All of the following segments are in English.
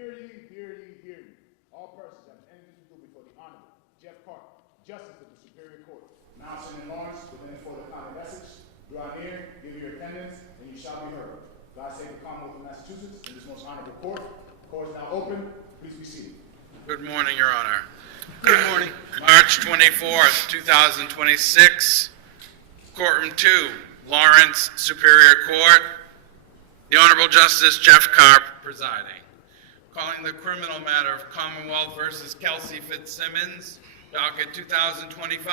Hear ye, hear ye, hear ye. All persons have anything to do before the Honorable Jeff Carter, Justice of the Superior Court, now sitting in Lawrence, within and for the common message. Draw near, give your attendance, and you shall be heard. God save the Commonwealth of Massachusetts in this most honorable court. The court is now open. Please be seated. Good morning, Your Honor. Good morning. March 24th, 2026, Courtroom 2, Lawrence Superior Court. The Honorable Justice Jeff Carp presiding. Calling the criminal matter of Commonwealth versus Kelsey Fitzsimmons, docket 2025,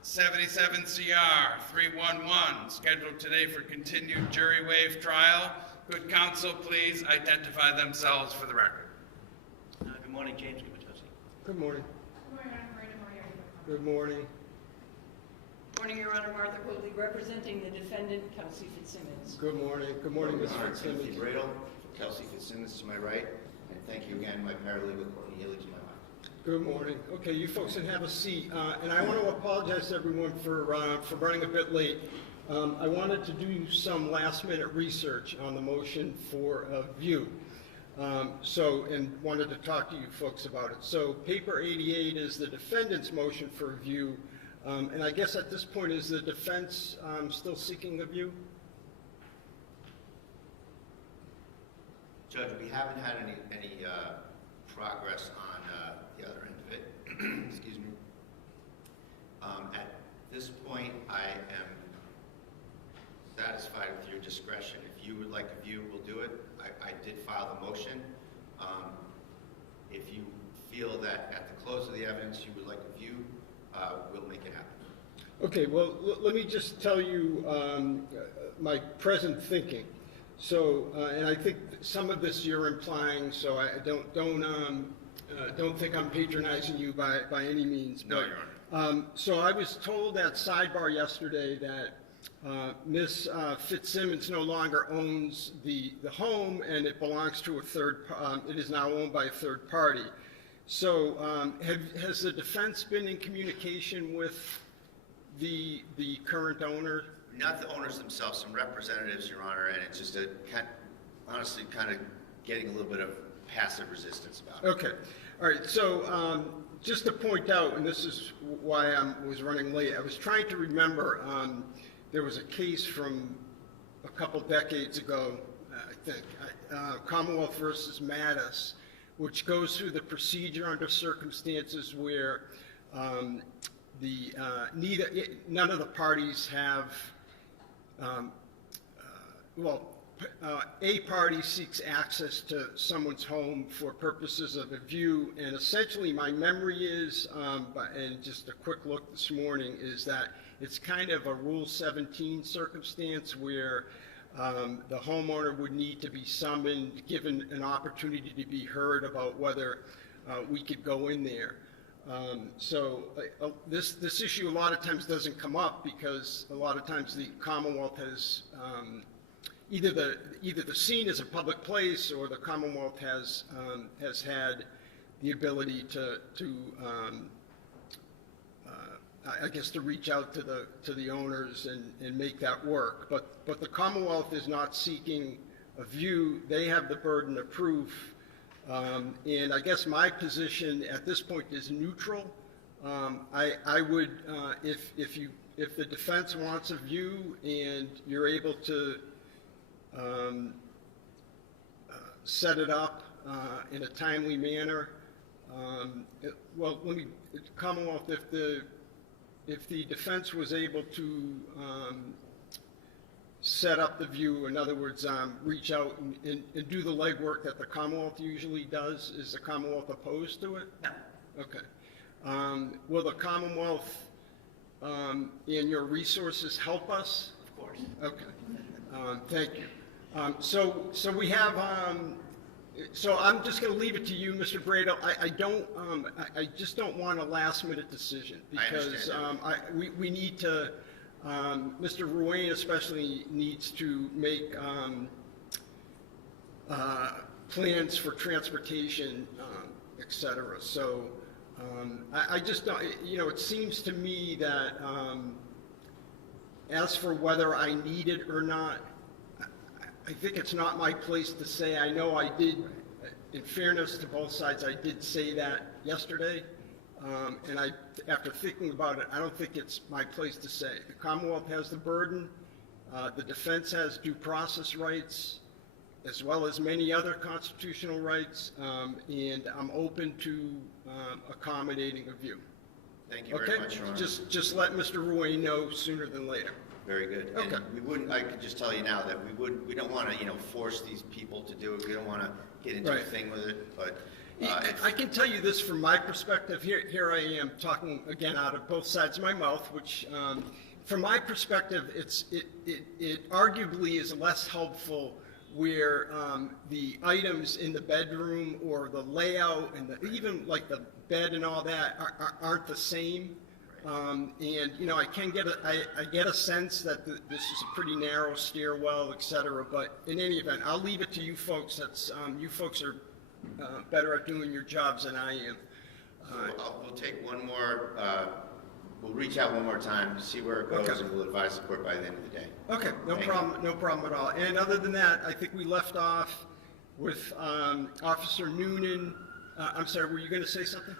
77 CR 311, scheduled today for continued jury waive trial. Could counsel please identify themselves for the record? Good morning, James Gubitosi. Good morning. Good morning, Marina Maria. Good morning. Morning, Your Honor. Martha Cooley, representing the defendant, Kelsey Fitzsimmons. Good morning. Good morning, Ms. Timothy Fitzsimmons. Bradle, Kelsey Fitzsimmons to my right, and thank you again, my paralegal, Courtney Healy, to my left. Good morning. Okay, you folks can have a seat. And I want to apologize to everyone for running a bit late. I wanted to do some last-minute research on the motion for a view. And wanted to talk to you folks about it. So paper 88 is the defendant's motion for a view. And I guess at this point, is the defense still seeking a view? Judge, we haven't had any progress on the other end of it. Excuse me. At this point, I am satisfied with your discretion. If you would like a view, we'll do it. I did file the motion. If you feel that at the close of the evidence you would like a view, we'll make it happen. Okay, well, let me just tell you my present thinking. So, and I think some of this you're implying, so I don't think I'm patronizing you by any means. No, Your Honor. So I was told at sidebar yesterday that Ms. Fitzsimmons no longer owns the home, and it belongs to a it is now owned by a third party. So has the defense been in communication with the current owner? Not the owners themselves, some representatives, Your Honor, and it's just honestly kind of getting a little bit of passive resistance about it. Okay. All right. So just to point out, and this is why I was running late, I was trying to remember, there was a case from a couple decades ago, I think, Commonwealth versus Mattis, which goes through the procedure under circumstances where none of the parties have, a party seeks access to someone's home for purposes of a view, and essentially my memory is, and just a quick look this morning, is that it's kind of a Rule 17 circumstance where the homeowner would need to be summoned, given an opportunity to be heard about whether we could go in there. This issue a lot of times doesn't come up because a lot of times the Commonwealth has either the scene is a public place, or the Commonwealth has had the ability to I guess to reach out to the owners and make that work. But the Commonwealth is not seeking a view. They have the burden of proof. And I guess my position at this point is neutral. I would, if the defense wants a view and you're able to set it up in a timely manner, Commonwealth, if the defense was able to set up the view, in other words, reach out and do the legwork that the Commonwealth usually does, is the Commonwealth opposed to it? No. Okay. Will the Commonwealth and your resources help us? Of course. Okay. Thank you. So we have. So I'm just going to leave it to you, Mr. Bradle. I just don't want a last-minute decision because we need to. Mr. Ruane especially needs to make plans for transportation, et cetera. So I just don't, it seems to me that as for whether I need it or not, I think it's not my place to say. I know I did in fairness to both sides, I did say that yesterday, and after thinking about it, I don't think it's my place to say. The Commonwealth has the burden. The defense has due process rights, as well as many other constitutional rights, and I'm open to accommodating a view. Thank you very much, Your Honor. Just let Mr. Ruane know sooner than later. Very good. Okay. And we wouldn't, I could just tell you now that we don't want to, force these people to do it. We don't want to get into a Right. thing with it, but I can tell you this from my perspective. Here I am talking again out of both sides of my mouth, which from my perspective, it arguably is less helpful where the items in the bedroom or the layout and even like the bed and all that aren't the same. And I can get I get a sense that this is a pretty narrow stairwell, et cetera. But in any event, I'll leave it to you folks. That's you folks are better at doing your jobs than I am. we'll take one more, we'll reach out one more time to see where it goes, Okay. and we'll advise the court by the end of the day. Okay, no Thank you. problem, no problem at all. And other than that, I think we left off with Officer Noonan. I'm sorry, were you going to say something?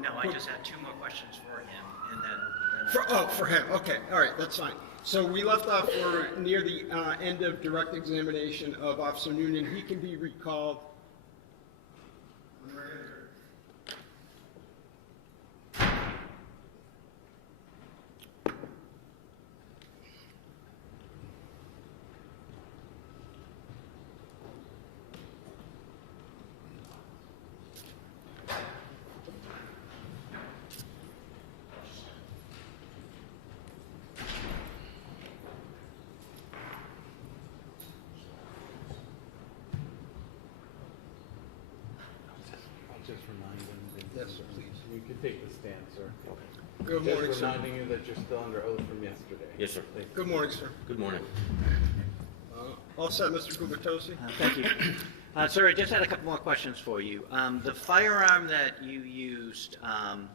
No, I just had two more questions for him, and then For him, okay, all right, that's fine. So we left off, we're near the end of direct examination of Officer Noonan. He can be recalled. Just remind him that Yes, sir, please. you can take the stand, sir. Good morning, Just sir. reminding you that you're still under oath from yesterday. Yes, sir. Thank you. Good morning, sir. Good morning. All set, Mr. Gubitosi? thank you. Sir, I just had a couple more questions for you. The firearm that you used on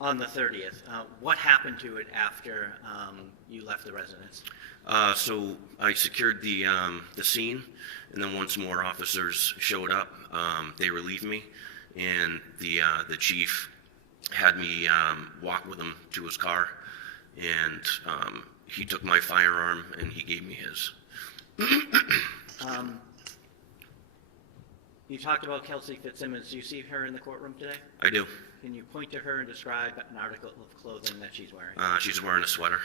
the 30th, what happened to it after you left the residence? So I secured the scene, and then once more officers showed up, they relieved me, and the chief had me walk with him to his car, and he took my firearm and he gave me his. You talked about Kelsey Fitzsimmons. Do you see her in the courtroom today? I do. Can you point to her and describe an article of clothing that she's wearing? She's wearing a sweater.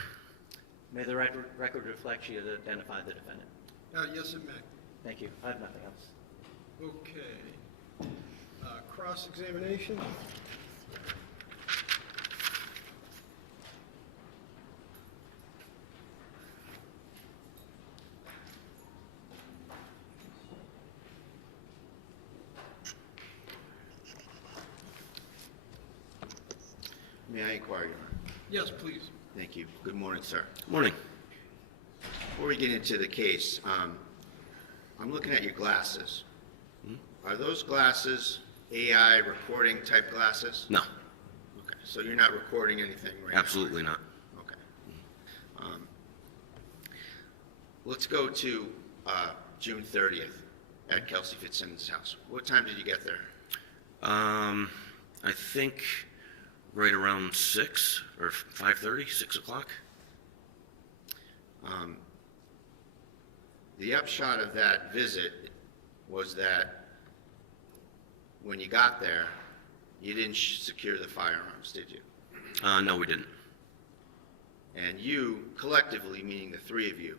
May the record reflect she has identified the defendant. Yes, it may. Thank you. I have nothing else. Okay. Cross-examination? May I inquire, Your Honor? Yes, please. Thank you. Good morning, sir. Morning. Before we get into the case, I'm looking at your glasses. Are those glasses AI recording type glasses? No, Okay, so you're not recording anything right now? absolutely not. Okay. Let's go to June 30th at Kelsey Fitzsimmons' house. What time did you get there? I think right around 6 or 5:30, 6 o'clock. The upshot of that visit was that when you got there, you didn't secure the firearms, did you? No, we didn't. And you, collectively, meaning the three of you,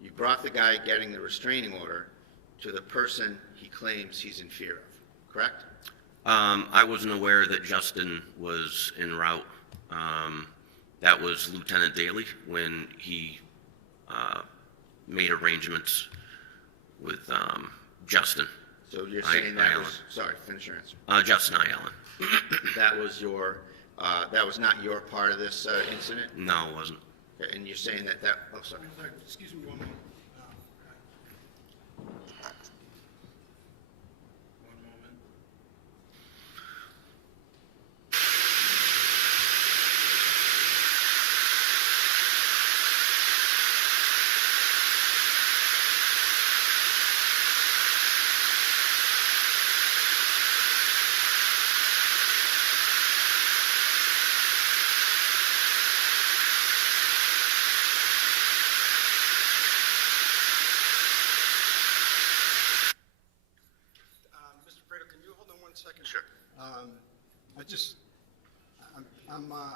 you brought the guy getting the restraining order to the person he claims he's in fear of, correct? I wasn't aware that Justin was en route. That was Lieutenant Daly when he made arrangements with Justin. So you're saying that Allen. was, sorry, finish your answer. Justin I. Allen. That was that was not your part of this incident? No, it wasn't. Okay, and you're saying that, oh, sorry. Excuse me one moment. One moment.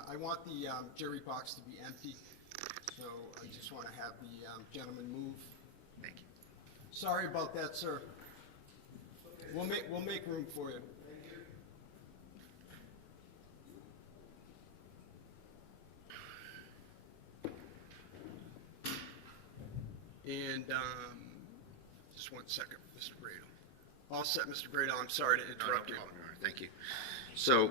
I want the jury box to be empty, so I just want to have the gentleman move. Thank you. Sorry about that, sir. We'll make room for you. And just one second, Mr. Brado. All set, Mr. Brado. I'm sorry to interrupt you. No problem, Your Honor. Thank you. So,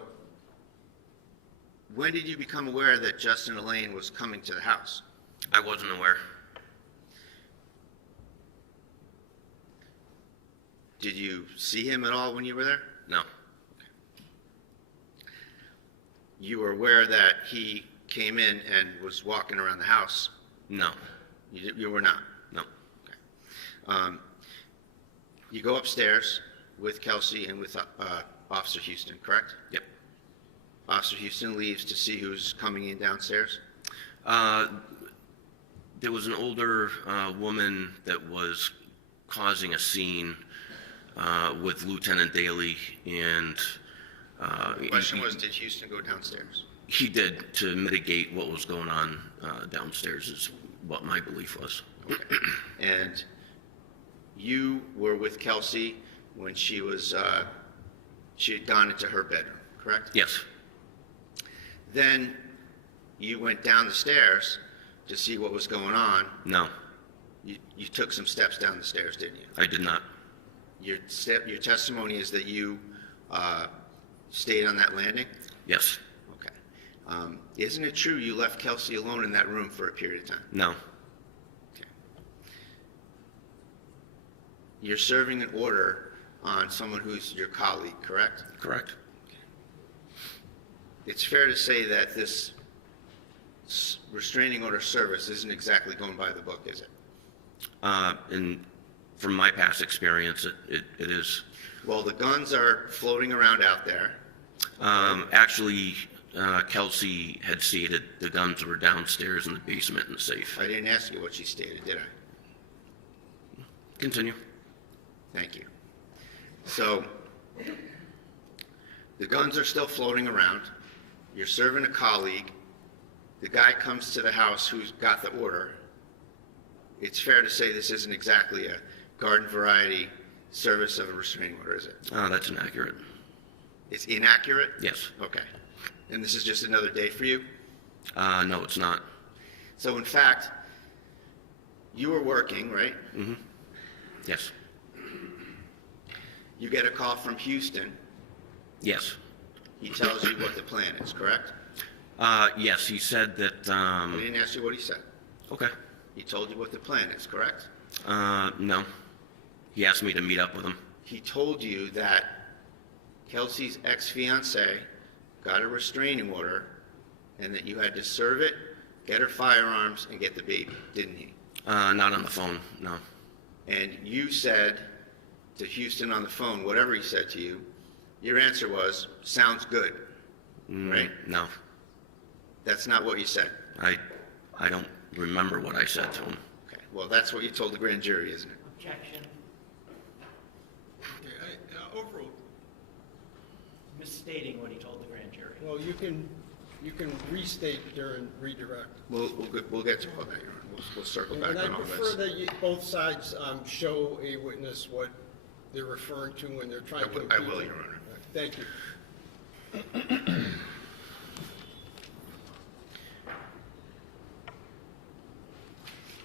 when did you become aware that Justin Elaine was coming to the house? I wasn't aware. Did you see him at all when you were there? No. You were aware that he came in and was walking around the house? No. You were not? No. Okay. You go upstairs with Kelsey and with Officer Houston, correct? Yep. Officer Houston leaves to see who's coming in downstairs? There was an older woman that was causing a scene with Lieutenant Daly, and The question was, did Houston go downstairs? he did, to mitigate what was going on downstairs, is what my belief was. Okay. And you were with Kelsey when she had gone into her bedroom, correct? Yes. Then you went down the stairs to see what was going on. No, You took some steps down the stairs, didn't you? I did not. Your testimony is that you stayed on that landing? Yes. Okay. Isn't it true you left Kelsey alone in that room for a period of time? No. Okay. You're serving an order on someone who's your colleague, correct? Correct. It's fair to say that this restraining order service isn't exactly going by the book, is it? And from my past experience, it is. Well, the guns are floating around out there. Actually, Kelsey had stated the guns were downstairs in the basement in the safe. I didn't ask you what she stated, did I? Continue. Thank you. So, the guns are still floating around. You're serving a colleague. The guy comes to the house who's got the order. It's fair to say this isn't exactly a garden variety service of a restraining order, is it? That's inaccurate. It's inaccurate? Yes. Okay. And this is just another day for you? No, it's not. So, in fact, you were working, right? Mm-hmm. Yes. You get a call from Houston. Yes. He tells you what the plan is, correct? Yes, he said that, I didn't ask you what he said. okay. He told you what the plan is, correct? No. He asked me to meet up with him. He told you that Kelsey's ex-fiancé got a restraining order and that you had to serve it, get her firearms, and get the baby, didn't he? Not on the phone, no. And you said to Houston on the phone, whatever he said to you, your answer was, sounds good, right? No. That's not what you said. I don't remember what I said to him. Okay, well, that's what you told the grand jury, isn't it? Objection. Okay, overruled. Misstating what he told the grand jury. Well, you can restate during redirect. We'll get to all that, Your Honor. We'll circle back And I on all prefer this. that both sides show a witness what they're referring to when they're trying to impeach. I will, Your Honor. Thank you.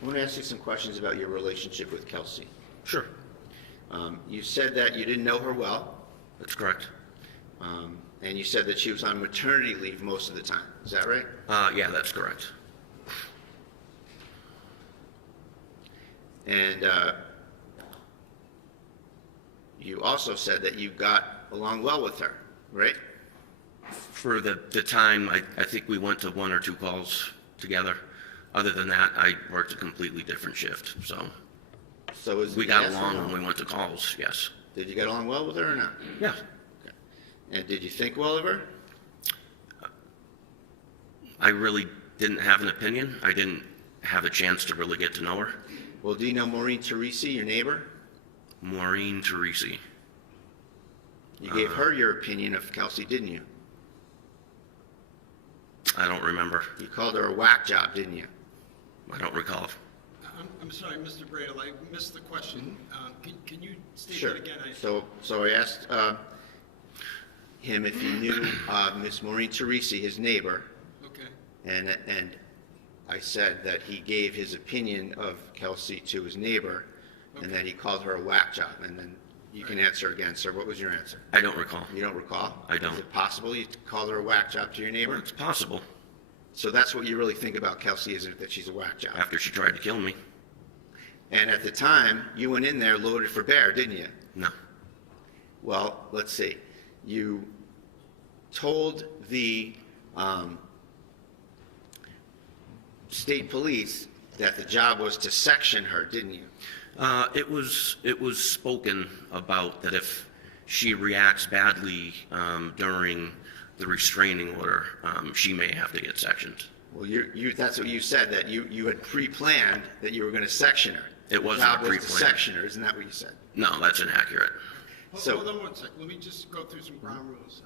I want to ask you some questions about your relationship with Kelsey. Sure. You said that you didn't know her well, That's correct. and you said that she was on maternity leave most of the time. Is that right? Yeah, that's correct. And you also said that you got along well with her, right? For the time, I think we went to one or two calls together. Other than that, I worked a completely different shift, so So is we it got yes or along no? when we went to calls, yes. Did you get along well with her or not? Yeah. Okay. And did you think well of her? I really didn't have an opinion. I didn't have a chance to really get to know her. Well, do you know Maureen Teresi, your neighbor? Maureen Teresi. You gave her your opinion of Kelsey, didn't you? I don't remember. You called her a whack job, didn't you? I don't recall. I'm sorry, Mr. Bradle, I missed the question. Can you state Sure. that again? So I asked him if he knew Miss Maureen Teresi, his neighbor, Okay. and I said that he gave his opinion of Kelsey to his neighbor, and that he called her a whack job. And then you can answer again, sir. What was your answer? I don't recall. You don't recall? I don't. Is it possible you called her a whack job to your neighbor? It's possible. So that's what you really think about Kelsey, isn't it, that she's a whack job? After she tried to kill me. And at the time, you went in there loaded for bear, didn't you? No. Well, let's see. You told the state police that the job was to section her, didn't you? It was spoken about that if she reacts badly during the restraining order, she may have to get sectioned. Well, that's what you said, that you had pre-planned that you were going to section her. It wasn't The job was to pre-planned. section her, isn't that what you said? No, that's inaccurate. So- Hold on one second. Let me just go through some ground rules.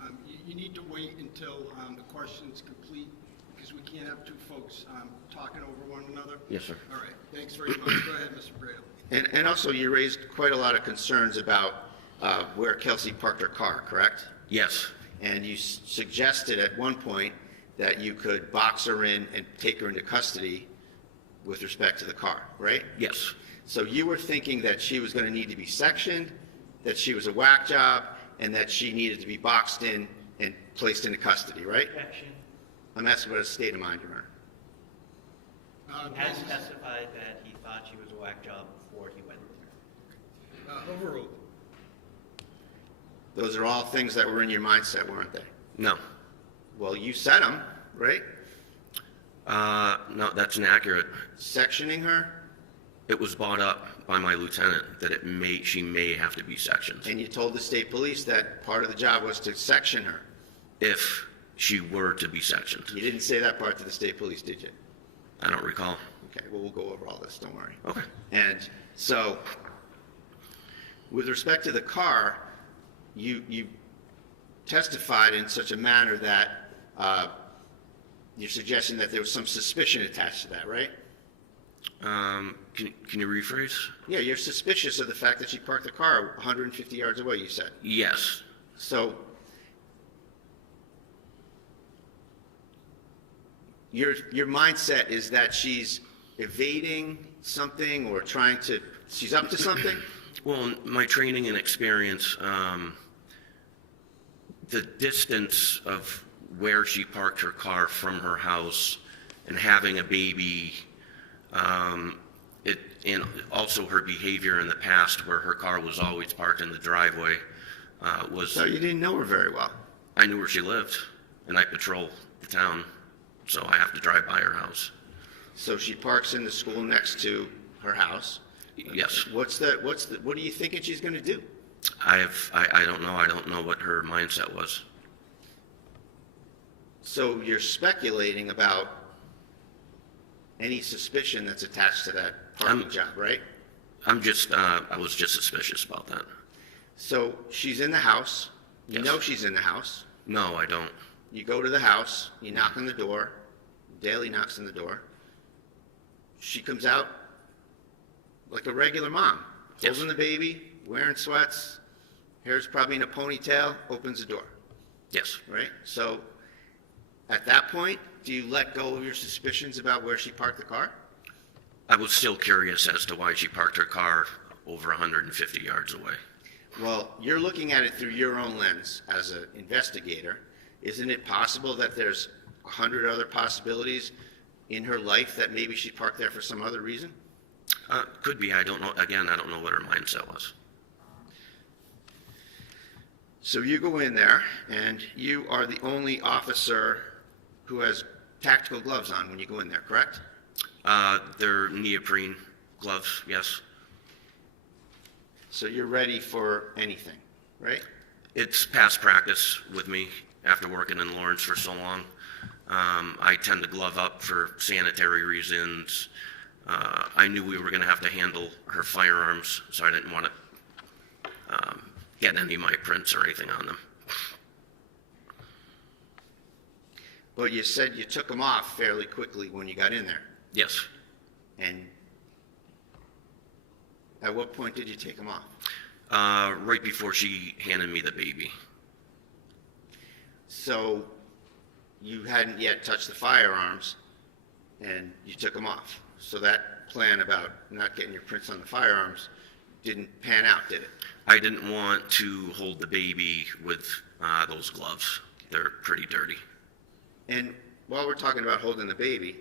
You need to wait until the question's complete, because we can't have two folks talking over one another. Yes, sir. All right. Thanks very much. Go ahead, Mr. Bradle. And also, you raised quite a lot of concerns about where Kelsey parked her car, correct? Yes. And you suggested at one point that you could box her in and take her into custody with respect to the car, right? Yes. So you were thinking that she was going to need to be sectioned, that she was a whack job, and that she needed to be boxed in and placed into custody, right? Objection. I'm asking about a state of mind, Your Honor. He has testified that he thought she was a whack job before he went there. Overruled. Those are all things that were in your mindset, weren't they? No. Well, you said them, right? No, that's inaccurate. Sectioning her, It was brought up by my lieutenant that she may have to be sectioned and you told the state police that part of the job was to section her. if she were to be sectioned. You didn't say that part to the state police, did you? I don't recall. Okay, well, we'll go over all this, don't worry. Okay. And so, with respect to the car, you testified in such a manner that you're suggesting that there was some suspicion attached to that, right? Can you rephrase? Yeah, you're suspicious of the fact that she parked the car 150 yards away, you said. Yes. So, your mindset is that she's evading something or she's up to something? Well, in my training and experience, the distance of where she parked her car from her house and having a baby, and also her behavior in the past where her car was always parked in the driveway, So you didn't know her very well. I knew where she lived, and I patrol the town, so I have to drive by her house. So she parks in the school next to her house. Yes. What are you thinking she's going to do? I don't know. I don't know what her mindset was. So you're speculating about any suspicion that's attached to that parking job, right? I was just suspicious about that. So she's in the house. You Yes. know she's in the house. No, I don't. You go to the house. You knock on the door. Daly knocks on the door. She comes out like a regular mom, Yes. holding the baby, wearing sweats, hair's probably in a ponytail, opens the door, Yes. right? So at that point, do you let go of your suspicions about where she parked the car? I was still curious as to why she parked her car over 150 yards away. Well, you're looking at it through your own lens as an investigator. Isn't it possible that there's 100 other possibilities in her life that maybe she parked there for some other reason? Could be. I don't know. Again, I don't know what her mindset was. So you go in there, and you are the only officer who has tactical gloves on when you go in there, correct? They're neoprene gloves, yes. So you're ready for anything, right? It's past practice with me after working in Lawrence for so long. I tend to glove up for sanitary reasons. I knew we were going to have to handle her firearms, so I didn't want to get any of my prints or anything on them. But you said you took them off fairly quickly when you got in there. Yes. And at what point did you take them off? Right before she handed me the baby. So you hadn't yet touched the firearms, and you took them off. So that plan about not getting your prints on the firearms didn't pan out, did it? I didn't want to hold the baby with those gloves. They're pretty dirty. And while we're talking about holding the baby,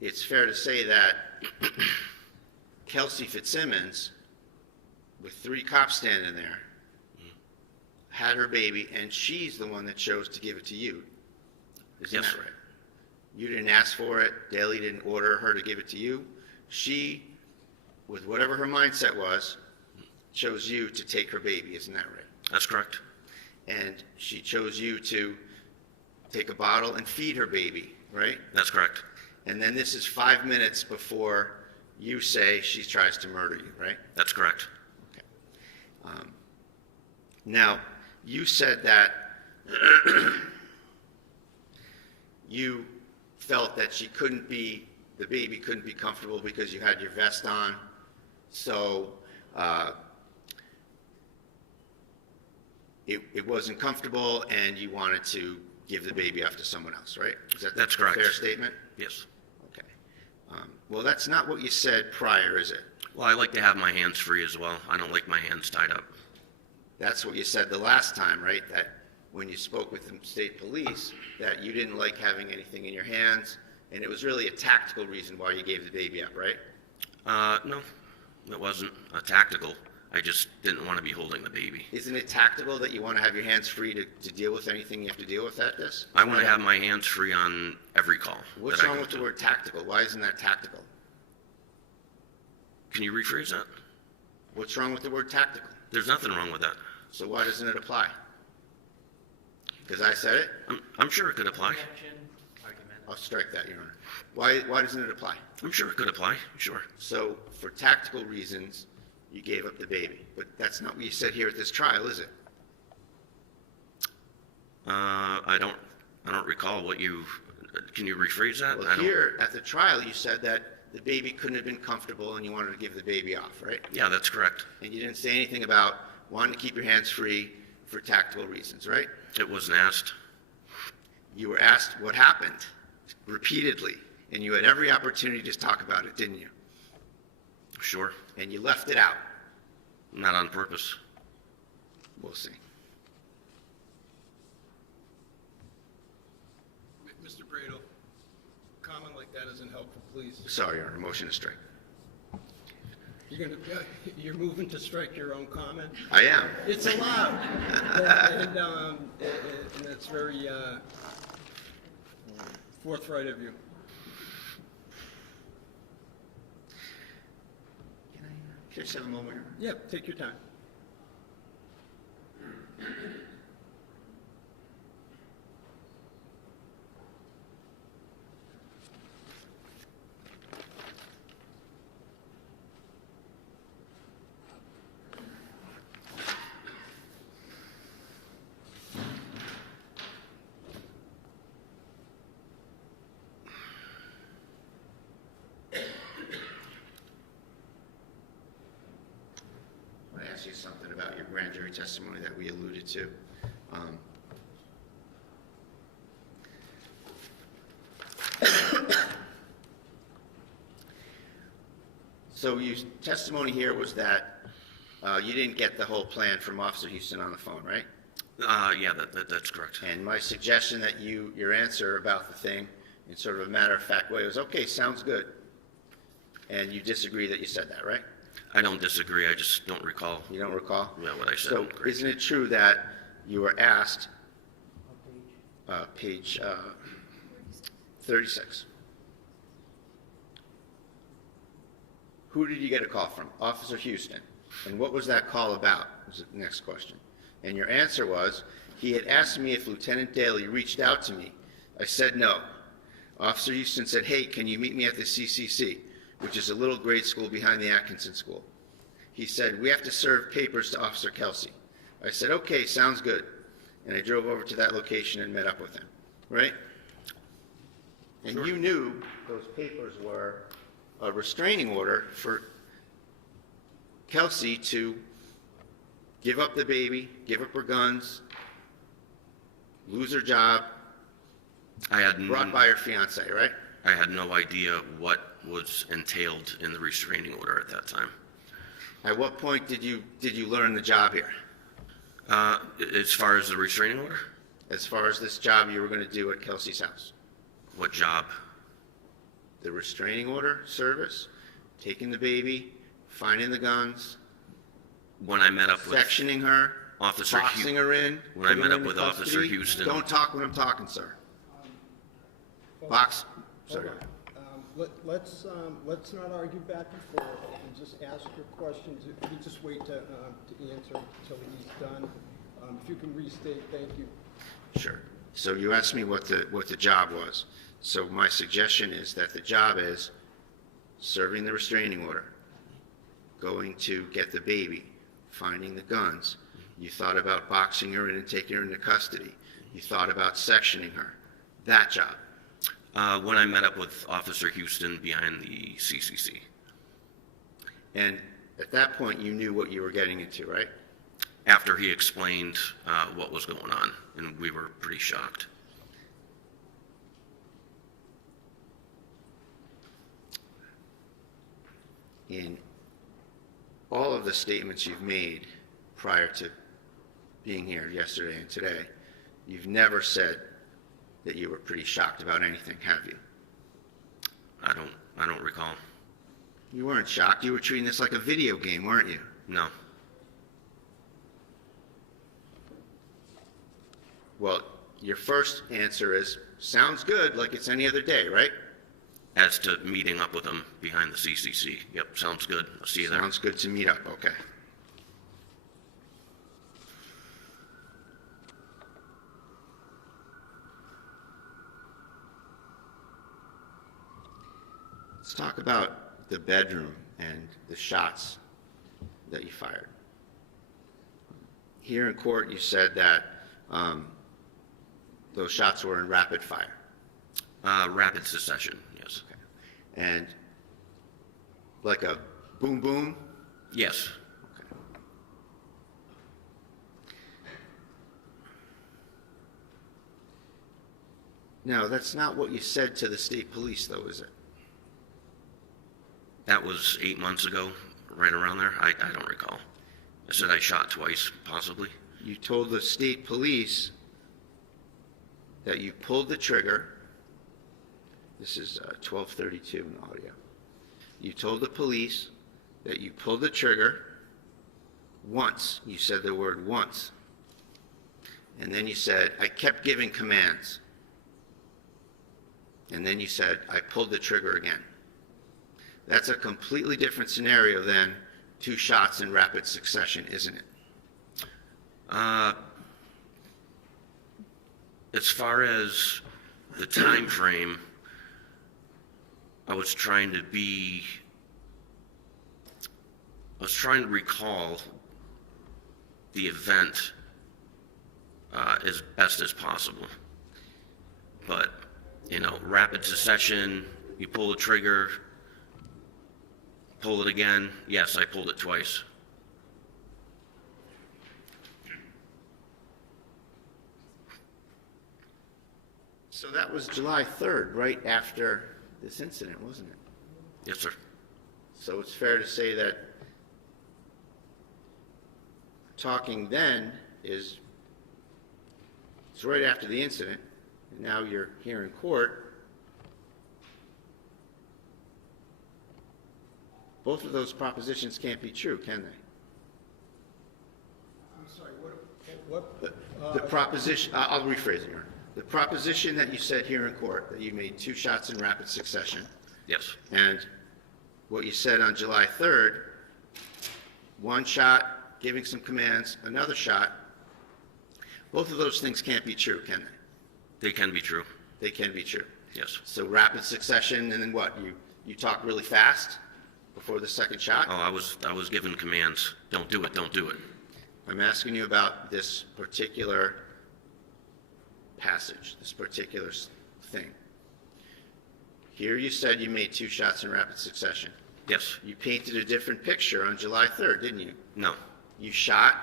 it's fair to say that Kelsey Fitzsimmons, with 3 cops standing there, had her baby, and she's the one that chose to give it to you. Isn't Yes. that right? You didn't ask for it. Daly didn't order her to give it to you. She, with whatever her mindset was, chose you to take her baby. Isn't that right? That's correct. And she chose you to take a bottle and feed her baby, right? That's correct. And then this is 5 minutes before you say she tries to murder you, right? That's correct. Okay. Now, you said that you felt that the baby couldn't be comfortable because you had your vest on. So it wasn't comfortable, and you wanted to give the baby off to someone else, right? That's correct. A fair statement? Yes. Okay. Well, that's not what you said prior, is it? Well, I like to have my hands free as well. I don't like my hands tied up. That's what you said the last time, right? That when you spoke with the state police, that you didn't like having anything in your hands, and it was really a tactical reason why you gave the baby up, right? No, it wasn't tactical. I just didn't want to be holding the baby. Isn't it tactical that you want to have your hands free to deal with anything you have to deal with at this? I want to have my hands free on every call. What's that I wrong go with the to. word tactical? Why isn't that tactical? Can you rephrase that? What's wrong with the word tactical? There's nothing wrong with that. So why doesn't it apply? Because I said it? I'm sure it could apply. I'll strike that, Your Honor. Why doesn't it apply? I'm sure it could apply. Sure. So for tactical reasons, you gave up the baby. But that's not what you said here at this trial, is it? I don't recall what you. Can you rephrase that? Well, I don't. here at the trial, you said that the baby couldn't have been comfortable and you wanted to give the baby off, right? Yeah, that's correct. And you didn't say anything about wanting to keep your hands free for tactical reasons, right? It wasn't asked. You were asked what happened repeatedly, and you had every opportunity to talk about it, didn't you? Sure. And you left it out. Not on purpose. We'll see. Mr. Brado, comment like that isn't helpful, please. Sorry, Your Honor, motion to strike. You're moving to strike your own comment? I am. It's allowed. And that's very forthright of you. Can I just have a moment? Your Honor? Yeah, take your time. I want to ask you something about your grand jury testimony that we alluded to. So your testimony here was that you didn't get the whole plan from Officer Houston on the phone, right? Yeah, that's correct. And my suggestion that your answer about the thing in sort of a matter-of-fact way was, okay, sounds good. And you disagree that you said that, right? I don't disagree. I just don't recall. You don't recall? Yeah, what I said. So isn't it true that you were asked, page 36, who did you get a call from? Officer Houston. And what was that call about? Was the next question. And your answer was, he had asked me if Lieutenant Daly reached out to me. I said no. Officer Houston said, hey, can you meet me at the CCC, which is a little grade school behind the Atkinson School. he said, "We have to serve papers to Officer Kelsey." I said, "Okay, sounds good." And I drove over to that location and met up with him, right? And Sure. you knew those papers were a restraining order for Kelsey to give up the baby, give up her guns, lose her job, brought by her fiance, right? I had no idea what was entailed in the restraining order at that time. At what point did you learn the job here? As far as the restraining order, As far as this job you were going to do at Kelsey's house? what job? The restraining order service, taking the baby, finding the guns, When I met up with sectioning her, Officer boxing her in. When I putting met her up into with Officer custody. Houston. Don't talk when I'm talking, sir. Box, sorry. Hold on. Let's not argue back and forth, and just ask your questions. If you just wait to answer until he's done. If you can restate, thank you. Sure. So you asked me what the job was. So my suggestion is that the job is serving the restraining order, going to get the baby, finding the guns. You thought about boxing her in and taking her into custody. You thought about sectioning her. That job. When I met up with Officer Houston behind the CCC. And at that point, you knew what you were getting into, right? After he explained what was going on, and we were pretty shocked. In all of the statements you've made prior to being here yesterday and today, you've never said that you were pretty shocked about anything, have you? I don't recall. You weren't shocked. You were treating this like a video game, weren't you? No. Well, your first answer is, sounds good, like it's any other day, right? As to meeting up with him behind the CCC. Yep, sounds good. I'll see you there. Sounds good to meet up, okay. Let's talk about the bedroom and the shots that you fired. Here in court, you said that those shots were in rapid fire. Rapid succession, yes. Okay. And like a boom boom? Yes. Okay. Now, that's not what you said to the state police, though, is it? That was 8 months ago, right around there. I don't recall. I said I shot twice, possibly. You told the state police that you pulled the trigger. This is 1232 in the audio. You told the police that you pulled the trigger once. You said the word once. And then you said, I kept giving commands. And then you said, I pulled the trigger again. That's a completely different scenario than 2 shots in rapid succession, isn't it? As far as the time frame, I was trying to recall the event as best as possible. But, rapid succession, you pull the trigger, pull it again. Yes, I pulled it twice. So that was July 3rd, right after this incident, wasn't it? Yes, sir. So it's fair to say that talking then it's right after the incident, and now you're here in court. Both of those propositions can't be true, can they? I'm sorry, what? The proposition, I'll rephrase it here. The proposition that you said here in court, that you made 2 shots in rapid succession, Yes. and what you said on July 3rd, 1 shot, giving some commands, another shot, both of those things can't be true, can they? They can be true. They can be true. Yes. So rapid succession, and then what? You talk really fast? before the second shot? Oh, I was given commands. Don't do it, don't do it. I'm asking you about this particular passage, this particular thing. Here you said you made 2 shots in rapid succession. Yes. You painted a different picture on July 3rd, didn't you? No. You shot,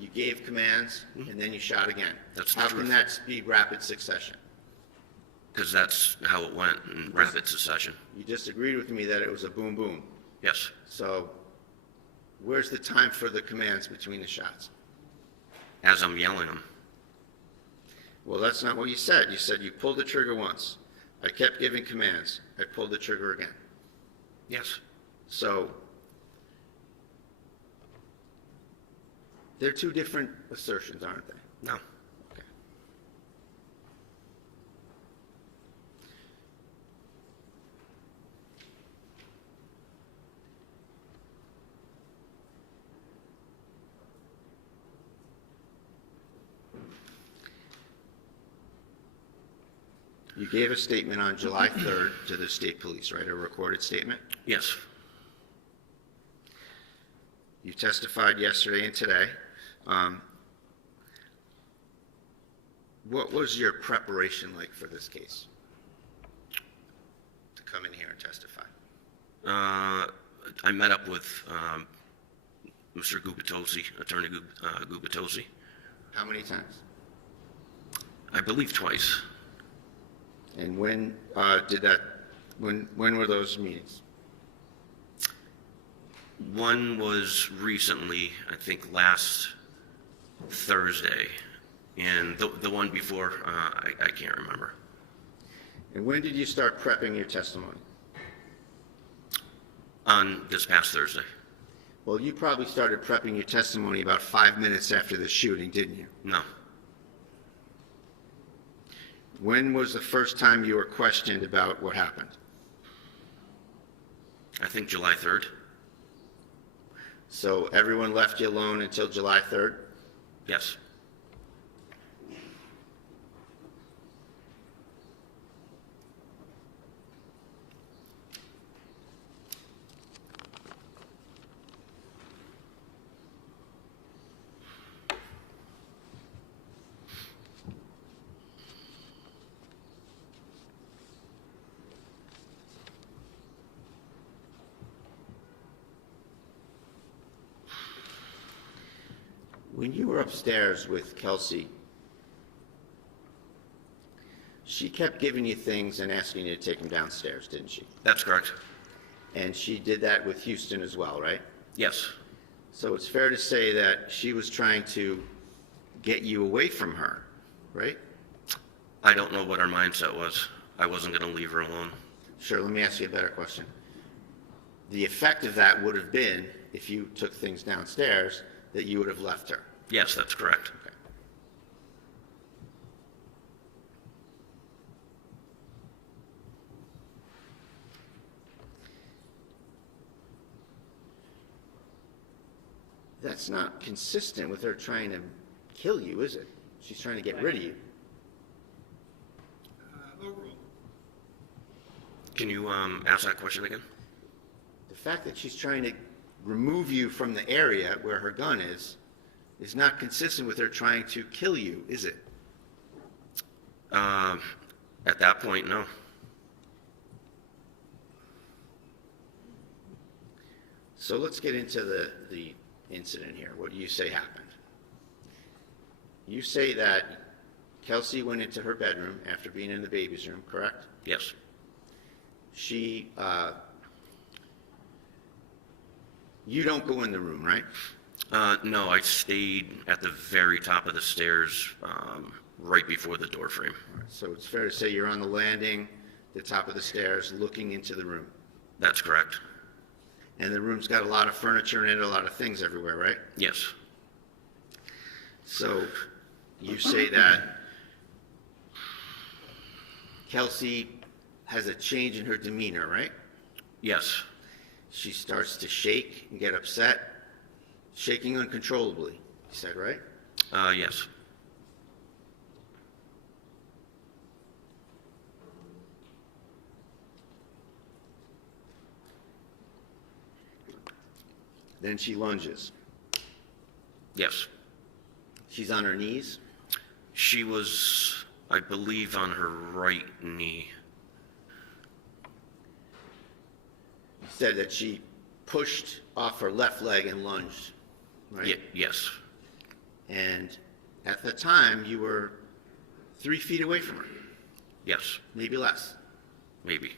you gave commands, and then you shot again. That's How the can truth. that be rapid succession? Because that's how it went in rapid succession. You just agreed with me that it was a boom boom. Yes. So where's the time for the commands between the shots? As I'm yelling them. Well, that's not what you said. You said you pulled the trigger once. I kept giving commands. I pulled the trigger again. Yes. So they're 2 different assertions, aren't they? No. Okay. You gave a statement on July 3rd to the state police, right? A recorded statement? Yes. You testified yesterday and today. What was your preparation like for this case? To come in here and testify? I met up with Mr. Gubitosi, Attorney Gubitosi, How many times? I believe twice. And when when were those meetings? One was recently, I think last Thursday, and the one before, I can't remember. And when did you start prepping your testimony? On this past Thursday. Well, you probably started prepping your testimony about 5 minutes after the shooting, didn't you? No. When was the first time you were questioned about what happened? I think July 3rd. So everyone left you alone until July 3rd? Yes. When you were upstairs with Kelsey, she kept giving you things and asking you to take them downstairs, didn't she? That's correct. And she did that with Houston as well, right? Yes. So it's fair to say that she was trying to get you away from her, right? I don't know what her mindset was. I wasn't going to leave her alone. Sure, let me ask you a better question. The effect of that would have been, if you took things downstairs, that you would have left her. Yes, that's correct. Okay. That's not consistent with her trying to kill you, is it? She's trying to get rid of you. Can you ask that question again? The fact that she's trying to remove you from the area where her gun is not consistent with her trying to kill you, is it? At that point, no. So let's get into the incident here. What do you say happened? You say that Kelsey went into her bedroom after being in the baby's room, correct? Yes. She, you don't go in the room, right? No, I stayed at the very top of the stairs, right before the door frame. So it's fair to say you're on the landing, the top of the stairs, looking into the room. That's correct. And the room's got a lot of furniture in it, a lot of things everywhere, right? Yes. So you say that Kelsey has a change in her demeanor, right? Yes. She starts to shake and get upset, shaking uncontrollably, you said, right? Yes. Then she lunges. Yes. She's on her knees. She was, I believe, on her right knee. You said that she pushed off her left leg and lunged, right? Yes. And at the time, you were 3 feet away from her, Yes. maybe less. Maybe.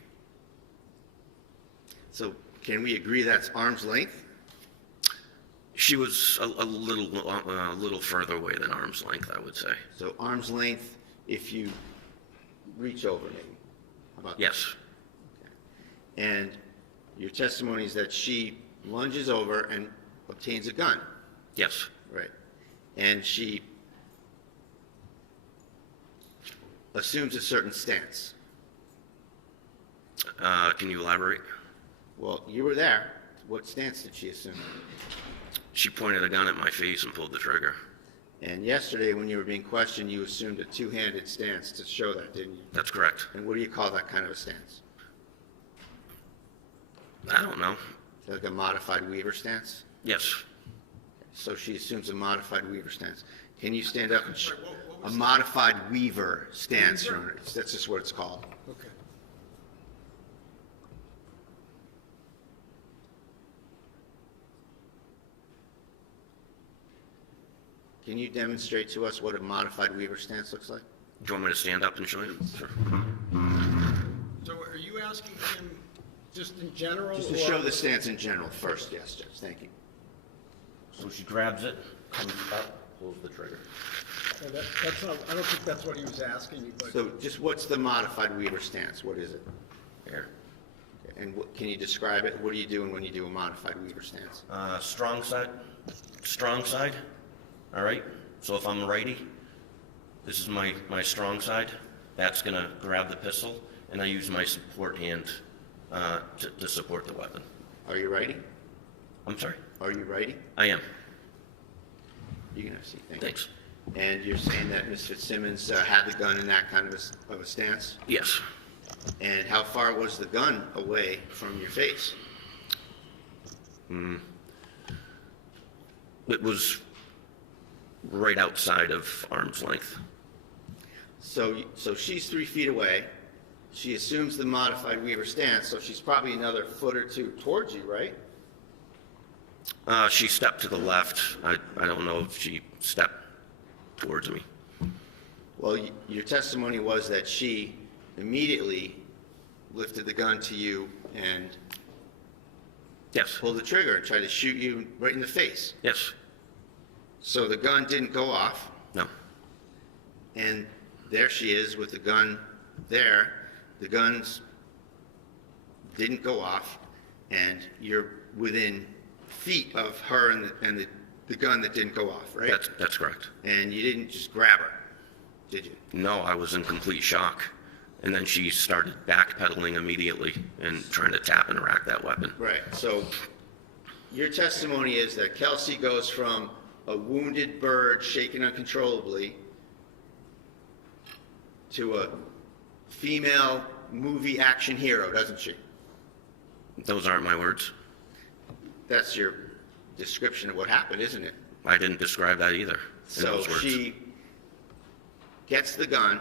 So can we agree that's arm's length? She was a little further away than arm's length, I would say. So arm's length if you reach over, maybe. How about that? Yes. And your testimony is that she lunges over and obtains a gun, Yes. right? And she assumes a certain stance. Can you elaborate? Well, you were there. What stance did she assume? She pointed a gun at my face and pulled the trigger. And yesterday, when you were being questioned, you assumed a two-handed stance to show that, didn't you? That's correct. And what do you call that kind of a stance? I don't know. Is that like a modified Weaver stance? Yes. So she assumes a modified Weaver stance. Can you stand up and a modified Weaver stance? Your Honor. That's just what it's called. Okay. Can you demonstrate to us what a modified Weaver stance looks like? Do you want me to stand up and show you? Sure. So are you asking him just in general? Just to or- show the stance in general first, yes, Judge, thank you. So she grabs it, comes up, pulls the trigger. That's not, I don't think that's what he was asking you, but. So just what's the modified Weaver stance? What is it? Here. And can you describe it? What are you doing when you do a modified Weaver stance? Strong side. Strong side. All right. So if I'm a righty, this is my strong side. That's going to grab the pistol, and I use my support hand to support the weapon. Are you righty? I'm sorry? Are you righty? I am. You can have a seat, thank you. Thanks. And you're saying that Ms. Fitzsimmons had the gun in that kind of a stance? Yes. And how far was the gun away from your face? It was right outside of arm's length. So she's 3 feet away. She assumes the modified Weaver stance, so she's probably another foot or two towards you, right? She stepped to the left. I don't know if she stepped towards me. Well, your testimony was that she immediately lifted the gun to you and Yes. pulled the trigger and tried to shoot you right in the face. Yes. So the gun didn't go off, No. and there she is with the gun there. The guns didn't go off, and you're within feet of her and the gun that didn't go off, right? That's correct. And you didn't just grab her, did you? No, I was in complete shock. And then she started backpedaling immediately and trying to tap and rack that weapon. Right. So your testimony is that Kelsey goes from a wounded bird shaking uncontrollably to a female movie action hero, doesn't she? Those aren't my words. That's your description of what happened, isn't it? I didn't describe that either in So those words. she gets the gun.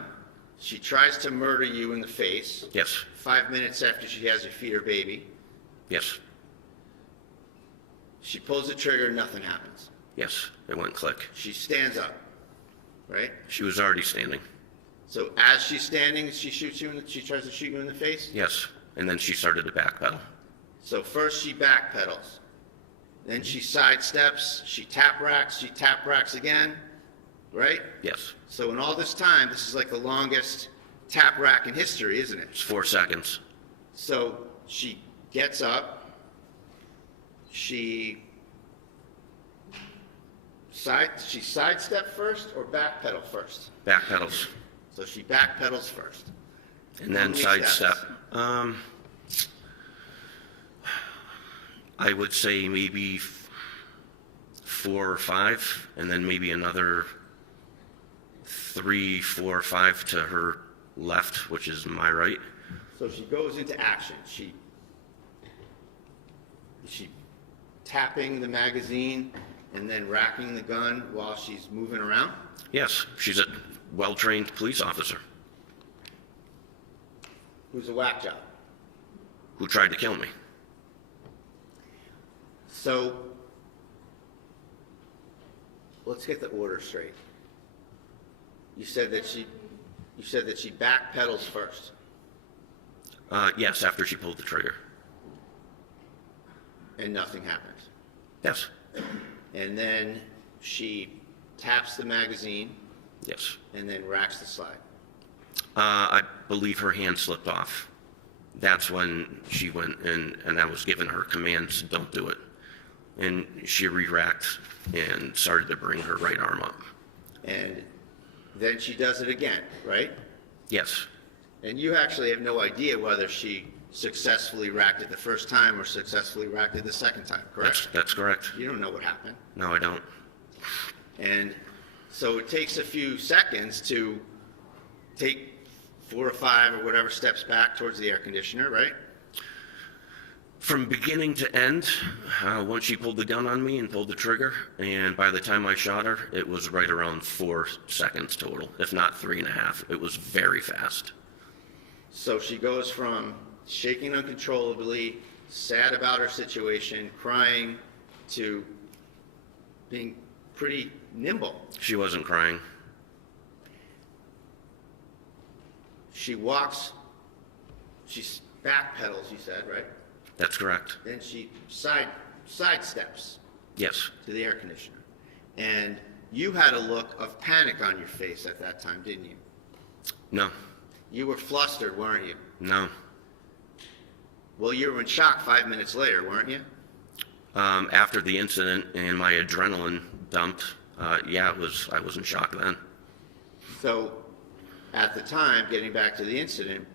She tries to murder you in the face. Yes. 5 minutes after she has you feed her baby. Yes. She pulls the trigger, nothing happens. Yes. It went click. She stands up, right? She was already standing. So as she's standing, she shoots you. She tries to shoot you in the face. Yes. And then she started to backpedal. So first she backpedals, then she sidesteps, she tap racks again, right? Yes. So in all this time, this is like the longest tap rack in history, isn't it? It's 4 seconds. So she gets up, she sidestep first or backpedal first? Backpedals. So she backpedals first. And then How many sidestep. steps? I would say maybe 4 or 5, and then maybe another 3, 4, 5 to her left, which is my right. So she goes into action. She tapping the magazine and then racking the gun while she's moving around? Yes, she's a well-trained police officer Who's a whack job? who tried to kill me. So, let's get the order straight. You said that she backpedals first. Yes, after she pulled the trigger. And nothing happens. Yes, And then she taps the magazine yes. and then racks the slide. I believe her hand slipped off. That's when she went and I was giving her commands, don't do it. And she re-racked and started to bring her right arm up. And then she does it again, right? Yes, And you actually have no idea whether she successfully racked it the first time or successfully racked it the second time, correct? that's correct. You don't know what happened. No, I don't. And so it takes a few seconds to take 4 or 5 or whatever steps back towards the air conditioner, right? From beginning to end, once she pulled the gun on me and pulled the trigger, and by the time I shot her, it was right around 4 seconds total, if not 3.5. It was very fast. So she goes from shaking uncontrollably, sad about her situation, crying, to being pretty nimble. She wasn't crying. She walks, she backpedals, you said, right? That's correct. Then she sidesteps Yes, to the air conditioner. And you had a look of panic on your face at that time, didn't you? no, You were flustered, weren't you? no. Well, you were in shock 5 minutes later, weren't you? After the incident and my adrenaline dumped, yeah, I was in shock then. So, at the time, getting back to the incident,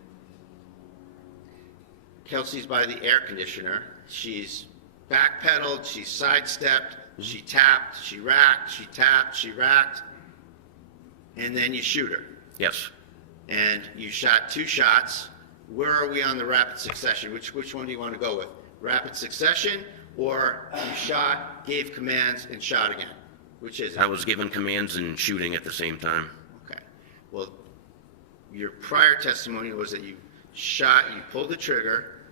Kelsey's by the air conditioner. She's backpedaled, she's sidestepped, she tapped, she racked, she tapped, she racked, and then you shoot her. Yes. And you shot 2 shots. Where are we on the rapid succession? Which one do you want to go with? Rapid succession, or you shot, gave commands, and shot again? Which is it? I was given commands and shooting at the same time. Okay. Well, your prior testimony was that you shot, you pulled the trigger,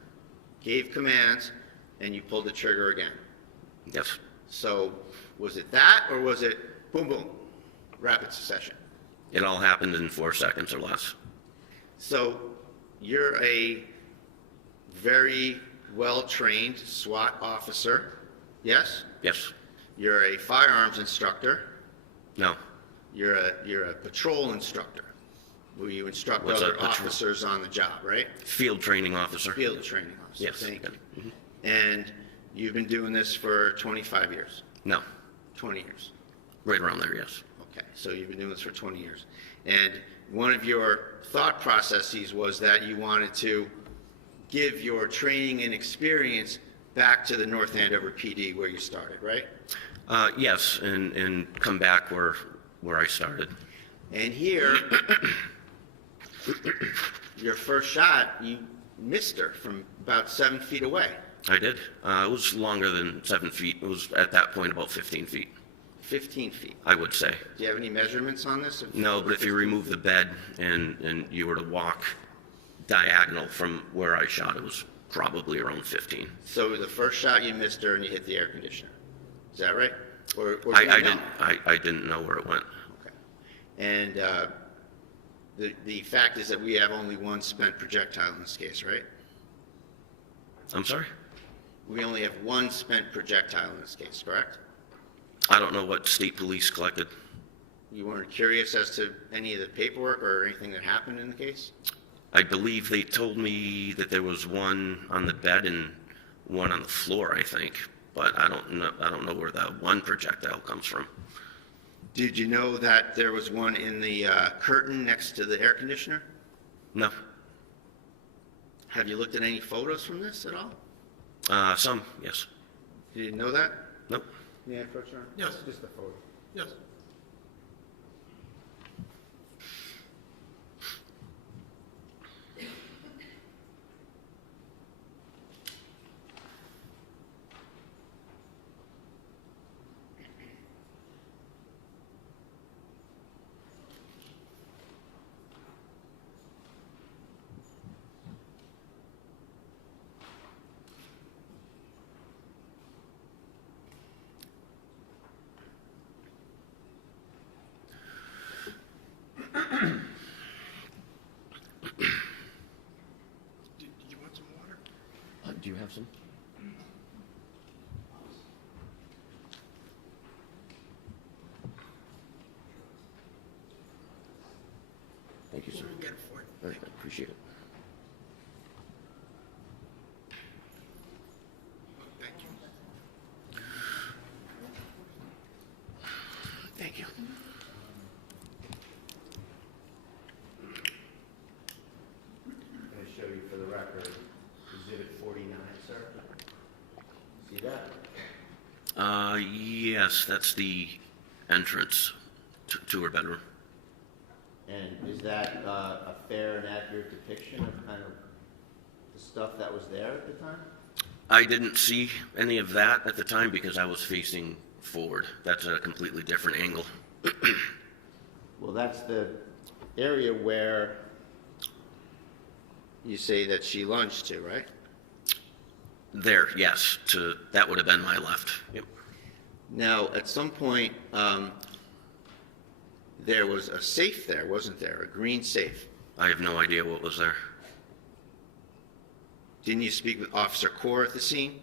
gave commands, and you pulled the trigger again. Yes. So was it that, or was it boom, boom, rapid succession? It all happened in 4 seconds or less. So you're a very well-trained SWAT officer, yes? Yes. You're a firearms instructor. No. You're a patrol instructor, where you instruct What's a other patrol? officers on the job, right? Field training officer. Field training officer. Yes. Thank you. Mhm. And you've been doing this for 25 years, No. 20 years. Right around there, yes. Okay, so you've been doing this for 20 years. And one of your thought processes was that you wanted to give your training and experience back to the North Andover PD where you started, right? Yes, and come back where I started. And here, your first shot, you missed her from about 7 feet away. I did. It was longer than 7 feet. It was at that point about 15 feet, 15 feet. I would say. Do you have any measurements on this? No, but if you remove the bed and you were to walk diagonal from where I shot, it was probably around 15. So the first shot you missed her and you hit the air conditioner. Is that right? Or do I you know? didn't. I didn't know where it went. Okay. And the fact is that we have only one spent projectile in this case, right? I'm sorry. We only have one spent projectile in this case, correct? I don't know what state police collected. You weren't curious as to any of the paperwork or anything that happened in the case? I believe they told me that there was one on the bed and one on the floor, I think, but I don't know where that one projectile comes from. Did you know that there was one in the curtain next to the air conditioner? No. Have you looked at any photos from this at all? Some, yes. You didn't know that? Nope. Yeah, approach her. Yes, just a photo. Yes. Do you have some? Thank you, sir. We'll get it for you. All right, I appreciate it. Thank you. Thank you. I'm going to show you for the record, Exhibit 49, sir. See that? Yes, that's the entrance to her bedroom. And is that a fair and accurate depiction of kind of the stuff that was there at the time? I didn't see any of that at the time because I was facing forward. That's a completely different angle. Well, that's the area where you say that she lunged to, right? There, yes, that would have been my left. Yep. Now, at some point, there was a safe there, wasn't there? A green safe. I have no idea what was there. Didn't you speak with Officer Core at the scene?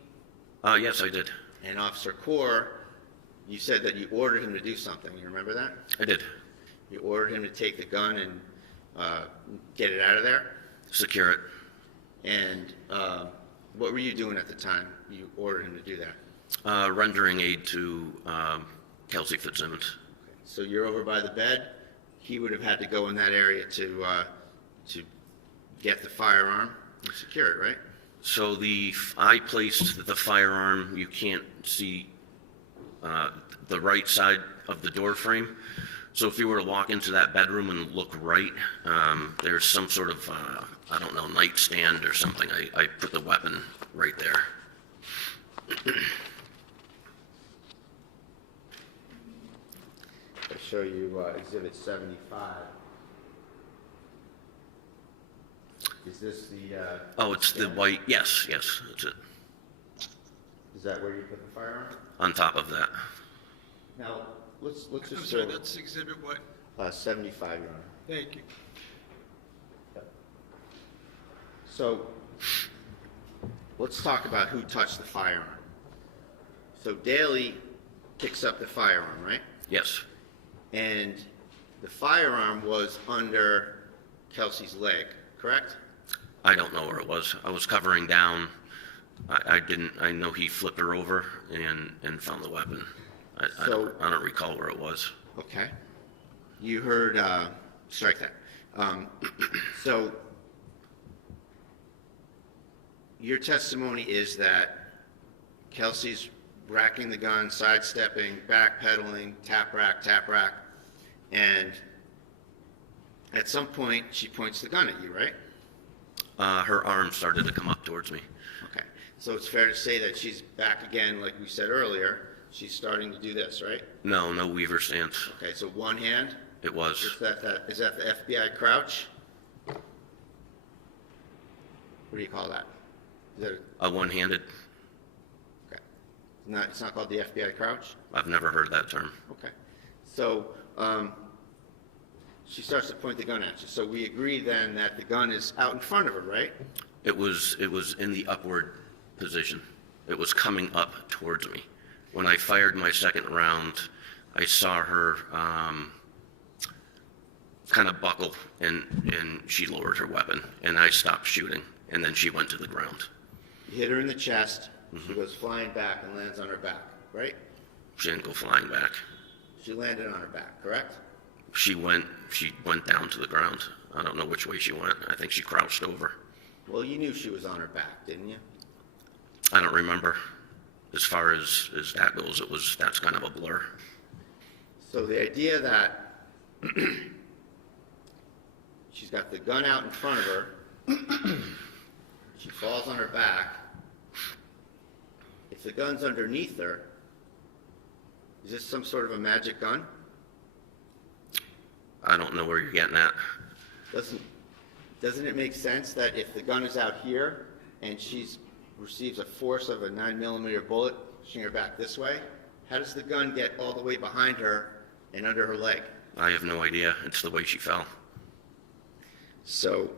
Yes, I did. And Officer Core, you said that you ordered him to do something. You remember that? I did. You ordered him to take the gun and get it out of there? Secure it. And what were you doing at the time you ordered him to do that? Rendering aid to Kelsey Fitzsimmons. So you're over by the bed. He would have had to go in that area to get the firearm and secure it, right? So I placed the firearm. You can't see the right side of the door frame. So if you were to walk into that bedroom and look right, there's some sort of, I don't know, nightstand or something. I put the weapon right there. I'll show you Exhibit 75. Is this the... Oh, it's the white, yes, that's it. Is that where you put the firearm? On top of that. Now, let's I'm just sorry, go... that's exhibit what? 75, Your Honor. Thank you. So, let's talk about who touched the firearm. So Daly picks up the firearm, right? Yes. And the firearm was under Kelsey's leg, correct? I don't know where it was. I was covering down. I know he flipped her over and found the weapon. I don't recall where it was. Okay. You heard, strike that. So, your testimony is that Kelsey's racking the gun, sidestepping, backpedaling, tap rack, and at some point she points the gun at you, right? Her arm started to come up towards me. Okay. So it's fair to say that she's back again, like we said earlier. She's starting to do this, right? No weaver stance. Okay, so one hand. It was. Is that the FBI crouch? What do you call that? Is that A one-handed. okay? It's not called the FBI crouch? I've never heard that term. Okay. So she starts to point the gun at you. So we agree then that the gun is out in front of her, right? It was in the upward position. It was coming up towards me. When I fired my second round, I saw her kind of buckle, and she lowered her weapon, and I stopped shooting, and then she went to the ground. You hit her in the chest. She goes flying back and lands on her back, right? She didn't go flying back. She landed on her back, correct? She went down to the ground. I don't know which way she went. I think she crouched over. Well, you knew she was on her back, didn't you? I don't remember. As far as that goes, that's kind of a blur. So the idea that she's got the gun out in front of her, she falls on her back. If the gun's underneath her, is this some sort of a magic gun? I don't know where you're getting at. Doesn't it make sense that if the gun is out here and she receives a force of a 9mm bullet pushing her back this way, how does the gun get all the way behind her and under her leg? I have no idea. It's the way she fell. So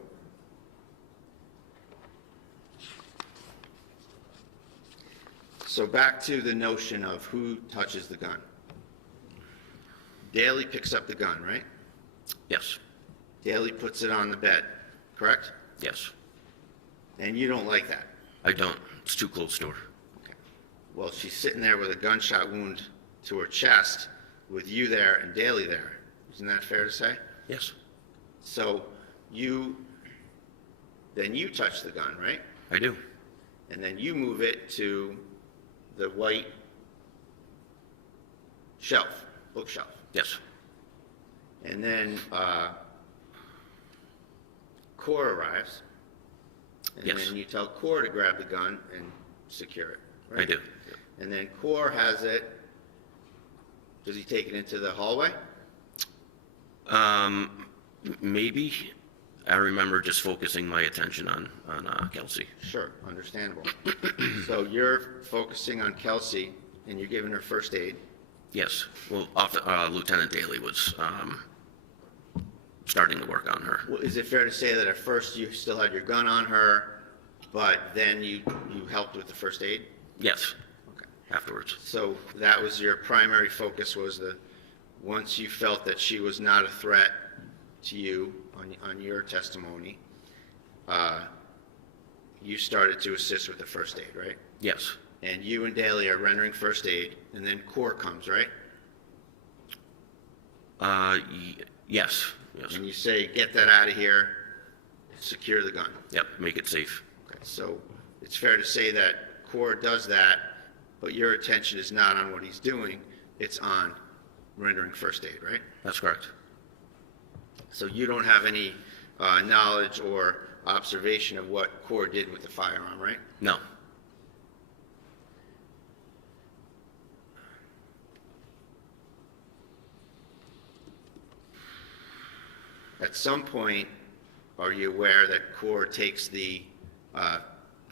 So back to the notion of who touches the gun. Daly picks up the gun, right? Yes. Daly puts it on the bed, correct? Yes. And you don't like that. I don't. It's too close to her. Okay. Well, she's sitting there with a gunshot wound to her chest with you there and Daly there. Isn't that fair to say? Yes. So then you touch the gun, right? I do. And then you move it to the white shelf, bookshelf. Yes. And then Core arrives. And Yes. then you tell Core to grab the gun and secure it, right? I do. And then Core has it. Does he take it into the hallway? Maybe. I remember just focusing my attention on Kelsey. Sure, understandable. So you're focusing on Kelsey and you're giving her first aid. Yes. Well, Lieutenant Daly was starting to work on her. Well, is it fair to say that at first you still had your gun on her, but then you helped with the first aid? Yes. Okay. Afterwards. So that was your primary focus, was once you felt that she was not a threat to you on your testimony, you started to assist with the first aid, right? Yes. And you and Daly are rendering first aid, and then Core comes, right? Yes. Yes. And you say, get that out of here, secure the gun. Yep. Make it safe. Okay, so it's fair to say that Core does that, but your attention is not on what he's doing, it's on rendering first aid, right? That's correct. So you don't have any knowledge or observation of what Core did with the firearm, right? No. At some point, are you aware that Core takes the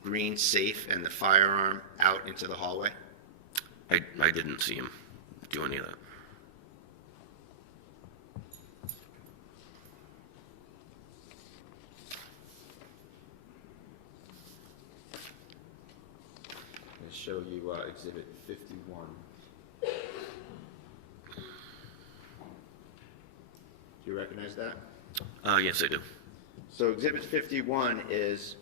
green safe and the firearm out into the hallway? I didn't see him do any of that. I'll show you Exhibit 51. Do you recognize that? Yes, I do. So Exhibit 51 is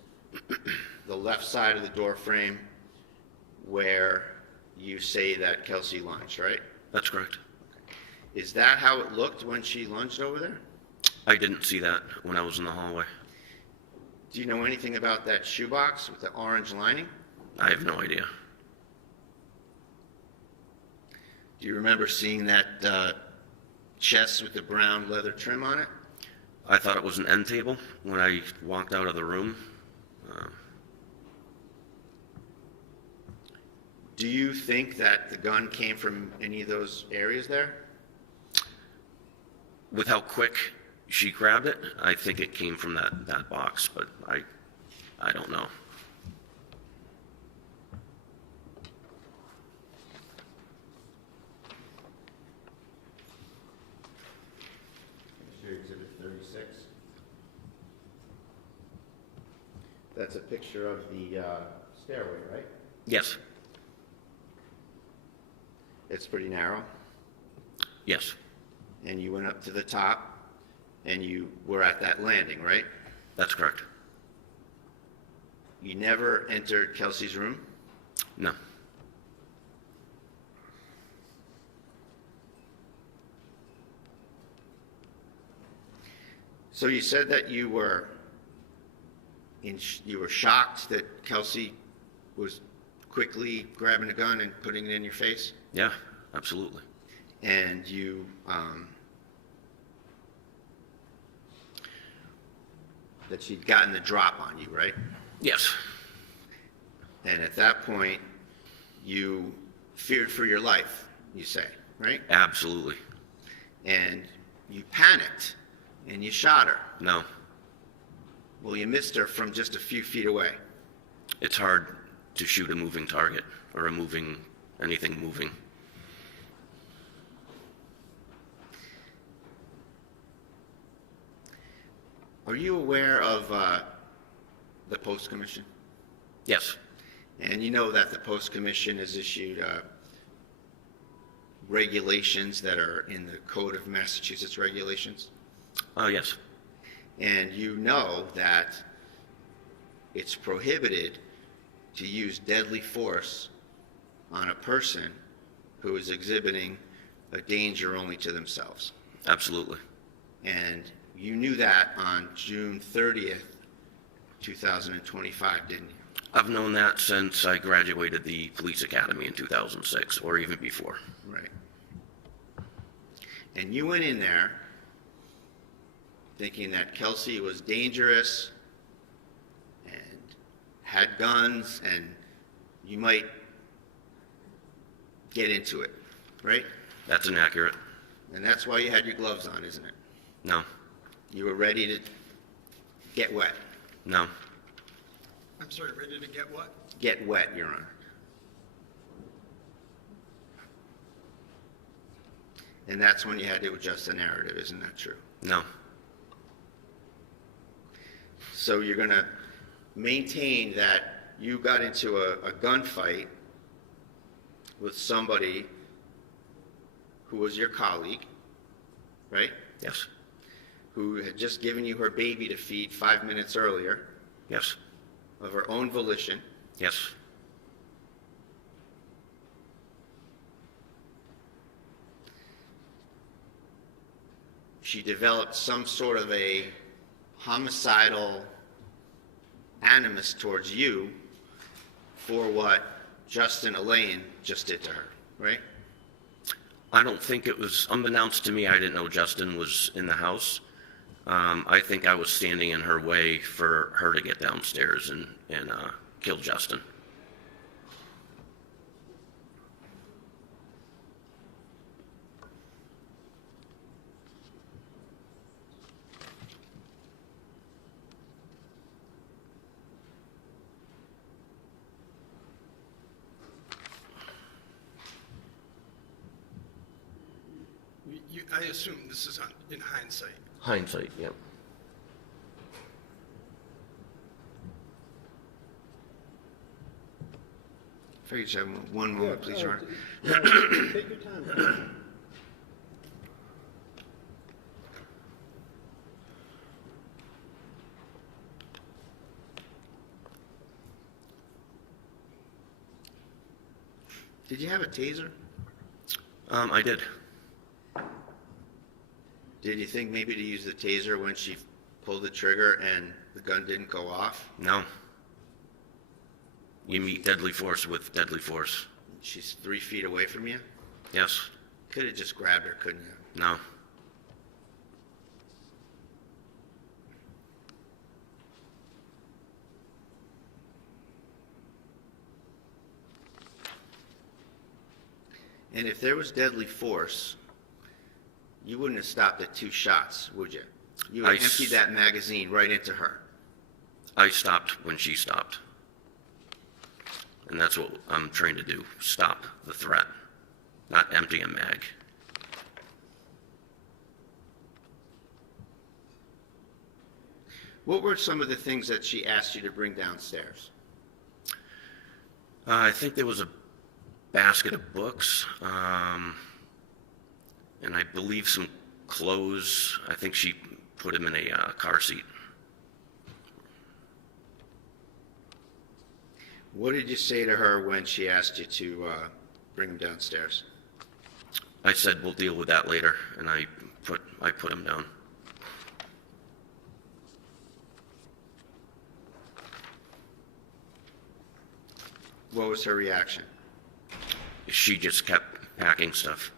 the left side of the door frame where you say that Kelsey lunged, right? That's correct. Is that how it looked when she lunged over there? I didn't see that when I was in the hallway. Do you know anything about that shoebox with the orange lining? I have no idea. Do you remember seeing that chest with the brown leather trim on it? I thought it was an end table when I walked out of the room. Do you think that the gun came from any of those areas there? With how quick she grabbed it, I think it came from that box, but I don't know. Here's Exhibit 36. That's a picture of the stairway, right? Yes. It's pretty narrow. Yes. And you went up to the top, and you were at that landing, right? That's correct. You never entered Kelsey's room? No. So you said that you were shocked that Kelsey was quickly grabbing a gun and putting it in your face? Yeah, absolutely. And you that she'd gotten the drop on you, right? Yes. And at that point, you feared for your life, you say, right? Absolutely. And you panicked, and you shot her. No. Well, you missed her from just a few feet away. It's hard to shoot a moving target or anything moving. Are you aware of the Post Commission? Yes. And you know that the Post Commission has issued regulations that are in the Code of Massachusetts Regulations. Yes. And you know that it's prohibited to use deadly force on a person who is exhibiting a danger only to themselves. Absolutely. And you knew that on June 30th, 2025, didn't you? I've known that since I graduated the police academy in 2006, or even before. Right. And you went in there thinking that Kelsey was dangerous and had guns and you might get into it, right? That's inaccurate. And that's why you had your gloves on, isn't it? No. You were ready to get wet. No. I'm sorry, ready to get what? Get wet, Your Honor. And that's when you had to adjust the narrative, isn't that true? No. So you're going to maintain that you got into a gunfight with somebody who was your colleague, right? Yes. Who had just given you her baby to feed 5 minutes earlier Yes. of her own volition. Yes. She developed some sort of a homicidal animus towards you for what Justin Elaine just did to her, right? I don't think it was unbeknownst to me. I didn't know Justin was in the house. I think I was standing in her way for her to get downstairs and kill Justin. I assume this is in hindsight. Hindsight, yep. If I could just have one moment, please, Your Honor. Take your time. Did you have a taser? I did. Did you think maybe to use the taser when she pulled the trigger and the gun didn't go off? No. You meet deadly force with deadly force. She's 3 feet away from you? Yes. Could have just grabbed her, couldn't you? No. And if there was deadly force, you wouldn't have stopped at 2 shots, would you? You would have emptied that magazine right into her. I stopped when she stopped. And that's what I'm trying to do. Stop the threat. Not empty a mag. What were some of the things that she asked you to bring downstairs? I think there was a basket of books, and I believe some clothes. I think she put him in a car seat. What did you say to her when she asked you to bring him downstairs? I said, we'll deal with that later, and I put him down. What was her reaction? She just kept packing stuff.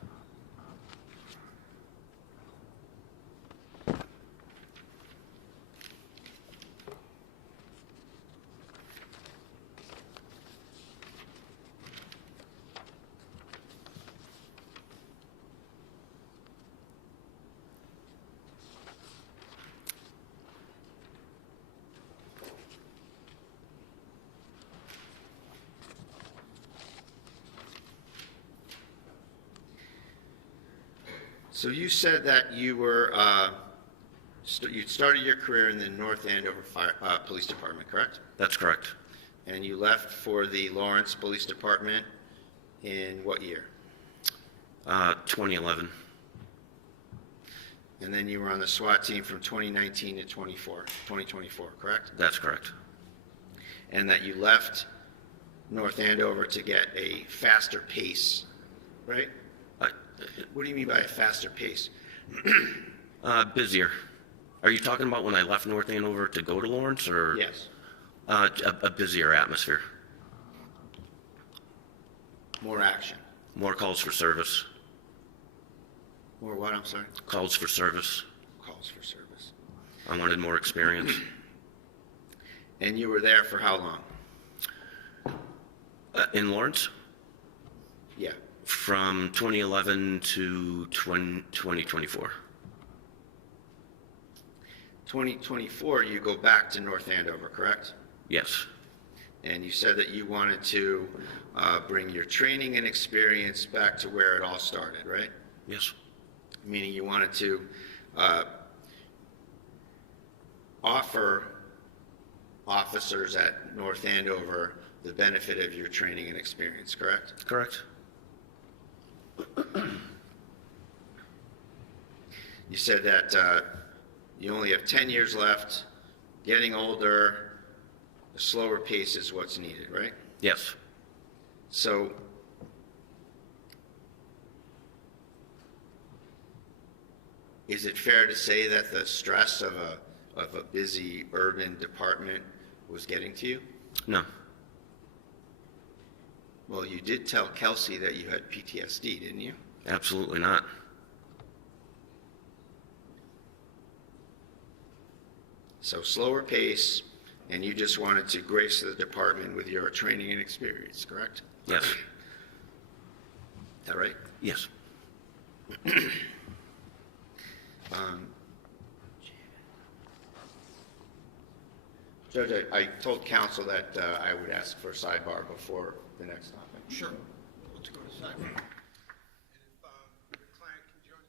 So you said that you were, you started your career in the North Andover Police Department, correct? That's correct. And you left for the Lawrence Police Department in what year? 2011. And then you were on the SWAT team from 2019 to 2024, correct? That's correct. And that you left North Andover to get a faster pace, right? What do you mean by a faster pace? Busier. Are you talking about when I left North Andover to go to Lawrence, or? Yes. A busier atmosphere. More action. More calls for service. More what, I'm sorry? Calls for service. Calls for service. I wanted more experience. And you were there for how long? In Lawrence? Yeah. From 2011 to 2024. 2024, you go back to North Andover, correct? Yes. And you said that you wanted to bring your training and experience back to where it all started, right? Yes. Meaning you wanted to offer officers at North Andover the benefit of your training and experience, correct? Correct. You said that you only have 10 years left, getting older, a slower pace is what's needed, right? Yes. So, is it fair to say that the stress of a busy urban department was getting to you? No. Well, you did tell Kelsey that you had PTSD, didn't you? Absolutely not. So slower pace, and you just wanted to grace the department with your training and experience, correct? Yes. Is that right? Yes. Judge, I told counsel that I would ask for a sidebar before the next topic. Sure. Let's go to sidebar. And if your client can join.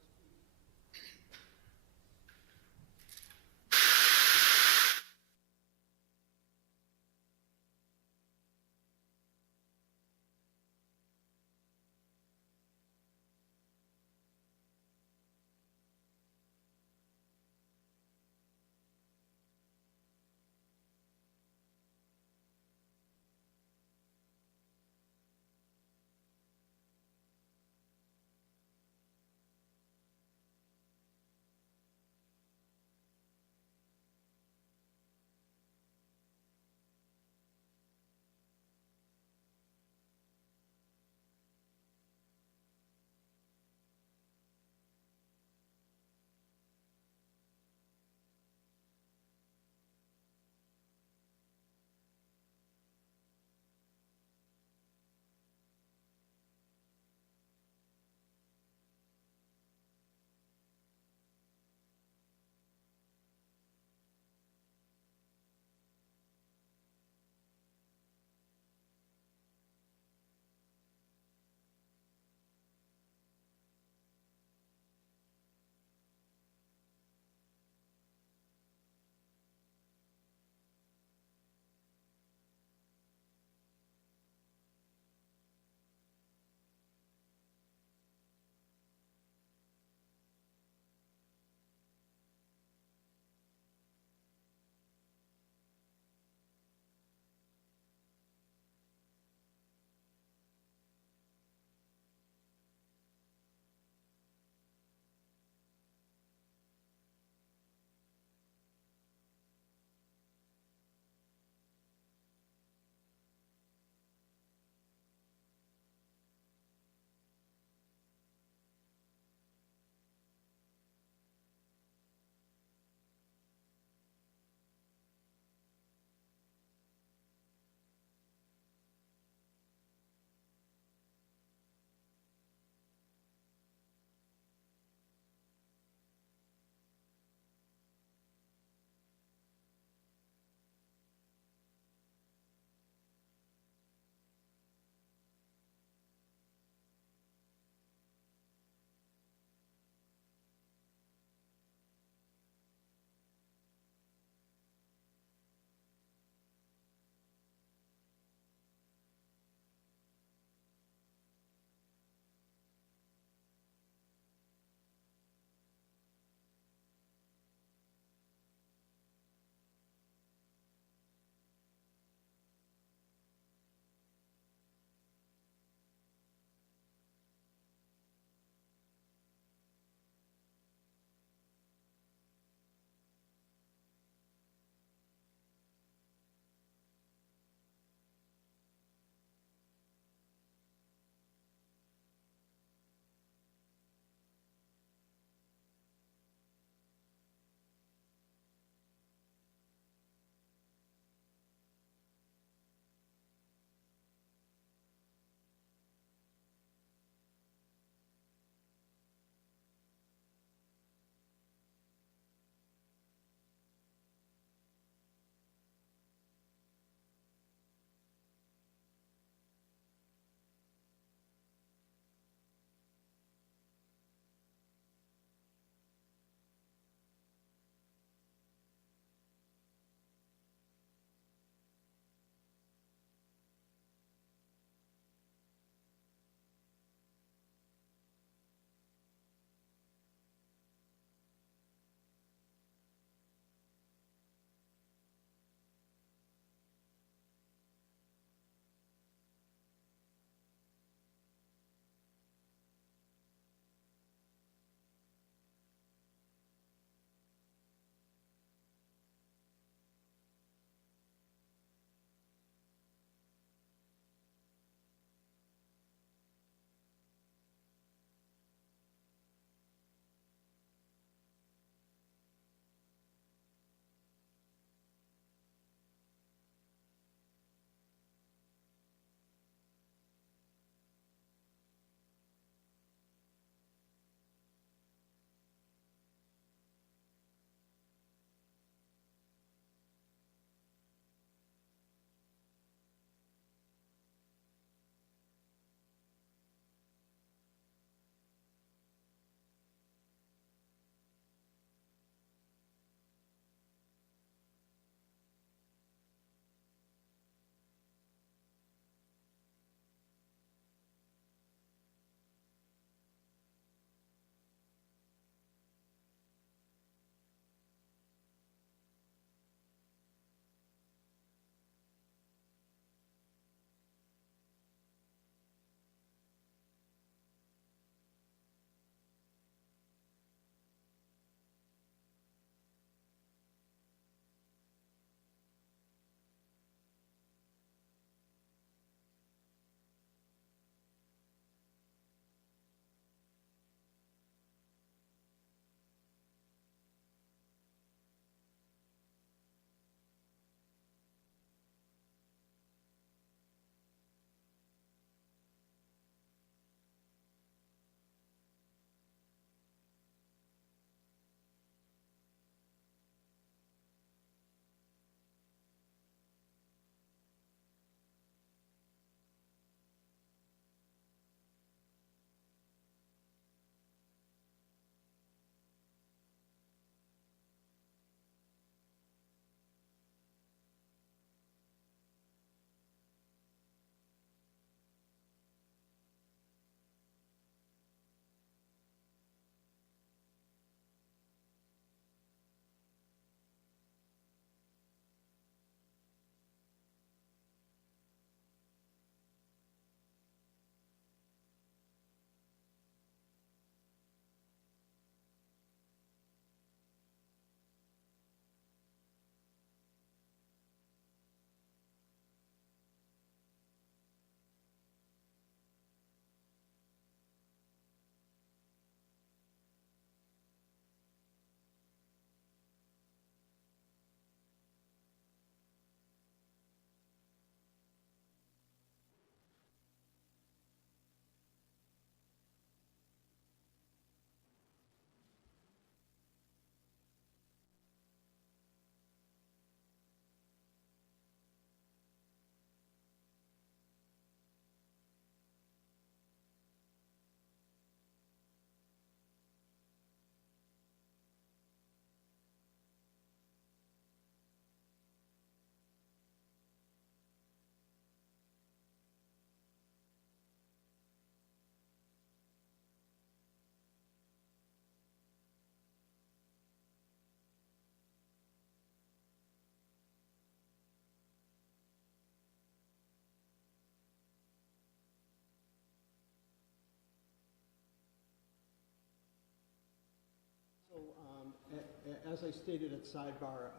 as I stated at sidebar,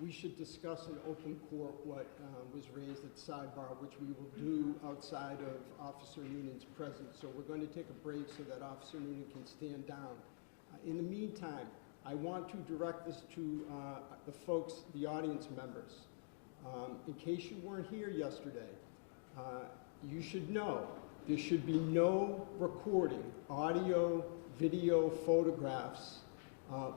we should discuss in open court what was raised at sidebar, which we will do outside of Officer Noonan's presence. So we're going to take a break so that Officer Noonan can stand down. In the meantime, I want to direct this to the folks, the audience members. In case you weren't here yesterday, you should know there should be no recording, audio, video, photographs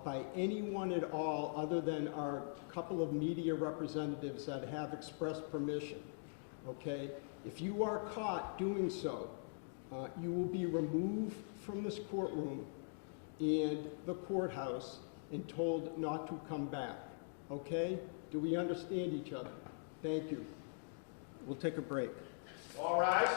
by anyone at all other than our couple of media representatives that have expressed permission, okay? If you are caught doing so, you will be removed from this courtroom and the courthouse and told not to come back, okay? Do we understand each other? Thank you. We'll take a break. All rise.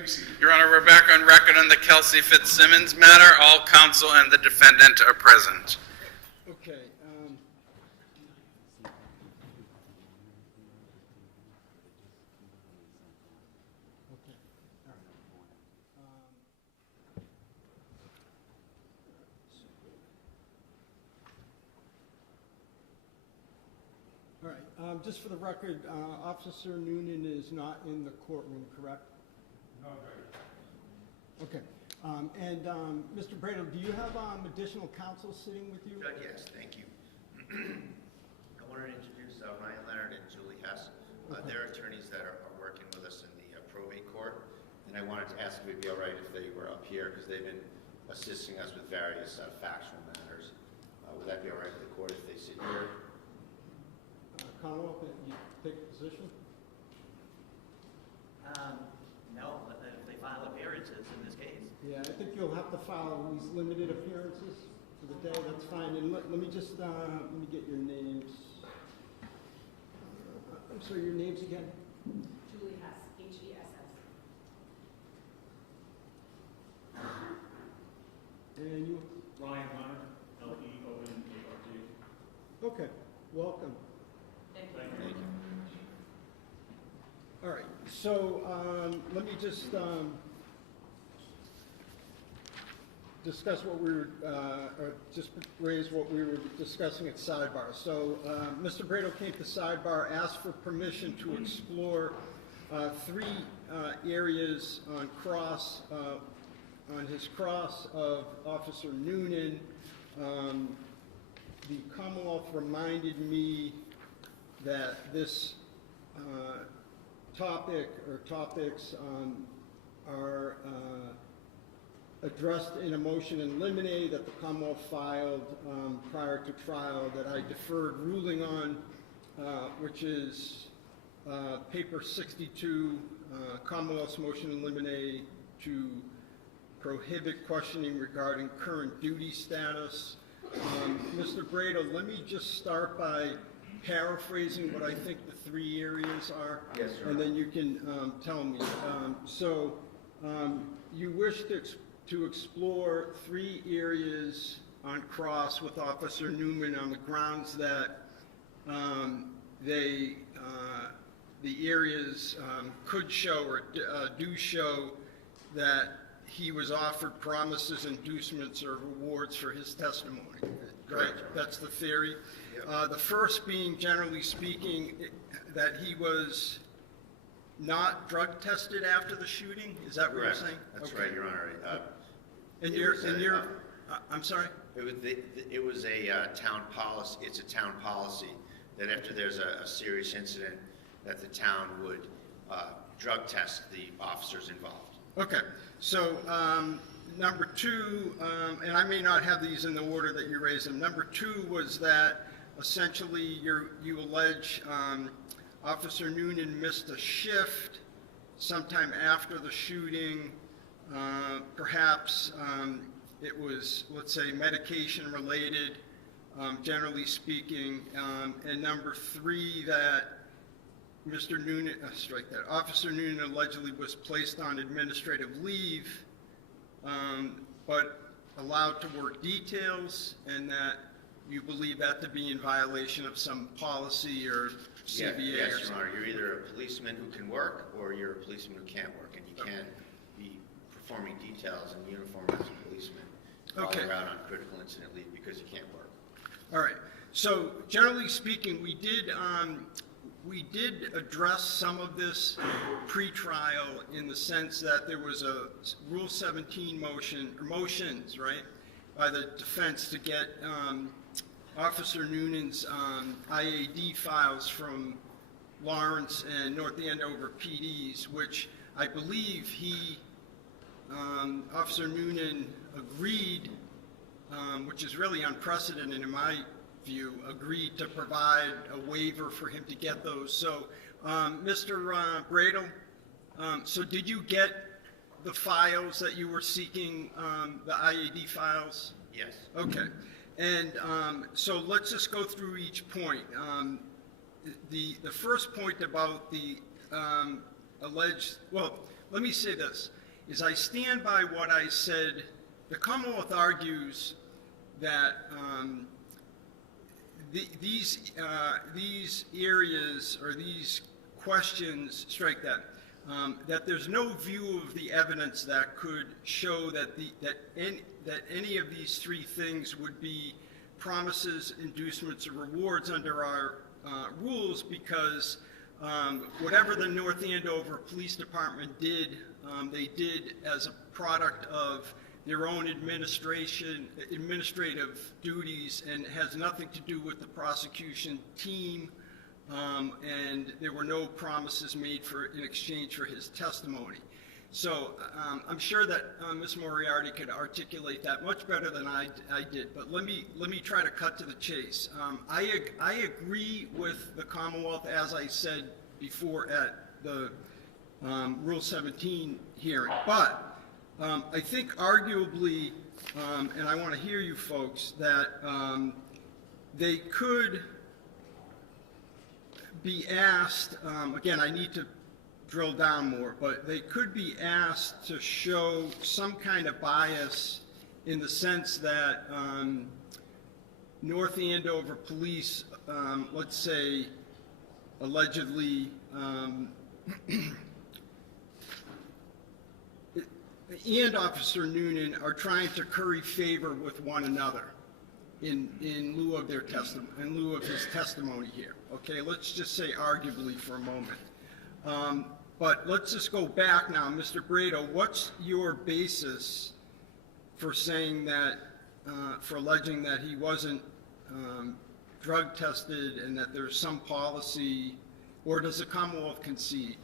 may be seated. Your Honor, we're back on record on the Kelsey Fitzsimmons matter. All counsel and the defendant are present. Okay. Okay. All right. All right. Just for the record, Officer Noonan is not in the courtroom, correct? No, Okay. Mr. Brado, do you have additional counsel sitting with you? Judge, yes, thank you. I wanted to introduce Ryan Leonard and Julie Hess. They're attorneys that are working with us in the probate court, and I wanted to ask if it would be all right if they were up here, because they've been assisting us with various factual matters. Would that be all right with the court if they sit here? Commonwealth, you take a position? No, but if they file appearances in this case. Yeah, I think you'll have to file these limited appearances for the day. That's fine. And let me just let me get your names. I'm sorry, your names again? Julie Hess, H-E-S-S. And you? Ryan Leonard, L-E-O-N-A-R-D. Okay. Welcome. Thank you. Thank you. All right. So let me just discuss what we were, or just raise what we were discussing at sidebar. So Mr. Brado came to sidebar, asked for permission to explore three areas on his cross of Officer Noonan. The Commonwealth reminded me that this topic or topics are addressed in a motion in limine that the Commonwealth filed prior to trial that I deferred ruling on, which is paper 62, Commonwealth's motion in limine to prohibit questioning regarding current duty status. Mr. Brado, let me just start by paraphrasing what I think the three areas are. Yes, sir. And then you can tell me. You wish to explore three areas on cross with Officer Newman on the grounds that the areas could show or do show that he was offered promises, inducements, or rewards for his testimony. Right? That's the theory. Yep. The first being, generally speaking, that he was not drug tested after the shooting. Is that what you're saying? That's okay. right, Your Honor. I'm sorry? It was a town policy. It's a town policy that after there's a serious incident, that the town would drug test the officers involved. Okay. So number two, and I may not have these in the order that you raised them. Number two was that essentially you allege Officer Noonan missed a shift sometime after the shooting. Perhaps it was, let's say, medication related, generally speaking. And number three, that Mr. Noonan, Officer Noonan allegedly was placed on administrative leave, but allowed to work details, and that you believe that to be in violation of some policy or CBA or Yes, something. Your Honor. You're either a policeman who can work or you're a policeman who can't work, and you can't be performing details in uniform as a policeman while you're out on critical incident leave because you can't work. All right. So generally speaking, we did address some of this pre-trial in the sense that there was a Rule 17 motions, right, by the defense to get Officer Noonan's IAD files from Lawrence and North Andover PDs, which I believe Officer Noonan agreed, which is really unprecedented in my view, agreed to provide a waiver for him to get those. So, Mr. Brado, so did you get the files that you were seeking, the IAD files? Yes. Okay. And so let's just go through each point. The first point about the alleged, well, let me say this, is I stand by what I said. The Commonwealth argues that these areas or these questions, strike that, that there's no view of the evidence that could show that any of these three things would be promises, inducements, or rewards under our rules, because whatever the North Andover Police Department did, they did as a product of their own administrative duties, and has nothing to do with the prosecution team, and there were no promises made in exchange for his testimony. So I'm sure that Ms. Moriarty could articulate that much better than I did, but let me try to cut to the chase. I agree with the Commonwealth, as I said before at the Rule 17 hearing, but I think arguably, and I want to hear you folks, that they could be asked, again, I need to drill down more, but they could be asked to show some kind of bias in the sense that North Andover Police, let's say, allegedly, and Officer Nunan are trying to curry favor with one another in lieu of their in lieu of his testimony here. Okay, let's just say arguably for a moment. But let's just go back now. Mr. Brado, what's your basis for saying that, for alleging that he wasn't drug tested and that there's some policy, or does the Commonwealth concede?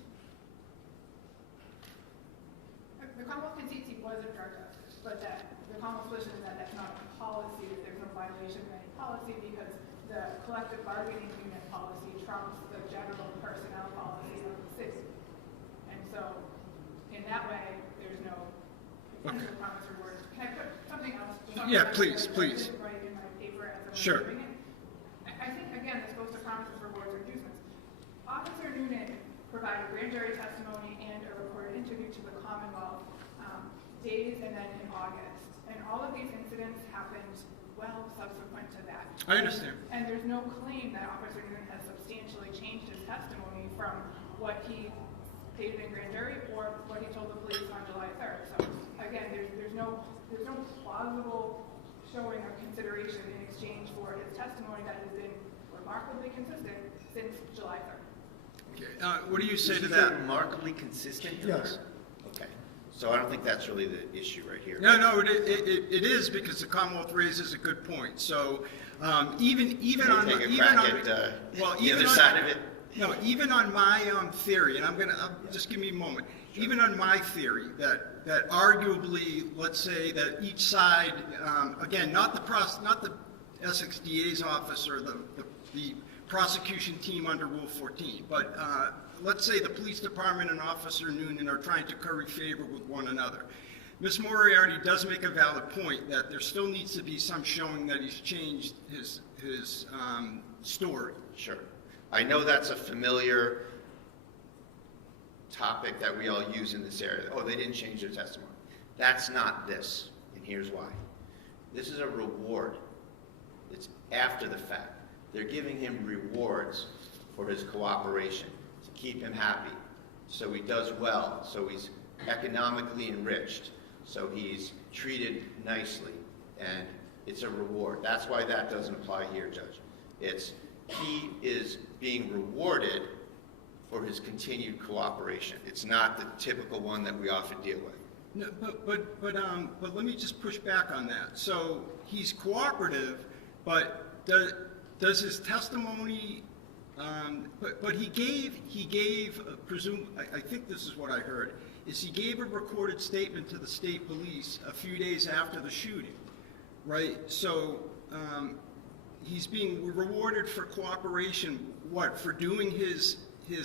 The Commonwealth concedes he wasn't drug tested, but that the Commonwealth's position is that that's not a policy, that there's no violation of any policy, because the collective bargaining unit policy trumps the general personnel policy of the city. And so, in that way, there's no potential promise reward. Can I put something else? Yeah, please, please. I didn't write in my paper as I was Sure. doing it. I think, again, this goes to promises, rewards, or inducements. Officer Nunan provided grand jury testimony and a recorded interview to the Commonwealth days and then in August. And all of these incidents happened well subsequent to that. I understand. And there's no claim that Officer Nunan has substantially changed his testimony from what he stated in grand jury or what he told the police on July 3rd. So again, there's no plausible showing of consideration in exchange for his testimony that has been remarkably consistent since July 3rd. Okay. What do you say to Did you say that? remarkably consistent? Yes. Okay. So I don't think that's really the issue right here. No, it is, because the Commonwealth raises a good point. So even on Take a even crack on at the even other on, side of it. No, even on my theory, and just give me a moment. Sure. Even on my theory that arguably, let's say that each side, again, not the Essex DA's office or the prosecution team under Rule 14, but let's say the police department and Officer Nunan are trying to curry favor with one another. Ms. Moriarty does make a valid point that there still needs to be some showing that he's changed his story. Sure. I know that's a familiar topic that we all use in this area. Oh, they didn't change their testimony. That's not this, and here's why. This is a reward. It's after the fact. They're giving him rewards for his cooperation, to keep him happy, so he does well, so he's economically enriched, so he's treated nicely, and it's a reward. That's why that doesn't apply here, Judge. He is being rewarded for his continued cooperation. It's not the typical one that we often deal with. No, but let me just push back on that. So he's cooperative, but does his testimony? But he gave I think this is what I heard, is he gave a recorded statement to the state police a few days after the shooting, right? So he's being rewarded for cooperation, what, for doing his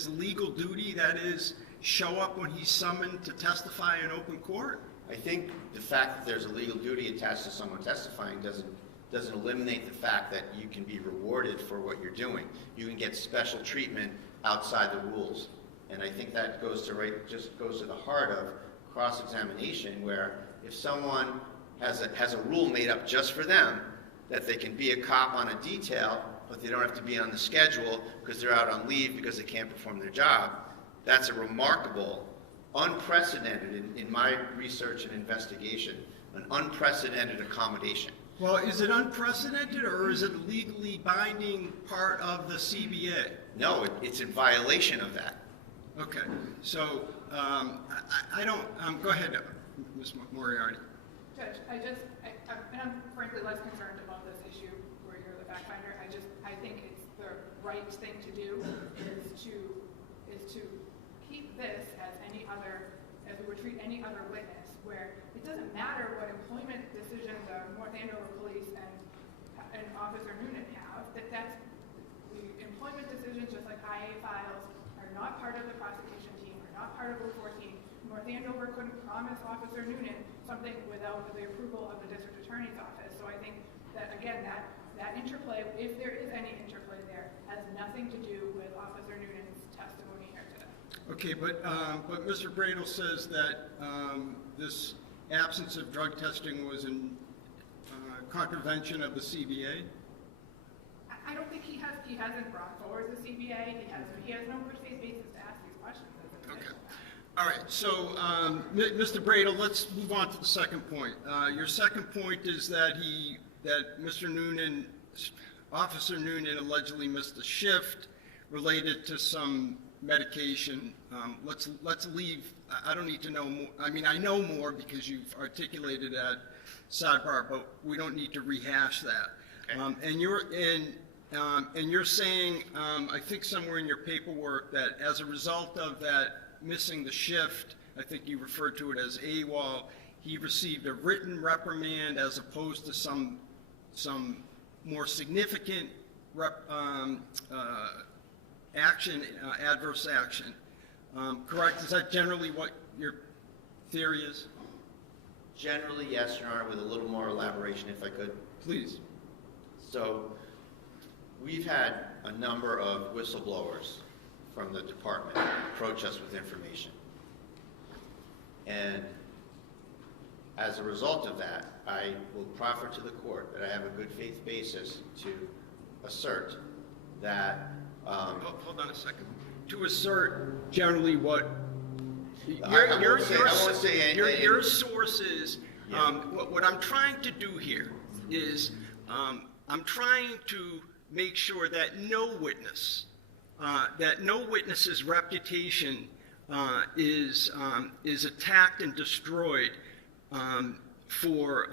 legal duty, that is, show up when he's summoned to testify in open court? I think the fact that there's a legal duty attached to someone testifying doesn't eliminate the fact that you can be rewarded for what you're doing. You can get special treatment outside the rules. And I think that goes to the heart of cross-examination, where if someone has a rule made up just for them, that they can be a cop on a detail, but they don't have to be on the schedule because they're out on leave because they can't perform their job, that's a remarkable, unprecedented, in my research and investigation, an unprecedented accommodation. Well, is it unprecedented, or is it a legally binding part of the CBA? No, it's in violation of that. Okay, so I don't, go ahead, Ms. Moriarty. Judge, I'm frankly less concerned about this issue where you're the fact finder. I think it's the right thing to do is to keep this as we would treat any other witness, where it doesn't matter what employment decision the North Andover police and Officer Nunan have, that's the employment decisions, just like IA files, are not part of the prosecution team, are not part of the 14. North Andover couldn't promise Officer Nunan something without the approval of the district attorney's office. So I think that, again, that interplay, if there is any interplay there, has nothing to do with Officer Nunan's testimony here today. Okay, but Mr. Bradle says that this absence of drug testing was in contravention of the CBA. I don't think he hasn't brought forward the CBA. He has no good faith basis to ask these questions. Okay. All right. So, Mr. Bradle, let's move on to the second point. Your second point is that Mr. Nunan, Officer Nunan, allegedly missed a shift related to some medication. Let's leave. I don't need to know more. I mean, I know more because you've articulated at sidebar, but we don't need to rehash that. Okay. And you're saying, I think somewhere in your paperwork, that as a result of that missing the shift, I think you referred to it as AWOL, he received a written reprimand as opposed to some more significant action, adverse action. Correct? Is that generally what your theory is? Generally, yes, Your Honor, with a little more elaboration, if I could. Please. So, we've had a number of whistleblowers from the department approach us with information. And as a result of that, I will proffer to the court that I have a good faith basis to assert that... hold on a second. To assert generally what... Your sources... Yeah. What I'm trying to do here is I'm trying to make sure that no witness's reputation is attacked and destroyed for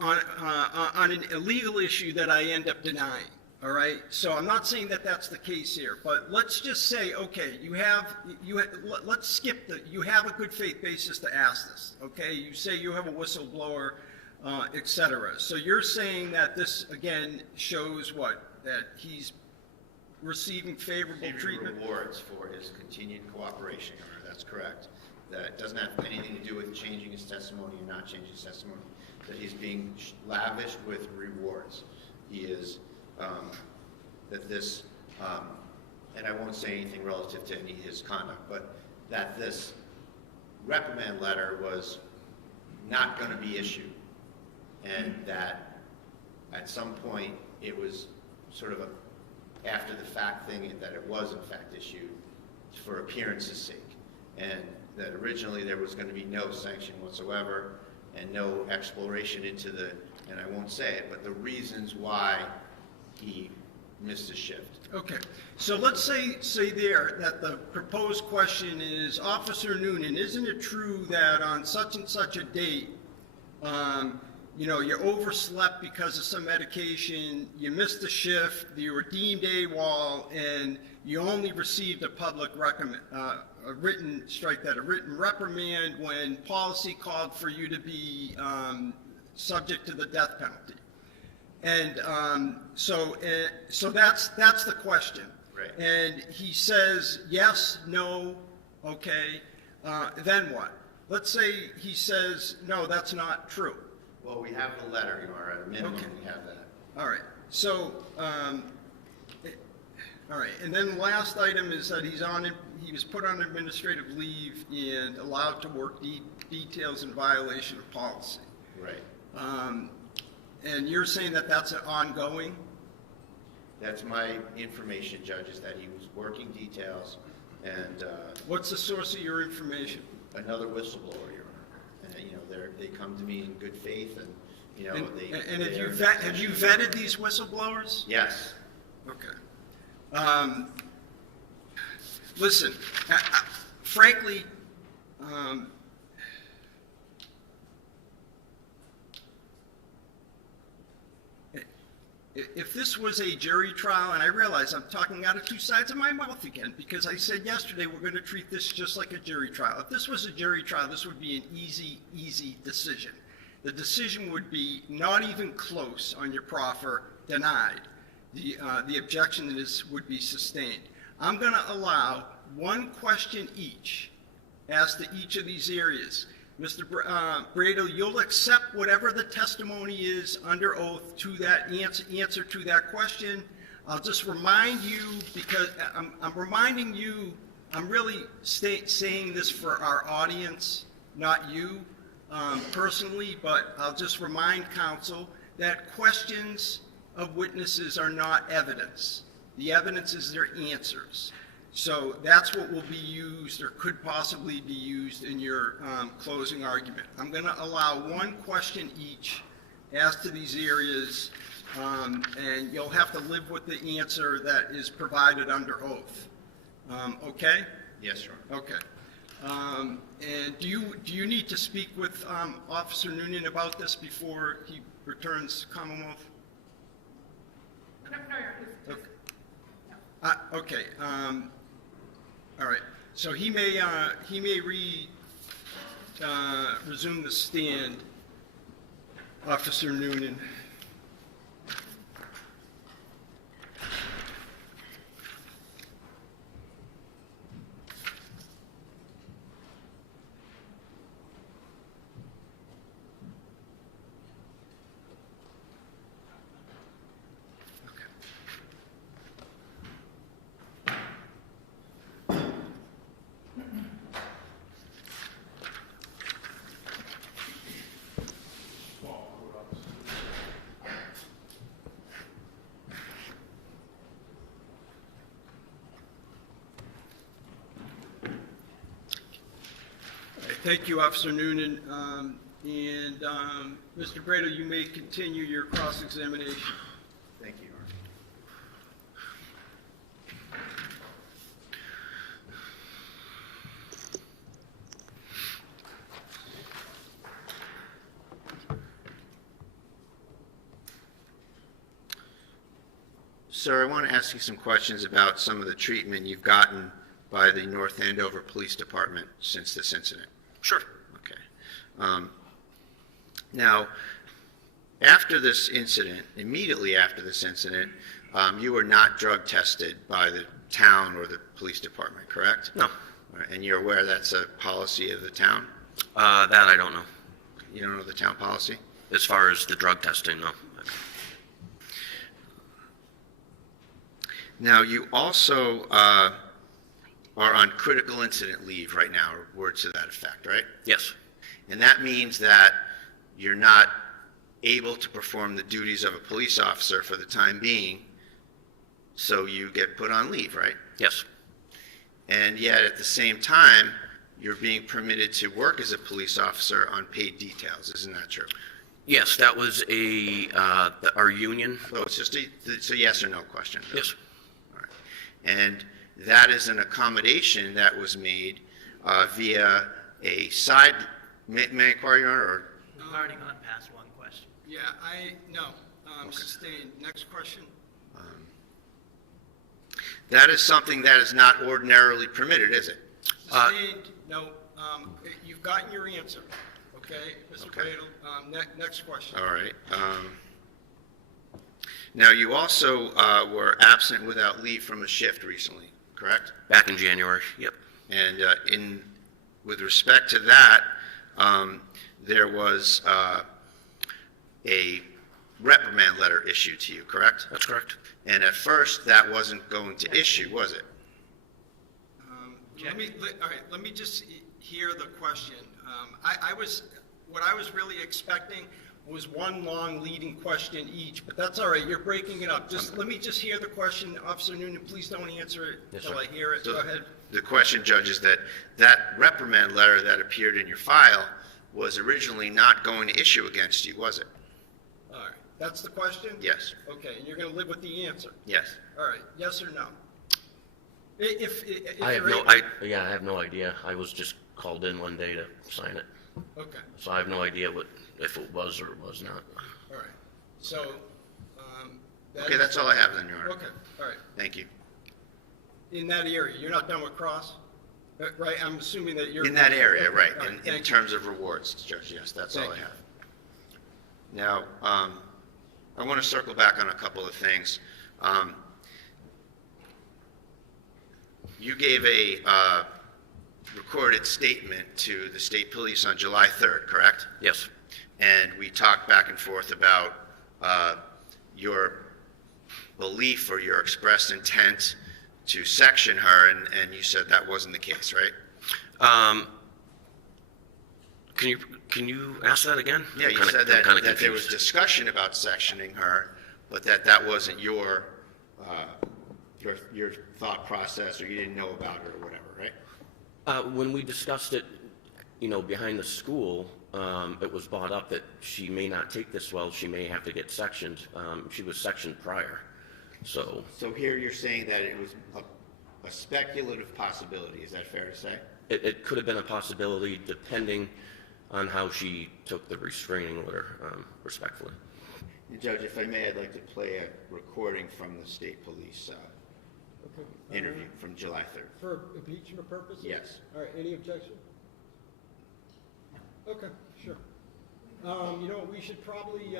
on an illegal issue that I end up denying. All right. So I'm not saying that that's the case here, but let's just say, okay, let's skip you have a good faith basis to ask this. Okay. You say you have a whistleblower, etc. So you're saying that this again shows what? That he's receiving favorable treatment? Rewards for his continued cooperation, Your Honor. That's correct. That it doesn't have anything to do with changing his testimony or not changing his testimony. That he's being lavished with rewards. He is, that this, and I won't say anything relative to any of his conduct, but that this reprimand letter was not going to be issued. And that at some point it was sort of a after the fact thing, that it was in fact issued for appearance's sake, and that originally there was going to be no sanction whatsoever and no exploration into the, and I won't say it, but the reasons why he missed a shift. Okay, so let's say there that the proposed question is, Officer Nunan, isn't it true that on such and such a date, you overslept because of some medication, you missed a shift, you were deemed AWOL, and you only received a public a written reprimand when policy called for you to be subject to the death penalty. And so that's the question. Right. And he says yes, no, okay. Then what? Let's say he says no, that's not true. Well, we have the letter, Your Honor. At a minimum, okay. We have that. All right. So, All right, and then the last item is that he was put on administrative leave and allowed to work details in violation of policy. Right. And you're saying that that's an ongoing? That's my information, Judge, is that he was working details and What's the source of your information? another whistleblower, Your Honor. And, you know, they come to me in good faith and, you know, And have you vetted these whistleblowers? Yes. Okay. Listen, frankly, if this was a jury trial, and I realize I'm talking out of two sides of my mouth again, because I said yesterday we're going to treat this just like a jury trial. If this was a jury trial, this would be an easy decision. The decision would be not even close on your proffer, denied. The objection would be sustained. I'm going to allow one question each as to each of these areas. Mr. Brado, you'll accept whatever the testimony is under oath to that answer to that question. I'll just remind you, because I'm reminding you, I'm really saying this for our audience, not you personally, but I'll just remind counsel that questions of witnesses are not evidence. The evidence is their answers. So that's what will be used or could possibly be used in your closing argument. I'm going to allow one question each as to these areas, and you'll have to live with the answer that is provided under oath. Okay? Yes, Your Honor. Okay. And do you need to speak with Officer Nunan about this before he returns Commonwealth? No, Your Honor. Okay. All right. So he may resume the stand, Officer Nunan. Thank you, Officer Nunan. Mr. Brado, you may continue your cross-examination. Thank you, Your Honor. Sir, I want to ask you some questions about some of the treatment you've gotten by the North Andover Police Department since this incident. Sure. Okay. Now, after this incident, immediately after this incident, you were not drug tested by the town or the police department, correct? No. All right, and you're aware that's a policy of the town? That I don't know. You don't know the town policy? As far as the drug testing, no. Now, you also are on critical incident leave right now, or words to that effect, right? Yes. And that means that you're not able to perform the duties of a police officer for the time being, so you get put on leave, right? Yes. And yet, at the same time, you're being permitted to work as a police officer on paid details. Isn't that true? Yes, that was our union. So it's just a yes or no question. Really. Yes. All right. And that is an accommodation that was made via a side. May I inquire, Your Honor? Or? We've already gone past one question. Yeah, sustained. Next question. That is something that is not ordinarily permitted, is it? Sustained. No. You've gotten your answer. Okay, Mr. Brado. Next question. All right. Now, you also were absent without leave from a shift recently, correct? Back in January, yep. And with respect to that, there was a reprimand letter issued to you, correct? That's correct. And at first, that wasn't going to issue, was it? Let me just hear the question. What I was really expecting was one long leading question each, but that's all right, you're breaking it up. Let me just hear the question, Officer Noonan, please don't answer it Yes, until I sir. hear it, So go ahead. The question, Judge, is that reprimand letter that appeared in your file was originally not going to issue against you, was it? All right, that's the question? Yes. Okay, and you're gonna live with the answer? Yes. All right, yes or no? If I have you're no, able- I have no idea. I was just called in one day to sign it. Okay, So I have no idea if it was or was not. all right, so, Okay, that's all I have then, Your Honor. Okay, all right. Thank you. In that area, you're not done with cross? Right, I'm assuming that you're... In that area, Okay, right, all in thank you. terms of rewards, Judge, yes, that's all I Thank you. have. Now, I want to circle back on a couple of things. You gave a recorded statement to the state police on July 3rd, correct? Yes. And we talked back and forth about your belief or your expressed intent to section her, and you said that wasn't the case, right? Can you ask that again? Yeah, you I'm said kinda that there was confused. discussion about sectioning her, but that wasn't your thought process, or you didn't know about her or whatever, right? When we discussed it, behind the school, it was brought up that she may not take this well, she may have to get sectioned. She was sectioned prior, so. So here you're saying that it was a speculative possibility, is that fair to say? It could have been a possibility depending on how she took the restraining order, respectfully. Judge, if I may, I'd like to play a recording from the state police interview from July 3rd. For impeachment purposes? Yes. All right, any objection? Okay, sure. We should probably,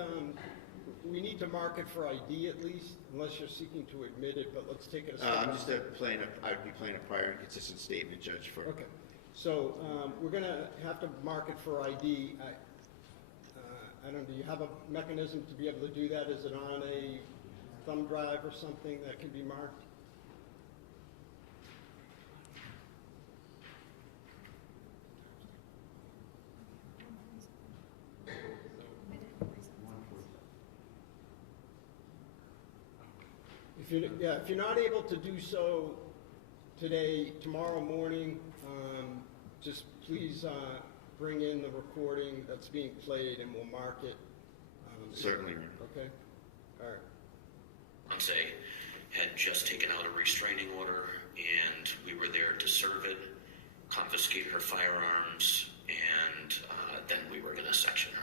we need to mark it for ID at least, unless you're seeking to admit it, but let's take it a step I'm back. just I'd be playing a prior inconsistent statement, Judge, for. Okay, so we're going to have to mark it for ID. I don't know, do you have a mechanism to be able to do that? Is it on a thumb drive or something that can be marked? If you're not able to do so today, tomorrow morning, just please bring in the recording that's being played and we'll mark it. Certainly. Okay? All right. Fiancé had just taken out a restraining order, and we were there to serve it, confiscate her firearms, and then we were going to section her.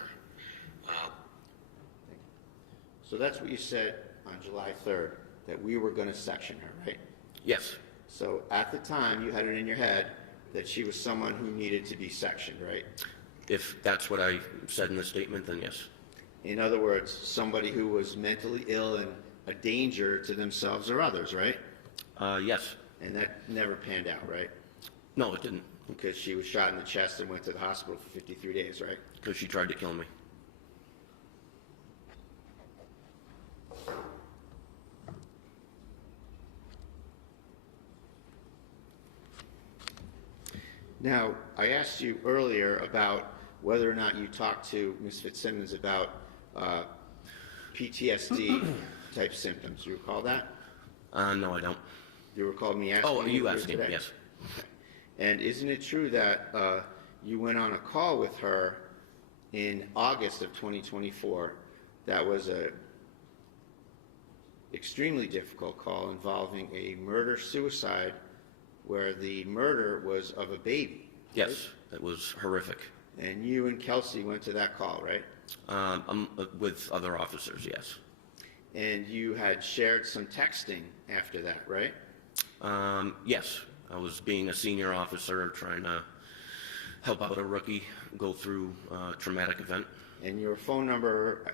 So that's what you said on July 3rd, that we were going to section her, right? Yes, So at the time, you had it in your head that she was someone who needed to be sectioned, right? if that's what I said in the statement, then yes. In other words, somebody who was mentally ill and a danger to themselves or others, right? Yes. And that never panned out, right? No, it didn't, Because she was shot in the chest and went to the hospital for 53 days, right? because she tried to kill me. Now, I asked you earlier about whether or not you talked to Ms. Fitzsimmons about PTSD type symptoms. Do you recall that? No, I don't. Do you recall me asking Oh, you earlier asking, today? yes. And isn't it true that you went on a call with her in August of 2024? That was a extremely difficult call involving a murder-suicide where the murder was of a baby. Yes, it was horrific. And you and Kelsey went to that call, right? With other officers, yes. And you had shared some texting after that, right? Yes, I was being a senior officer trying to help out a rookie go through a traumatic event. And your phone number,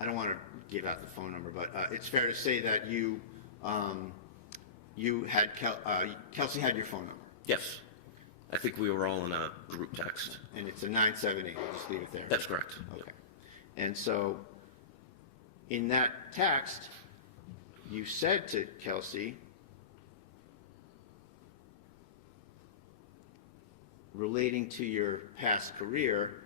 I don't want to give out the phone number, but it's fair to say that you had, Kelsey had your phone number. Yes, I think we were all in a group text. And it's a 978, I'll just leave it there. That's correct. Okay. And so in that text, you said to Kelsey, relating to your past career,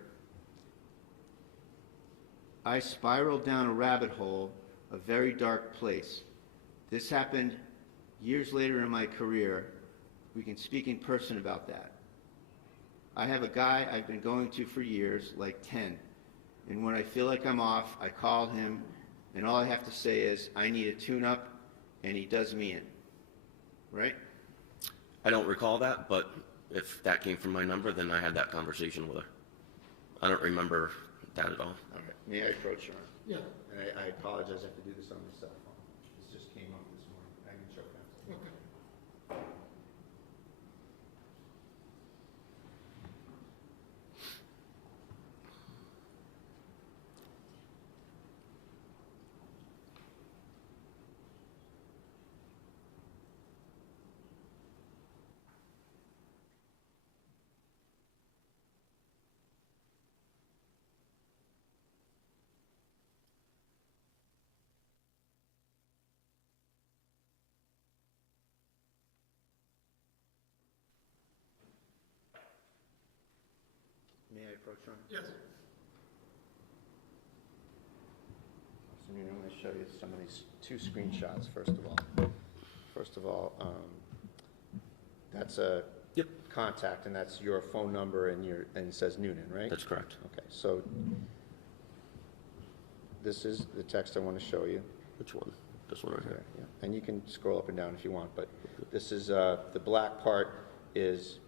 I spiraled down a rabbit hole, a very dark place. This happened years later in my career. We can speak in person about that. I have a guy I've been going to for years, like 10. And when I feel like I'm off, I call him, and all I have to say is, I need a tune-up, and he does me in. Right? I don't recall that, but if that came from my number, then I had that conversation with her. I don't remember that at all. Okay. May I approach her? Yeah. And I apologize, I have to do this on my cell phone. This just came up this morning. I can show that. Okay. May I approach her? Yes. So I'm going to show you some of these two screenshots, first of all. First of all, that's a contact, and that's your phone number, and it says Nunan, right? That's correct. Okay, so this is the text I want to show you. Which one? This one right here? Yeah. And you can scroll up and down if you want, but this is, the black part is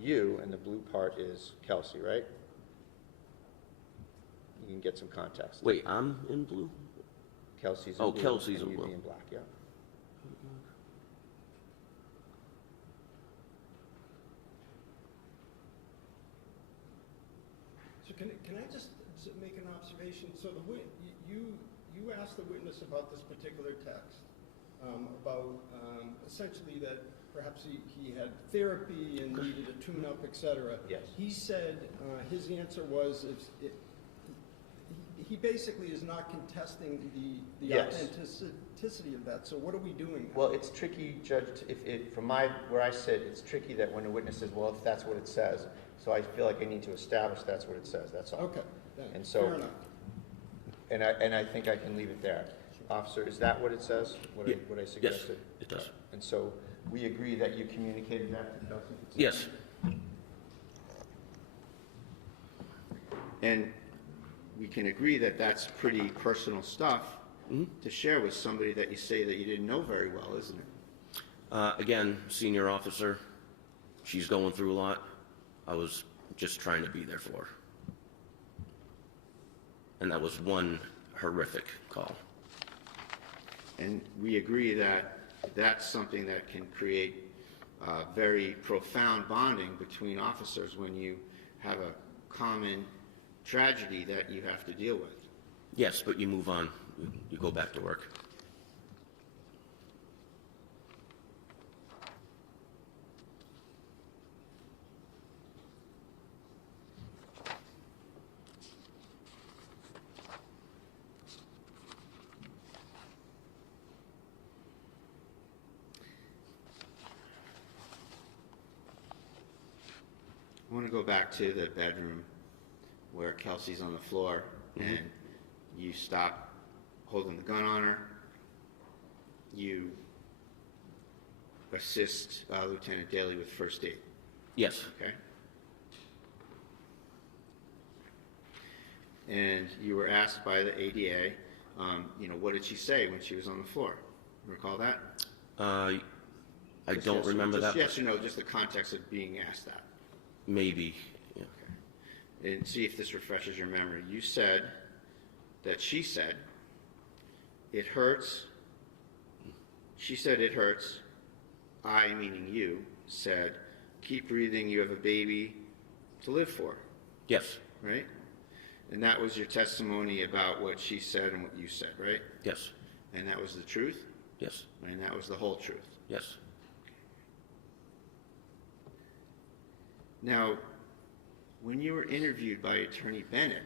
you, and the blue part is Kelsey, right? You can get some context. Wait, I'm in blue? Kelsey's in Oh, blue. Kelsey's and in you'd blue. be in black, yeah. So can I just make an observation? So you asked the witness about this particular text, about essentially that perhaps he had therapy and needed a tune-up, et cetera. Yes. He said his answer was he basically is not contesting the Yes. authenticity of that. So what are we doing? Well, it's tricky, Judge, from where I sit, it's tricky that when a witness says, well, if that's what it says, so I feel like I need to establish that's what it says, that's all. Okay, And so, fair enough. And I think I can leave it there. Officer, is that what it says, what I suggested? Yes, it does. And so, we agree that you communicated that to Kelsey? Yes. And we can agree that that's pretty personal stuff to share with somebody that you say that you didn't know very well, isn't it? Again, senior officer, she's going through a lot. I was just trying to be there for her. And that was one horrific call. And we agree that that's something that can create very profound bonding between officers when you have a common tragedy that you have to deal with. Yes, but you move on. You go back to work. I want to go back to the bedroom where Kelsey's on the floor and you stop holding the gun on her. You assist Lieutenant Daly with first aid. Yes. Okay. And you were asked by the ADA, what did she say when she was on the floor? Recall that? I Just don't yes or- remember just that. Yes or no, just the context of being asked that. Maybe. Yeah. Okay. And see if this refreshes your memory. You said that she said, it hurts. She said, it hurts. I, meaning you, said, keep breathing, you have a baby to live for. Yes. Right? And that was your testimony about what she said and what you said, right? Yes. And that was the truth? Yes. And that was the whole truth? Yes. Now, when you were interviewed by Attorney Bennett,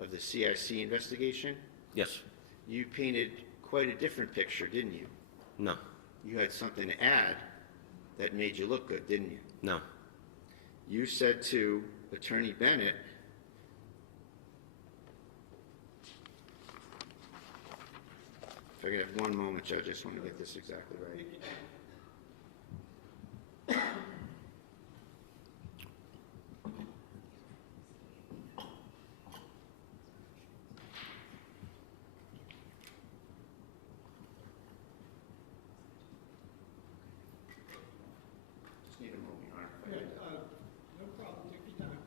of the CIC investigation, Yes. you painted quite a different picture, didn't you? No. You had something to add that made you look good, didn't you? No. You said to Attorney Bennett, if I could have one moment, Judge, I just want to get this exactly right. Just need a moment, Your Honor, if I could. No problem, take your time.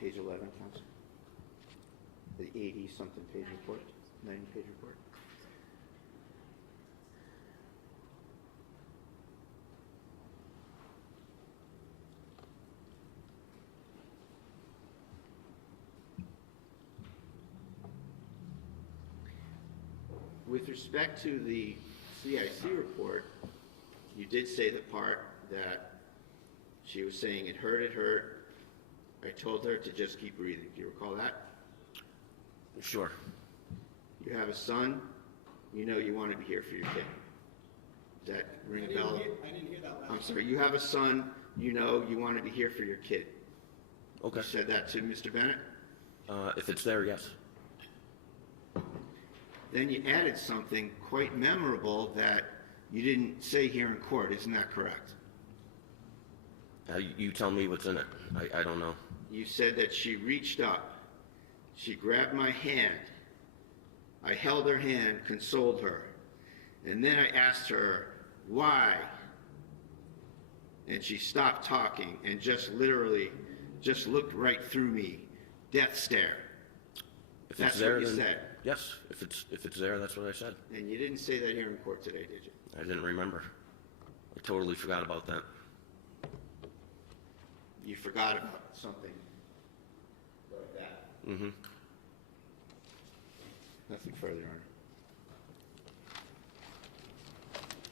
Page 11, counsel. The 80-something page report, 90-page report. With respect to the CIC report, you did say the part that she was saying it hurt. I told her to just keep breathing. Do you recall that? Sure. You have a son. You know you want to be here for your kid. Does that ring a bell? I didn't hear that last. I'm sorry. You have a son. You know you want to be here for your kid. Okay. You said that to Mr. Bennett? If it's there, yes. Then you added something quite memorable that you didn't say here in court. Isn't that correct? You tell me what's in it. I don't know. You said that she reached up. She grabbed my hand. I held her hand, consoled her. And then I asked her, why? And she stopped talking and just literally just looked right through me. Death stare. If That's it's there, what you then said. yes. If it's there, that's what I said. And you didn't say that here in court today, did you? I didn't remember. I totally forgot about that. You forgot about something like that. Mm-hmm. Nothing further, Your Honor.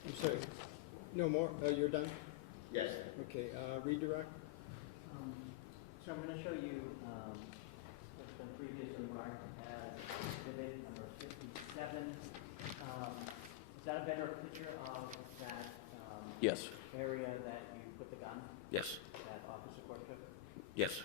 I'm sorry, no more, you're done? Yes. Okay, redirect? So I'm going to show you what's been previously marked as exhibit number 57. Is that a better picture of that Yes. area that you put the gun, Yes. that Officer Court took? Yes.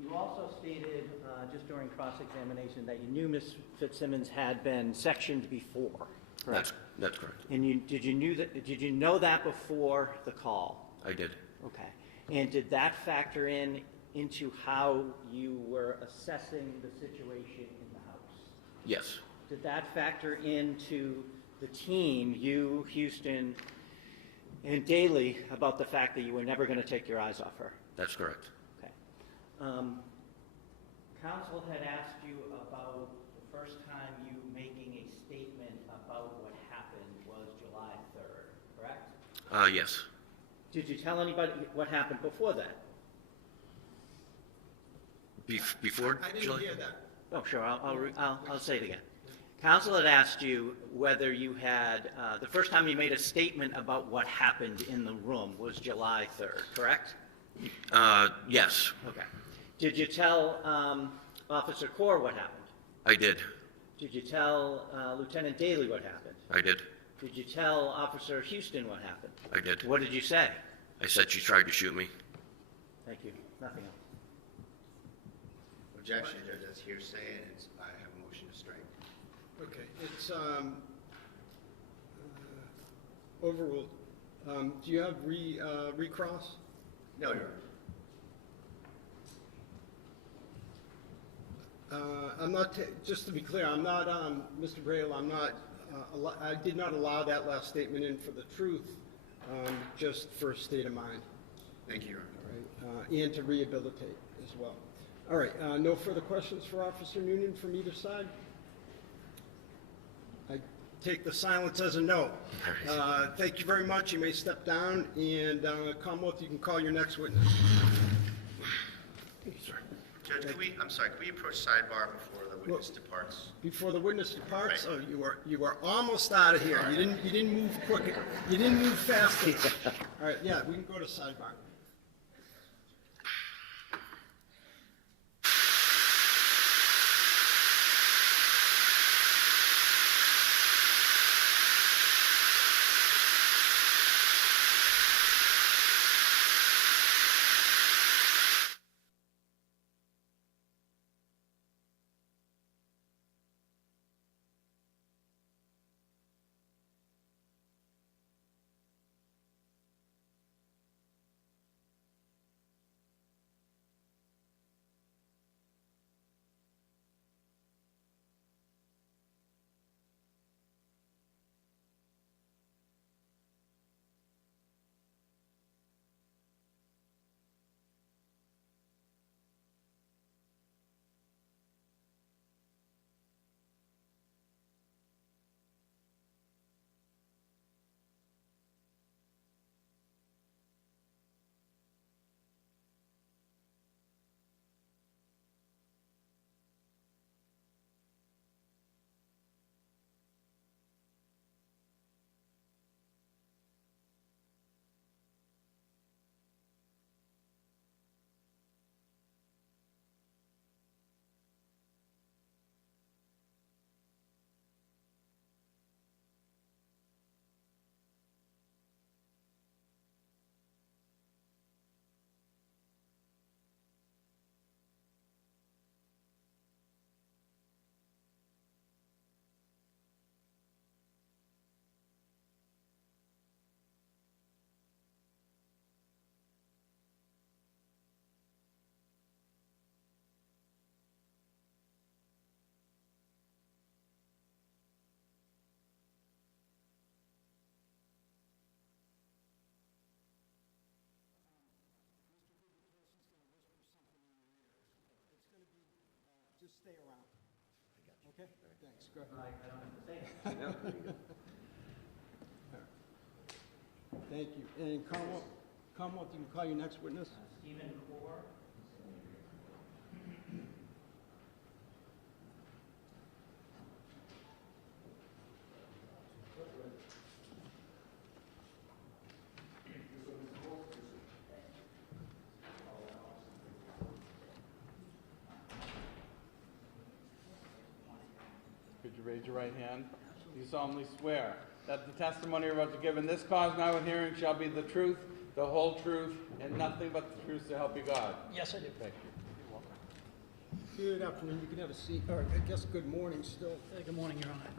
You also stated just during cross-examination that you knew Ms. Fitzsimmons had been sectioned before, correct? That's correct. And did you know that before the call? I did. Okay. And did that factor into how you were assessing the situation in the house? Yes. Did that factor into the team, you, Houston, and Daly, about the fact that you were never going to take your eyes off her? That's correct. Okay. Counsel had asked you about the first time you making a statement about what happened was July 3rd, correct? Yes. Did you tell anybody what happened before that? Before I didn't July? hear that. Oh, sure, I'll say it again. Counsel had asked you whether you had, the first time you made a statement about what happened in the room was July 3rd, correct? Yes. Okay. Did you tell Officer Corr what happened? I did. Did you tell Lieutenant Daley what happened? I did. Did you tell Officer Houston what happened? I did. What did you say? I said she tried to shoot me. Thank you. Nothing else. Objection, Judge, that's hearsay, and I have a motion to strike. Okay, it's overruled. Do you have recross? No, Your Honor. I'm not, just to be clear, I'm not, Mr. Braille, I'm not, I did not allow that last statement in for the truth, just for state of mind, Thank you, Your Honor. all right, and to rehabilitate as well. All right, no further questions for Officer Nunan from either side? I take the silence as a no. Thank you very much. You may step down, and Commonwealth, you can call your next witness. Sorry. Judge, can we approach sidebar before the witness departs? Before the witness departs, Right. oh, you are almost out of here. You didn't move quick. You didn't move fast enough. All right, yeah, we can go to sidebar. Just stay around. Okay? Thanks. Go ahead. I don't have to say it. Thank you. And Commonwealth, you can call your next witness. Stephen Core. Could you raise your right hand? Do you solemnly swear that the testimony you're about to give in this cause now in hearing shall be the truth, the whole truth, and nothing but the truth to help you God? Yes, I do. Thank you. You're welcome. Good afternoon. You can have a seat. Or I guess good morning still. Good morning, Your Honor.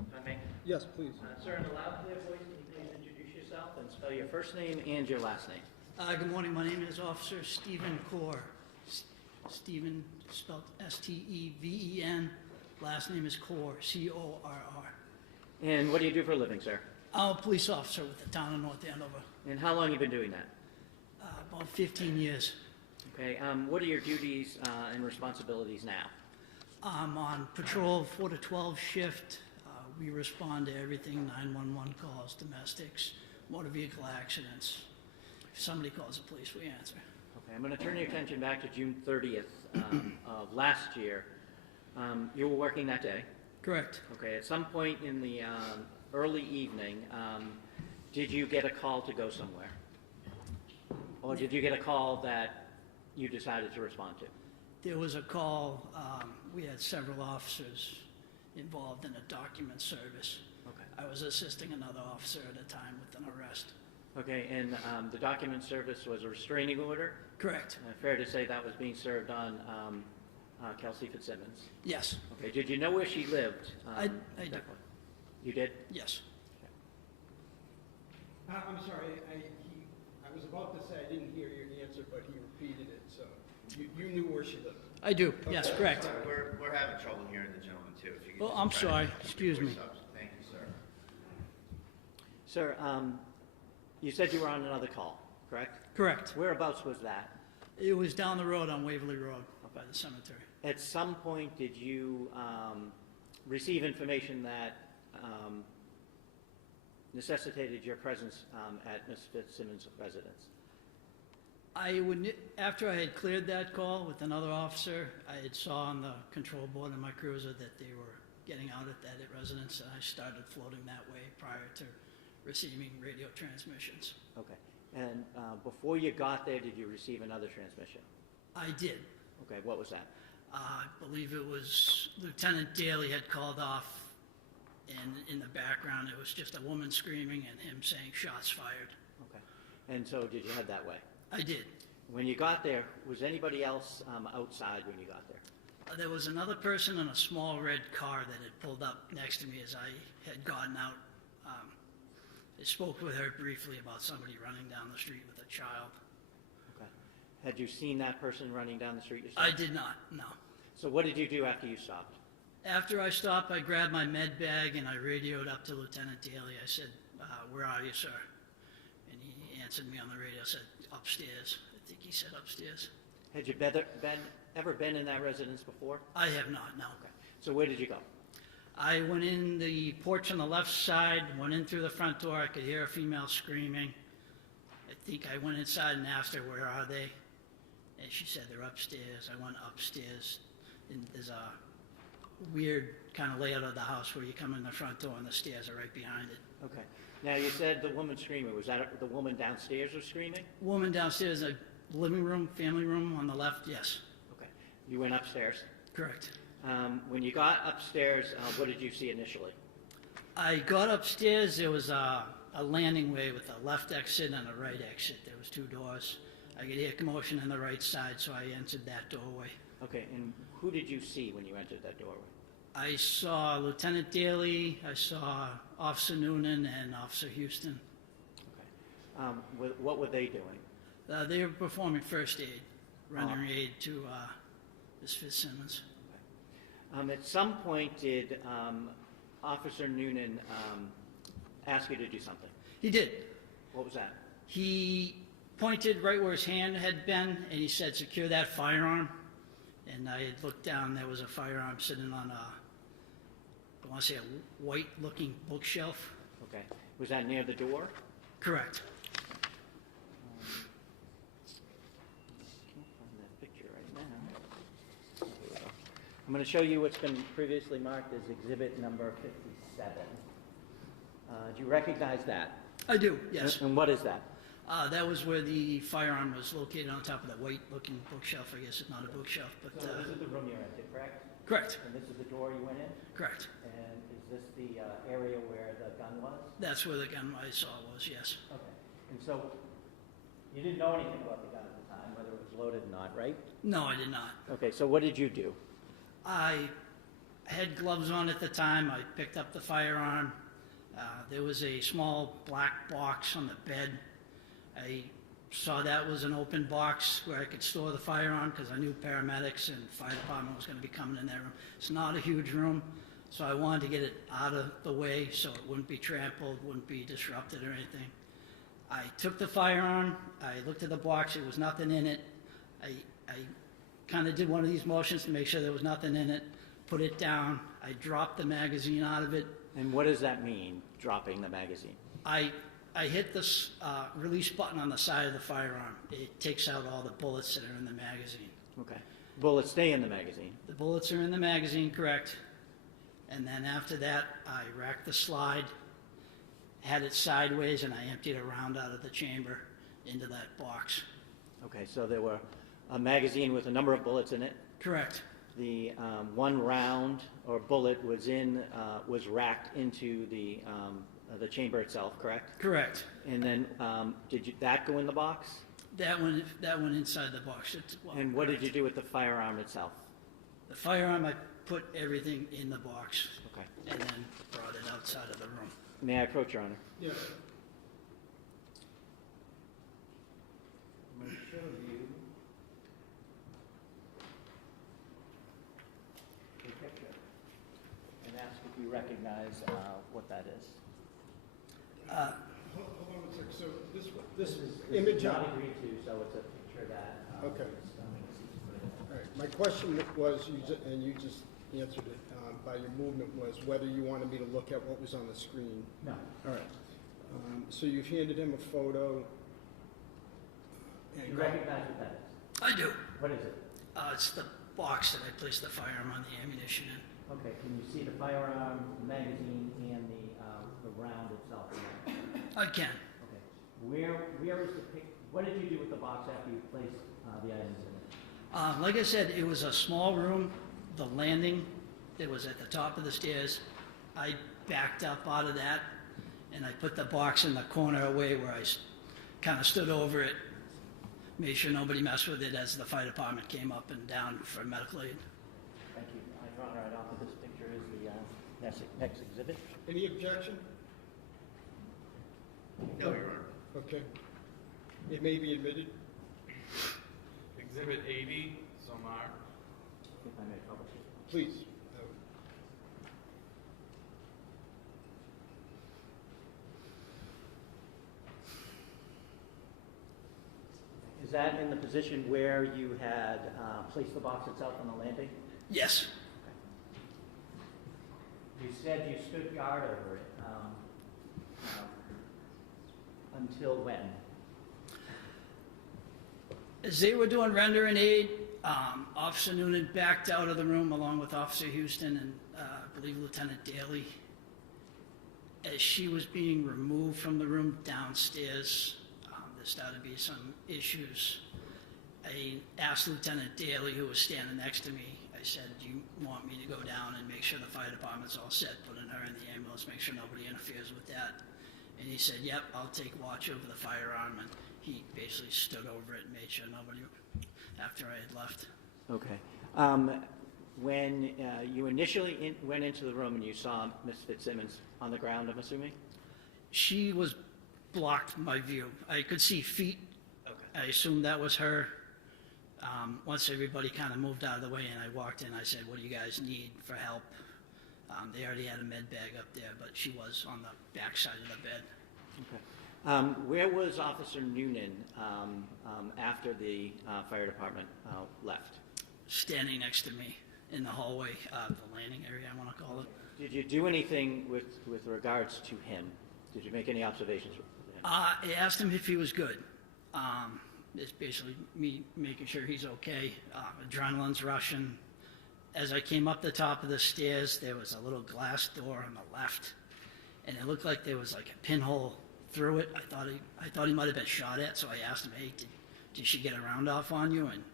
If I may. Yes, please. Sir, in a loud, clear voice, can you please introduce yourself and spell your first name and your last name? Good morning. My name is Officer Stephen Core. Stephen spelled S-T-E-V-E-N. Last name is Core, C-O-R-R. And what do you do for a living, sir? I'm a police officer with the town of North Andover. And how long have you been doing that? About 15 years. Okay, what are your duties and responsibilities now? I'm on patrol 4 to 12 shift. We respond to everything, 911 calls, domestics, motor vehicle accidents. If somebody calls the police, we answer. Okay, I'm going to turn your attention back to June 30th of last year. You were working that day? Correct. Okay, at some point in the early evening, did you get a call to go somewhere? Or did you get a call that you decided to respond to? There was a call, we had several officers involved in a document service. Okay. I was assisting another officer at a time with an arrest. Okay, and the document service was a restraining order? Correct. Fair to say that was being served on Kelsey Fitzsimmons? Yes, Okay, did you know where she lived? I do. exactly? You did? Yes. I'm sorry, I was about to say I didn't hear your answer, but he repeated it, so you knew where she lived. I do, yes, correct. We're having trouble hearing the gentleman too. If you could Oh, just I'm try to sorry. keep your Excuse me. voice up. Thank you, sir. Sir, you said you were on another call, correct? Correct. Whereabouts was that? It was down the road on Waverly Road by the cemetery. At some point, did you receive information that necessitated your presence at Ms. Fitzsimmons' residence? After I had cleared that call with another officer, I had saw on the control board of my cruiser that they were getting out at that residence, and I started floating that way prior to receiving radio transmissions. Okay. And before you got there, did you receive another transmission? I did. Okay, what was that? I believe it was Lieutenant Daly had called off, and in the background, it was just a woman screaming and him saying, "Shots fired." Okay. And so did you head that way? I did. When you got there, was anybody else outside when you got there? There was another person in a small red car that had pulled up next to me as I had gotten out. I spoke with her briefly about somebody running down the street with a child. Okay. Had you seen that person running down the street yourself? I did not, no. So what did you do after you stopped? After I stopped, I grabbed my med bag and I radioed up to Lieutenant Daly. I said, "Where are you, sir?" And he answered me on the radio, said, "Upstairs." I think he said upstairs. Had you ever been in that residence before? I have not, no. Okay. So where did you go? I went in the porch on the left side, went in through the front door. I could hear a female screaming. I think I went inside and asked her, "Where are they?" And she said, "They're upstairs." I went upstairs, and there's a weird kind of layout of the house where you come in the front door and the stairs are right behind it. Okay. Now you said the woman screaming. Was that the woman downstairs was screaming? Woman downstairs, a living room, family room on the left, yes. Okay. You went upstairs. Correct. When you got upstairs, what did you see initially? I got upstairs, there was a landing way with a left exit and a right exit. There was two doors. I could hear commotion on the right side, so I entered that doorway. Okay, and who did you see when you entered that doorway? I saw Lieutenant Daly, I saw Officer Noonan and Officer Houston. Okay. What were they doing? They were performing first aid, rendering aid to Ms. Fitzsimmons. Okay. At some point, did Officer Noonan ask you to do something? He did. What was that? He pointed right where his hand had been, and he said, "Secure that firearm." And I had looked down, there was a firearm sitting on I want to say a white-looking bookshelf. Okay. Was that near the door? Correct. Can't find that picture right now. Here we go. I'm going to show you what's been previously marked as exhibit number 57. Do you recognize that? I do, yes. And what is that? That was where the firearm was located, on top of that white-looking bookshelf. I guess it's not a bookshelf, but... So this is the room you entered, correct? Correct. And this is the door you went in? Correct. And is this the area where the gun was? That's where the gun I saw was, yes. Okay. And so you didn't know anything about the gun at the time, whether it was loaded or not, right? No, I did not. Okay, so what did you do? I had gloves on at the time. I picked up the firearm. There was a small black box on the bed. I saw that was an open box where I could store the firearm because I knew paramedics and fire department was going to be coming in that room. It's not a huge room, so I wanted to get it out of the way so it wouldn't be trampled, wouldn't be disrupted or anything. I took the firearm, I looked at the box, there was nothing in it. I kind of did one of these motions to make sure there was nothing in it, put it down, I dropped the magazine out of it. And what does that mean, dropping the magazine? I hit this release button on the side of the firearm. It takes out all the bullets that are in the magazine. Okay. Bullets stay in the magazine. The bullets are in the magazine, correct. And then after that, I racked the slide, had it sideways, and I emptied a round out of the chamber. into that box. Okay, so there were a magazine with a number of bullets in it. Correct. The one round or bullet was racked into the chamber itself, correct? Correct. And then did that go in the box? That went inside the box. And what did you do with the firearm itself? The firearm, I put everything in the box. Okay. And then brought it outside of the room. May I approach, Your Honor? Yes. I'm going to show you a picture and ask if you recognize what that is. Hold on one sec. So this is image not on. agreed to, so it's a picture that. Okay. is, All right. My question was, and you just answered it by your movement, was whether you wanted me to look at what was on the screen. No. All right. So you've handed him a photo. Do you recognize what that is? I do. What is it? It's the box that I placed the firearm on the ammunition in. Okay, can you see the firearm, the magazine, and the round itself? I can. Okay. Where is the pic? What did you do with the box after you placed the items in it? Like I said, it was a small room. The landing that was at the top of the stairs, I backed up out of that, and I put the box in the corner away where I kind of stood over it, made sure nobody messed with it as the fire department came up and down for medical aid. Thank you. Your Honor, I offer this picture is the next exhibit. Any objection? No, Your Honor. Okay. It may be admitted. Exhibit 80, Somar. If I may publish it. Please. Is that in the position where you had placed the box itself on the landing? Yes. You said you stood guard over it. Until when? As they were doing render and aid, Officer Noonan backed out of the room along with Officer Houston and I believe Lieutenant Daly. As she was being removed from the room downstairs, there started to be some issues. I asked Lieutenant Daly, who was standing next to me, I said, do you want me to go down and make sure the fire department's all set, putting her in the ambulance, make sure nobody interferes with that? And he said, yep, I'll take watch over the firearm. And he basically stood over it and made sure nobody, after I had left. Okay. When you initially went into the room and you saw Ms. Fitzsimmons on the ground, I'm assuming? She was blocked my view. I could see feet. Okay. I assumed that was her. Once everybody kind of moved out of the way and I walked in, I said, what do you guys need for help? They already had a med bag up there, but she was on the back side of the bed. Okay. Where was Officer Noonan after the fire department left? Standing next to me in the hallway, the landing area, I want to call it. Did you do anything with regards to him? Did you make any observations with him? I asked him if he was good. It's basically me making sure he's okay. Adrenaline's rushing. As I came up the top of the stairs, there was a little glass door on the left, and it looked like there was like a pinhole through it. I thought he might have been shot at, so I asked him, hey, did she get a round off on you? And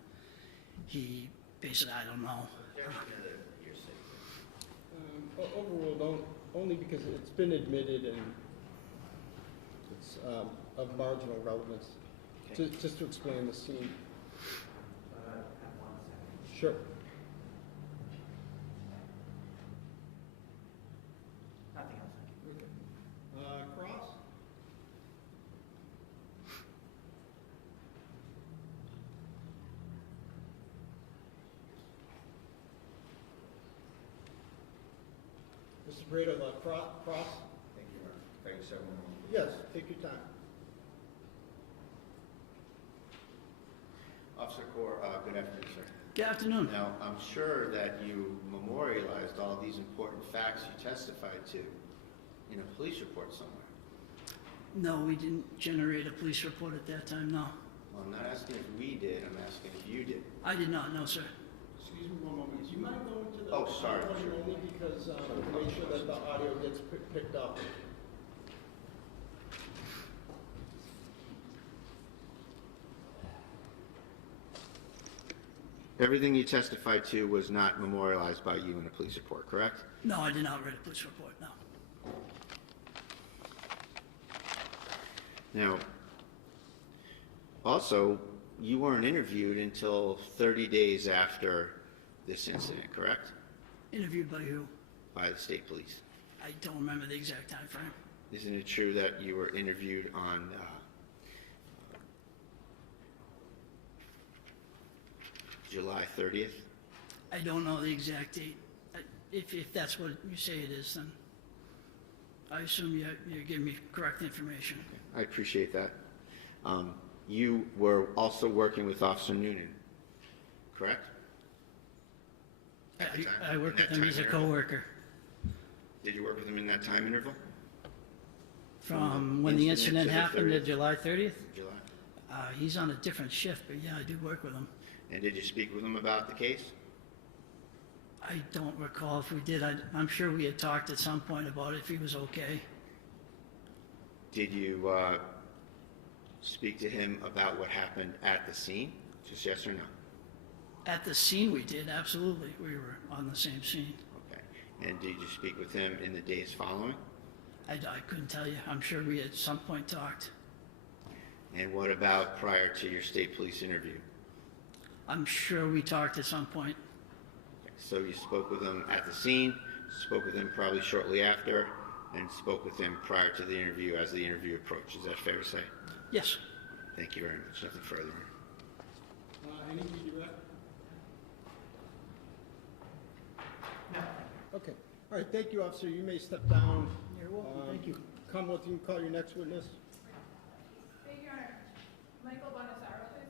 he basically, I don't know. Overruled only because it's been admitted and it's of marginal relevance. Okay. Just to explain the scene. Sure. Nothing else, thank you. Okay. Cross? Mr. Brito, cross? Thank you, Your Honor. Thank you, sir. Yes, take your time. Officer Corr, good afternoon, sir. Good afternoon. Now, I'm sure that you memorialized all these important facts you testified to in a police report somewhere. No, we didn't generate a police report at that time, no. Well, I'm not asking if we did, I'm asking if you did. I did not, no, sir. Excuse me one moment. Do you mind going to the Oh, sorry. podium only because to make sure that the audio gets picked up? Everything you testified to was not memorialized by you in a police report, correct? No, I did not read a police report, no. Now, also, you weren't interviewed until 30 days after this incident, correct? Interviewed by who? By the state police. I don't remember the exact time frame. Isn't it true that you were interviewed on July 30th? I don't know the exact date. If that's what you say it is, then I assume you're giving me correct information. I appreciate that. You were also working with Officer Nunan, correct? I work with him as a coworker. Did you work with him in that time interval? From when the incident to the happened to 30th? July 30th? July. He's on a different shift, but yeah, I do work with him. And did you speak with him about the case? I don't recall if we did. I'm sure we had talked at some point about if he was okay. Did you speak to him about what happened at the scene? Just yes or no? At the scene we did, absolutely. We were on the same scene. Okay. And did you speak with him in the days following? I couldn't tell you. I'm sure we at some point talked. And what about prior to your state police interview? I'm sure we talked at some point. So you spoke with him at the scene, spoke with him probably shortly after, and spoke with him prior to the interview as the interview approached. Is that fair to say? Yes. Thank you very much. Nothing further. Anything you do that? No. Okay. All right, thank you, officer. You may step down. You're welcome. Thank you. Come with you and call your next witness. Thank you, Your Honor. Michael Bonosauro, please.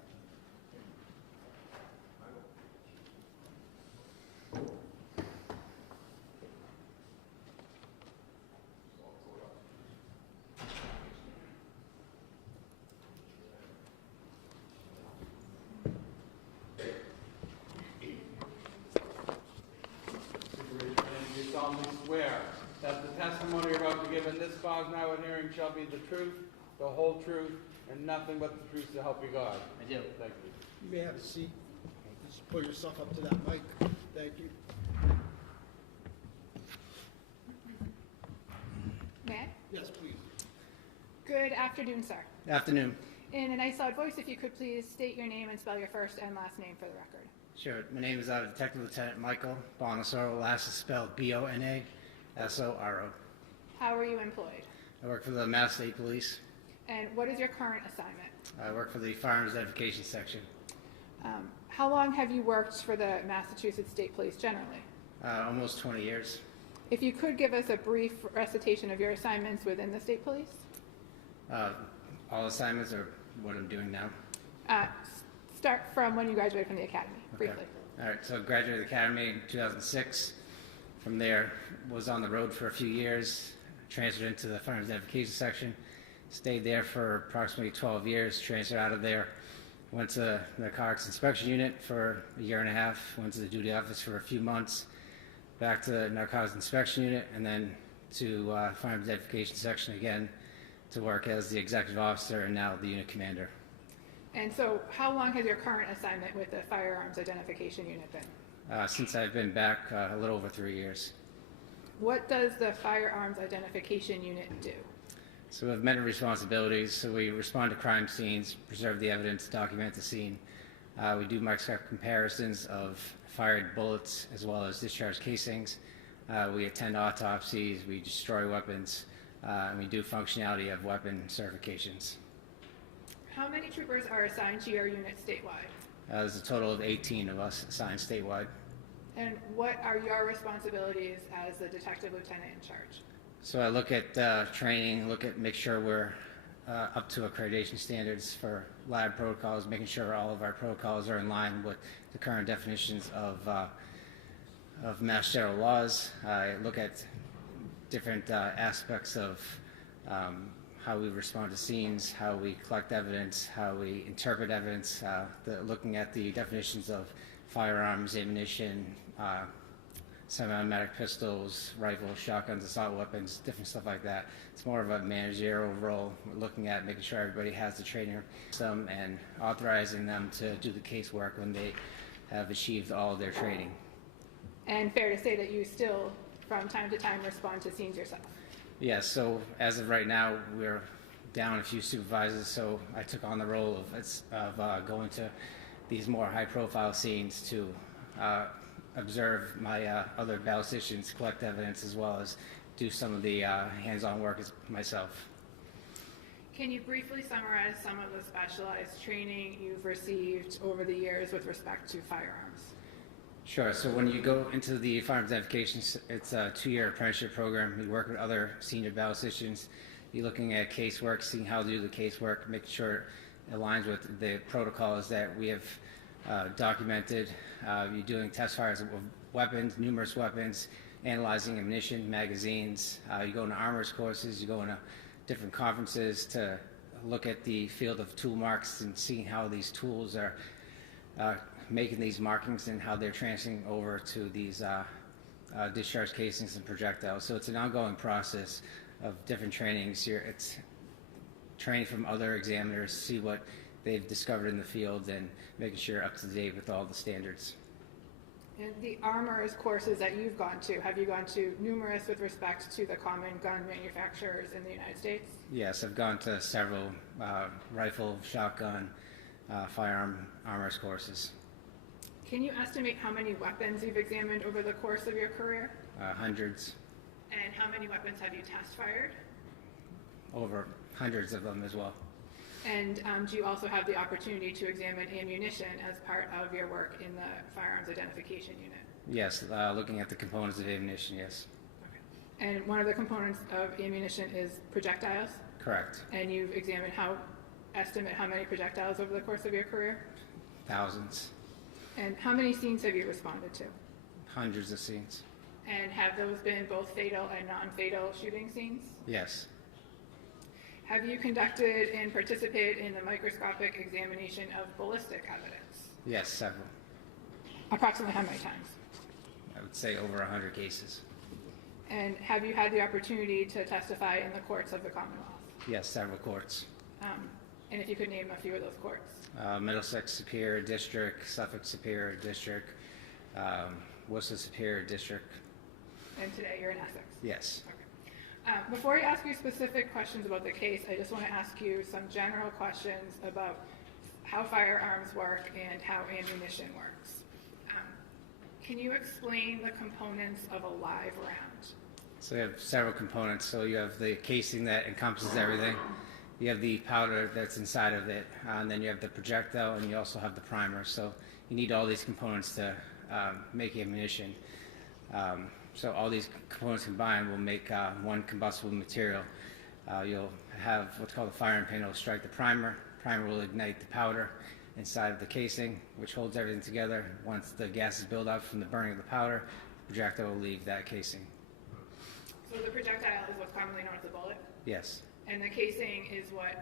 You solemnly swear that the testimony you're about to give in this cause now in hearing shall be the truth, the whole truth, and nothing but the truth to help you God. I do. Thank you. You may have a seat. Just pull yourself up to that mic. Thank you. May I? Yes, please. Good afternoon, sir. Afternoon. In a nice loud voice, if you could please state your name and spell your first and last name for the record. Sure. My name is Detective Lieutenant Michael Bonosauro. Last is spelled Bonasoro. How are you employed? I work for the Mass State Police. And what is your current assignment? I work for the Firearms Identification Section. How long have you worked for the Massachusetts State Police generally? Almost 20 years. If you could give us a brief recitation of your assignments within the State Police? All assignments are what I'm doing now. Start from when you graduated from the academy, briefly. Okay. All right, so graduated the academy in 2006. From there, was on the road for a few years, transferred into the Firearms Identification Section, stayed there for approximately 12 years, transferred out of there, went to the Narcotics Inspection Unit for a year and a half, went to the duty office for a few months, back to the Narcotics Inspection Unit, and then to Firearms Identification Section again to work as the Executive Officer and now the Unit Commander. And so how long has your current assignment with the Firearms Identification Unit been? Since I've been back, a little over 3 years. What does the Firearms Identification Unit do? So we have many responsibilities. So we respond to crime scenes, preserve the evidence, document the scene. We do microscopic comparisons of fired bullets as well as discharged casings. We attend autopsies, we destroy weapons, and we do functionality of weapon certifications. How many troopers are assigned to your unit statewide? There's a total of 18 of us assigned statewide. And what are your responsibilities as the detective lieutenant in charge? So I look at training, make sure we're up to accreditation standards for lab protocols, making sure all of our protocols are in line with the current definitions of mass general laws. I look at different aspects of how we respond to scenes, how we collect evidence, how we interpret evidence, looking at the definitions of firearms, ammunition, semi-automatic pistols, rifles, shotguns, assault weapons, different stuff like that. It's more of a managerial role. We're looking at making sure everybody has the training system and authorizing them to do the casework when they have achieved all of their training. And fair to say that you still, from time to time, respond to scenes yourself? Yes, so as of right now, we're down a few supervisors, so I took on the role of going to these more high-profile scenes to observe my other balloticians, collect evidence, as well as do some of the hands-on work myself. Can you briefly summarize some of the specialized training you've received over the years with respect to firearms? Sure. So when you go into the firearms identification, it's a 2-year apprenticeship program. You work with other senior balloticians. You're looking at casework, seeing how to do the casework, making sure it aligns with the protocols that we have documented. You're doing test fires of weapons, numerous weapons, analyzing ammunition, magazines. You go into armorers courses. You go into different conferences to look at the field of tool marks and seeing how these tools are making these markings and how they're transferring over to these discharge casings and projectiles. So it's an ongoing process of different trainings here. It's training from other examiners, see what they've discovered in the field, and making sure you're up to date with all the standards. And the armorers courses that you've gone to, have you gone to numerous with respect to the common gun manufacturers in the United States? Yes, I've gone to several rifle, shotgun, firearm armorers courses. Can you estimate how many weapons you've examined over the course of your career? Hundreds. And how many weapons have you test fired? Over hundreds of them as well. And do you also have the opportunity to examine ammunition as part of your work in the firearms identification unit? Yes, looking at the components of ammunition, yes. Okay. And one of the components of ammunition is projectiles? Correct. And you've examined estimate how many projectiles over the course of your career? Thousands. And how many scenes have you responded to? Hundreds of scenes. And have those been both fatal and non-fatal shooting scenes? Yes. Have you conducted and participated in the microscopic examination of ballistic evidence? Yes, several. Approximately how many times? I would say over 100 cases. And have you had the opportunity to testify in the courts of the Commonwealth? Yes, several courts. And if you could name a few of those courts? Middlesex Superior District, Suffolk Superior District, Worcester Superior District. And today you're in Essex? Yes. Okay. Before I ask you specific questions about the case, I just want to ask you some general questions about how firearms work and how ammunition works. Can you explain the components of a live round? So you have several components. So you have the casing that encompasses everything. You have the powder that's inside of it, and then you have the projectile, and you also have the primer. So you need all these components to make ammunition. So all these components combined will make one combustible material. You'll have what's called a firing pin. It'll strike the primer. Primer will ignite the powder inside of the casing, which holds everything together. Once the gases build up from the burning of the powder, the projectile will leave that casing. So the projectile is what's commonly known as a bullet? Yes. And the casing is what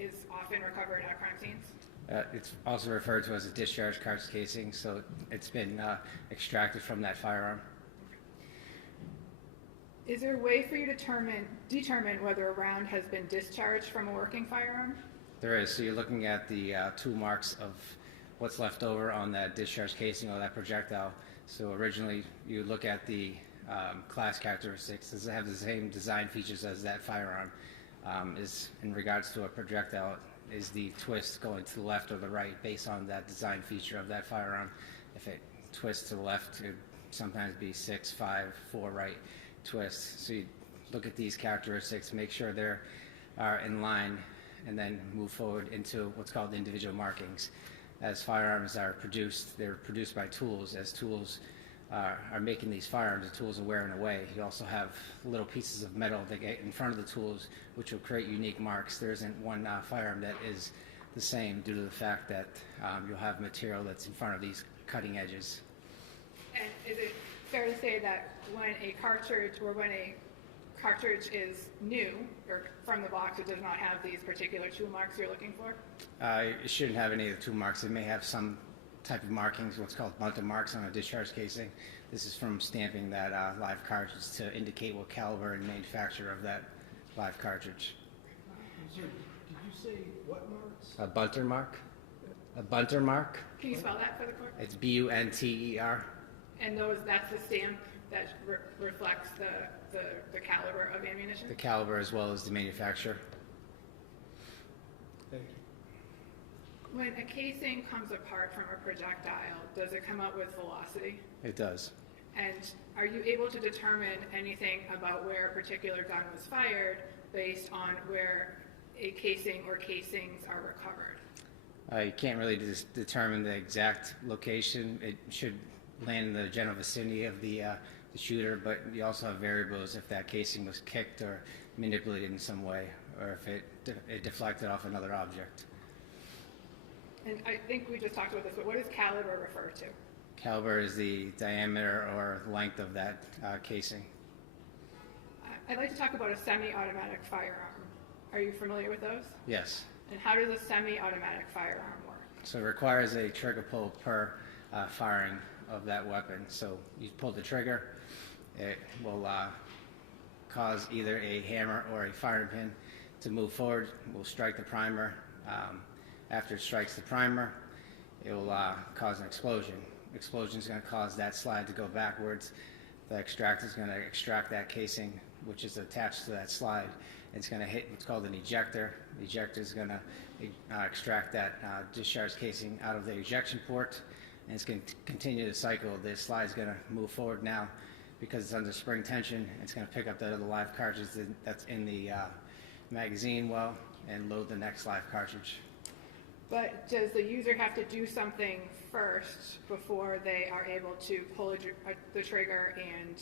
is often recovered at crime scenes? It's also referred to as a discharge cartridge casing, so it's been extracted from that firearm. Is there a way for you to determine whether a round has been discharged from a working firearm? There is. So you're looking at the tool marks of what's left over on that discharge casing or that projectile. So originally you look at the class characteristics. Does it have the same design features as that firearm? Is in regards to a projectile, is the twist going to the left or the right based on that design feature of that firearm? If it twists to the left, it would sometimes be 6, 5, 4 right twist. So you look at these characteristics, make sure they're in line, and then move forward into what's called individual markings. As firearms are produced, they're produced by tools. As tools are making these firearms, the tools are wearing away. You also have little pieces of metal that get in front of the tools, which will create unique marks. There isn't one firearm that is the same due to the fact that you'll have material that's in front of these cutting edges. And is it fair to say that when a cartridge is new or from the box, it does not have these particular tool marks you're looking for? It shouldn't have any of the tool marks. It may have some type of markings, what's called bunter marks on a discharge casing. This is from stamping that live cartridge to indicate what caliber and manufacturer of that live cartridge. Did you say what marks? A bunter mark? A bunter mark. Can you spell that for the court? It's B-U-N-T-E-R. And that's the stamp that reflects the caliber of ammunition? The caliber as well as the manufacturer. Thank you. When a casing comes apart from a projectile, does it come out with velocity? It does. And are you able to determine anything about where a particular gun was fired based on where a casing or casings are recovered? You can't really determine the exact location. It should land in the general vicinity of the shooter, but you also have variables if that casing was kicked or manipulated in some way, or if it deflected off another object. And I think we just talked about this, but what does caliber refer to? Caliber is the diameter or length of that casing. I'd like to talk about a semi-automatic firearm. Are you familiar with those? Yes. And how does a semi-automatic firearm work? So it requires a trigger pull per firing of that weapon. So you pull the trigger, it will cause either a hammer or a firing pin to move forward. It will strike the primer. After it strikes the primer, it will cause an explosion. Explosion is going to cause that slide to go backwards. The extractor is going to extract that casing, which is attached to that slide. It's going to hit what's called an ejector. The ejector is going to extract that discharge casing out of the ejection port, and it's going to continue the cycle. This slide is going to move forward now because it's under spring tension. It's going to pick up that other live cartridge that's in the magazine well and load the next live cartridge. But does the user have to do something first before they are able to pull the trigger and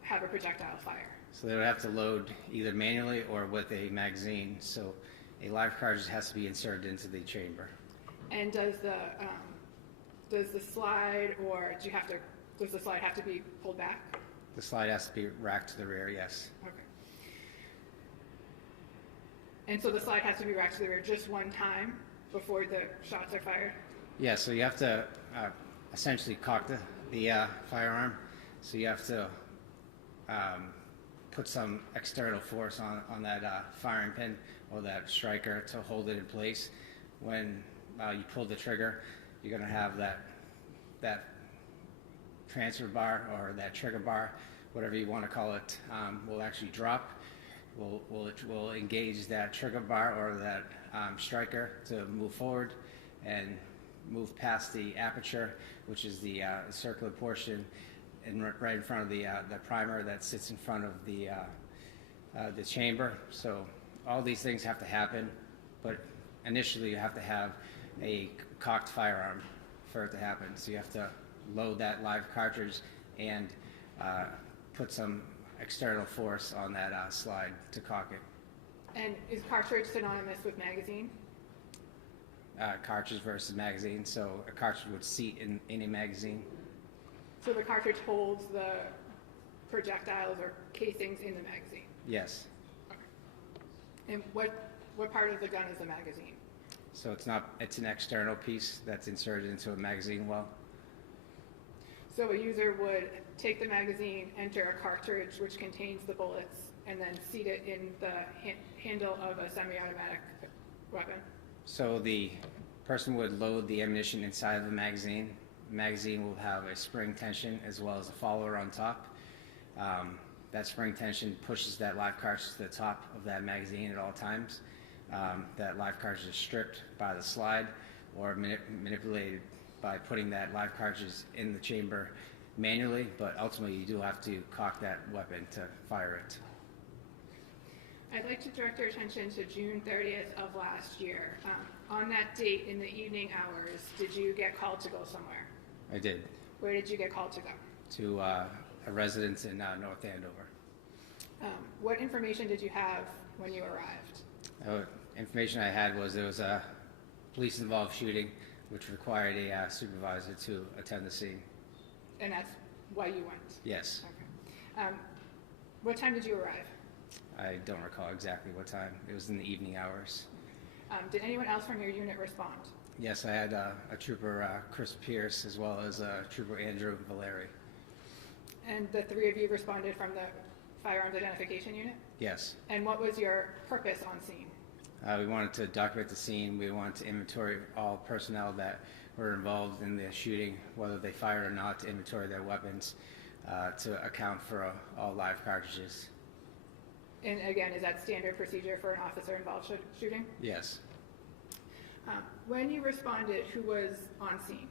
have a projectile fire? So they would have to load either manually or with a magazine. So a live cartridge has to be inserted into the chamber. And does the slide, or does the slide have to be pulled back? The slide has to be racked to the rear, yes. Okay. And so the slide has to be racked to the rear just one time before the shots are fired? Yeah, so you have to essentially cock the firearm. So you have to put some external force on that firing pin or that striker to hold it in place. When you pull the trigger, you're going to have that transfer bar or that trigger bar, whatever you want to call it, will actually drop. Will engage that trigger bar or that striker to move forward and move past the aperture, which is the circular portion, and right in front of the primer that sits in front of the chamber. So all these things have to happen, but initially you have to have a cocked firearm for it to happen. So you have to load that live cartridge and put some external force on that slide to cock it. And is cartridge synonymous with magazine? Cartridge versus magazine, so a cartridge would seat in a magazine. So the cartridge holds the projectiles or casings in the magazine? Yes. Okay. And what part of the gun is the magazine? So it's an external piece that's inserted into a magazine well. So a user would take the magazine, enter a cartridge which contains the bullets, and then seat it in the handle of a semi-automatic weapon? So the person would load the ammunition inside of the magazine. The magazine will have a spring tension as well as a follower on top. That spring tension pushes that live cartridge to the top of that magazine at all times. That live cartridge is stripped by the slide or manipulated by putting that live cartridge in the chamber manually, but ultimately you do have to cock that weapon to fire it. I'd like to direct your attention to June 30th of last year. On that date, in the evening hours, did you get called to go somewhere? I did. Where did you get called to go? To a residence in North Andover. What information did you have when you arrived? Information I had was there was a police-involved shooting, which required a supervisor to attend the scene. And that's why you went? Yes. Okay. What time did you arrive? I don't recall exactly what time. It was in the evening hours. Did anyone else from your unit respond? Yes, I had a trooper, Chris Pierce, as well as trooper Andrew Valeri. And the three of you responded from the firearms identification unit? Yes. And what was your purpose on scene? We wanted to document the scene. We wanted to inventory all personnel that were involved in the shooting, whether they fired or not, to inventory their weapons, to account for all live cartridges. And again, is that standard procedure for an officer-involved shooting? Yes. When you responded, who was on scene?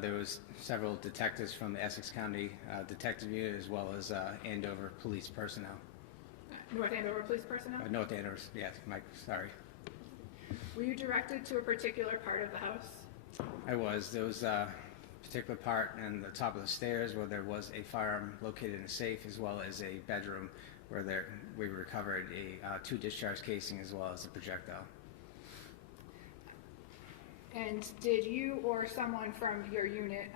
There was several detectives from the Essex County Detective Unit, as well as Andover police personnel. North Andover police personnel? North Andover, yes, Mike, sorry. Were you directed to a particular part of the house? I was. There was a particular part in the top of the stairs where there was a firearm located in a safe, as well as a bedroom where we recovered a 2 discharge casing as well as a projectile. And did you or someone from your unit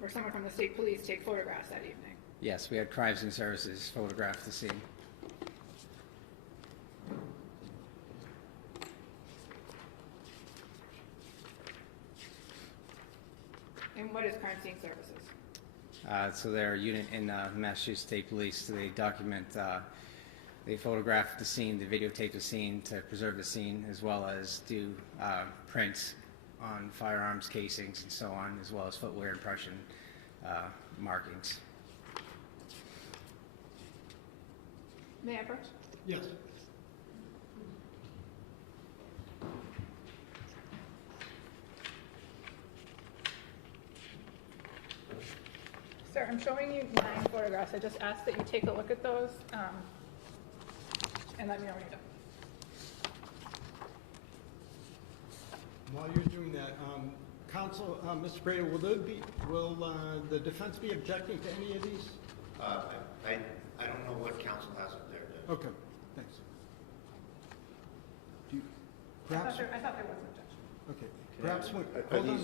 or someone from the state police take photographs that evening? Yes, we had crimes and services photograph the scene. And what is crime scene services? So they're a unit in Massachusetts State Police. So they document, they photograph the scene, they videotape the scene to preserve the scene, as well as do prints on firearms casings and so on, as well as footwear impression markings. May I approach? Yes. Sir, I'm showing you 9 photographs. I just ask that you take a look at those and let me know when you're done. While you're doing that, Counsel, Mr. Breda, will the defense be objecting to any of these? I don't know what counsel has up there. Okay, thanks. I thought there was an objection. Okay, perhaps when,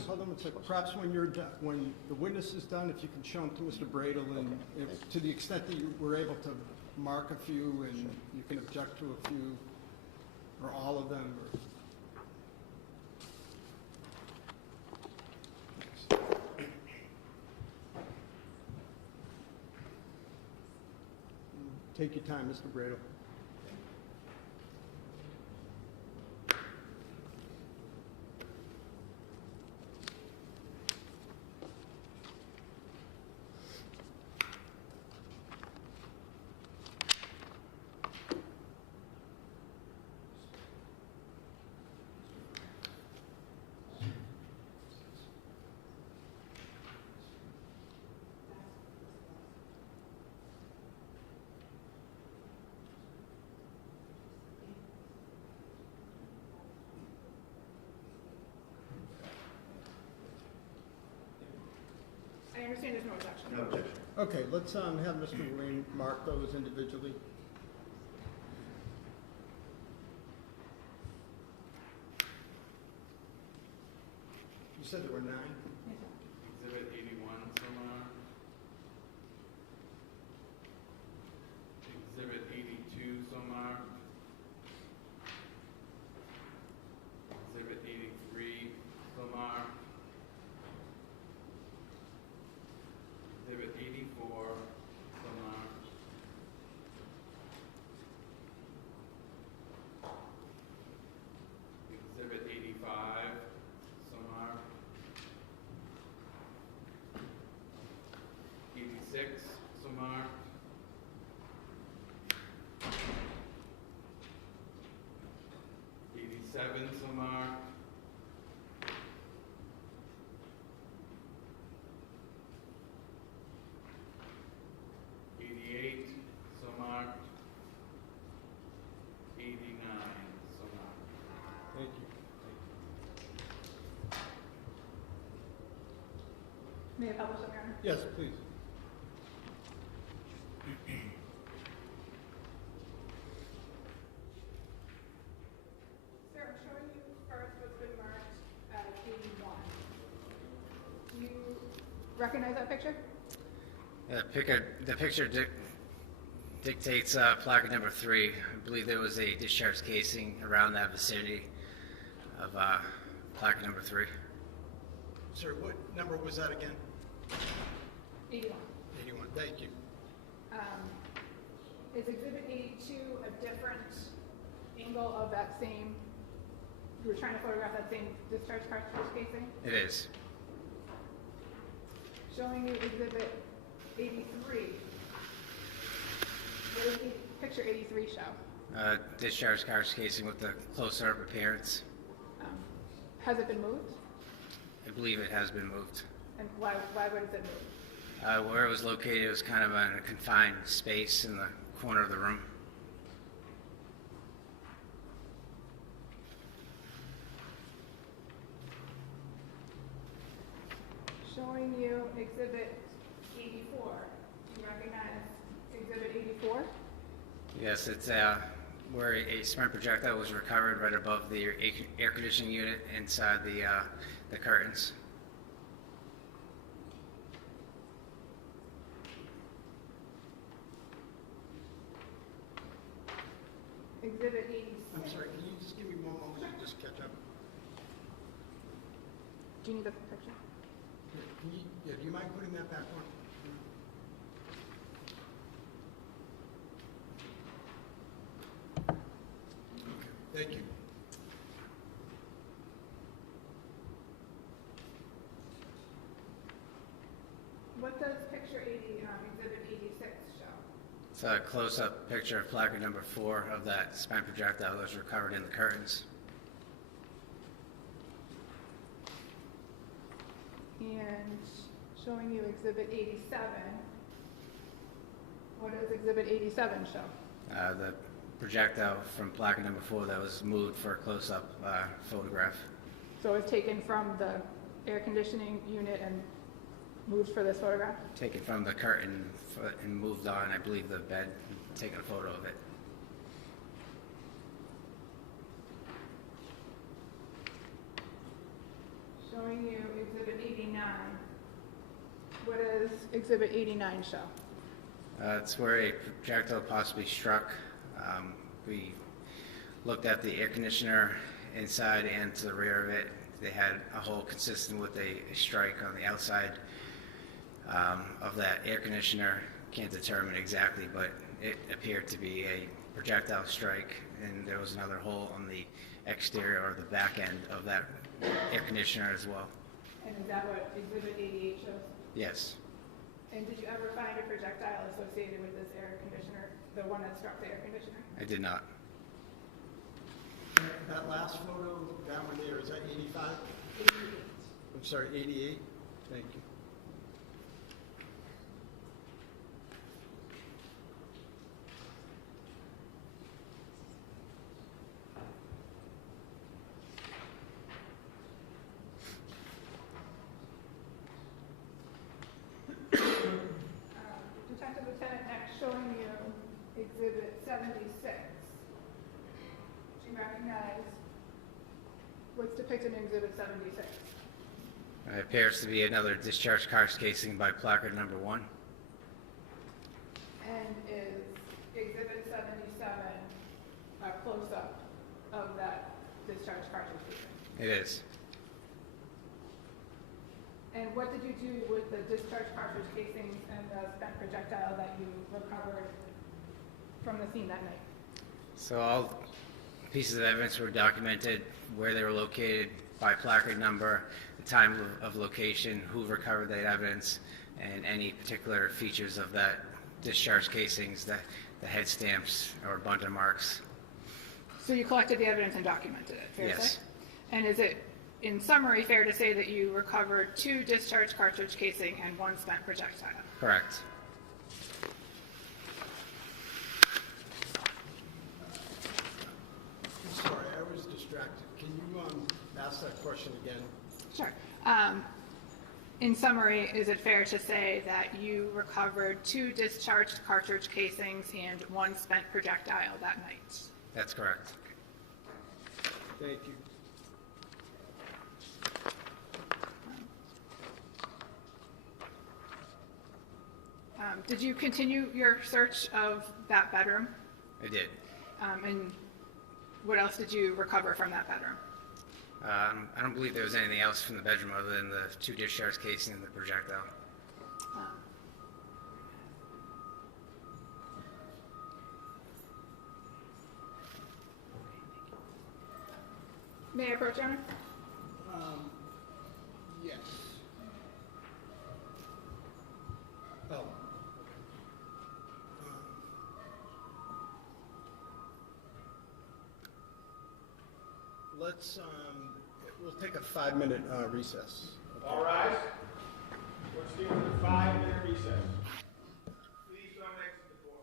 hold on one second. Perhaps when you're done, when the witness is done, if you can show them to Mr. Bradel, and if, to the extent that you were able to mark a few, and you can object to a few, or all of them, or. Take your time, Mr. Bradel. I understand there's no objection. No objection. Okay, let's have Mr. Lane mark those individually. You said there were 9? Exhibit 81 somewhere. Exhibit 82 somewhere. Exhibit 83 somewhere. Exhibit 84 somewhere. Exhibit 85 somewhere. 86 somewhere. 87 somewhere. 88 somewhere. 89 somewhere. Thank you. May I publish them, Your Honor? Yes, please. Sir, I'm showing you first what's been marked as 81. Do you recognize that picture? The picture dictates plaque number 3. I believe there was a discharge casing around that vicinity of plaque number 3. Sir, what number was that again? 81. 81, thank you. Is Exhibit 82 a different angle of that same, you were trying to photograph that same discharge cartridge casing? It is. Showing you exhibit 83. What does picture 83 show? Discharge cartridge casing with the closer-up appearance. Has it been moved? I believe it has been moved. And why would it been moved? Where it was located, it was kind of in a confined space in the corner of the room. Showing you exhibit 84. Do you recognize exhibit 84? Yes, it's where a spent projectile was recovered right above the air conditioning unit inside the curtains. Exhibit 86. I'm sorry, can you just give me one moment to just catch up? Do you need the picture? Do you mind putting that back on? Okay, thank you. What does picture 80, exhibit 86 show? It's a close-up picture of placard number 4 of that spent projectile that was recovered in the curtains. And showing you exhibit 87. What does exhibit 87 show? The projectile from placard number 4 that was moved for a close-up photograph. So it's taken from the air conditioning unit and moved for this photograph? Taken from the curtain and moved on, I believe, the bed, taken a photo of it. Showing you exhibit 89. What does exhibit 89 show? It's where a projectile possibly struck. We looked at the air conditioner inside and to the rear of it. They had a hole consistent with a strike on the outside of that air conditioner. Can't determine exactly, but it appeared to be a projectile strike, and there was another hole on the exterior or the back end of that air conditioner as well. And is that what exhibit 88 shows? Yes. And did you ever find a projectile associated with this air conditioner, the one that struck the air conditioner? I did not. That last photo, that one there, is that 85? 88. I'm sorry, 88? Thank you. Detective Lieutenant, next showing you exhibit 76. Do you recognize what's depicted in exhibit 76? It appears to be another discharge cartridge casing by placard number 1. And is exhibit 77 a close-up of that discharge cartridge casing? It is. And what did you do with the discharge cartridge casings and the spent projectile that you recovered from the scene that night? So all pieces of evidence were documented, where they were located by placard number, the time of location, who recovered that evidence, and any particular features of that discharge casings, the head stamps or bunter marks. So you collected the evidence and documented it, fair to Yes. say? And is it, in summary, fair to say that you recovered 2 discharge cartridge casing and 1 spent projectile? Correct. I'm sorry, I was distracted. Can you ask that question again? Sure. In summary, is it fair to say that you recovered 2 discharged cartridge casings and 1 spent projectile that night? That's correct. Thank you. Did you continue your search of that bedroom? I did. And what else did you recover from that bedroom? I don't believe there was anything else from the bedroom other than the 2 discharge casing and the projectile. May I approach, Your Honor? Yes. Oh. Let's, we'll take a 5-minute recess. All rise. Let's deal with a 5-minute recess. Please don't exit the door.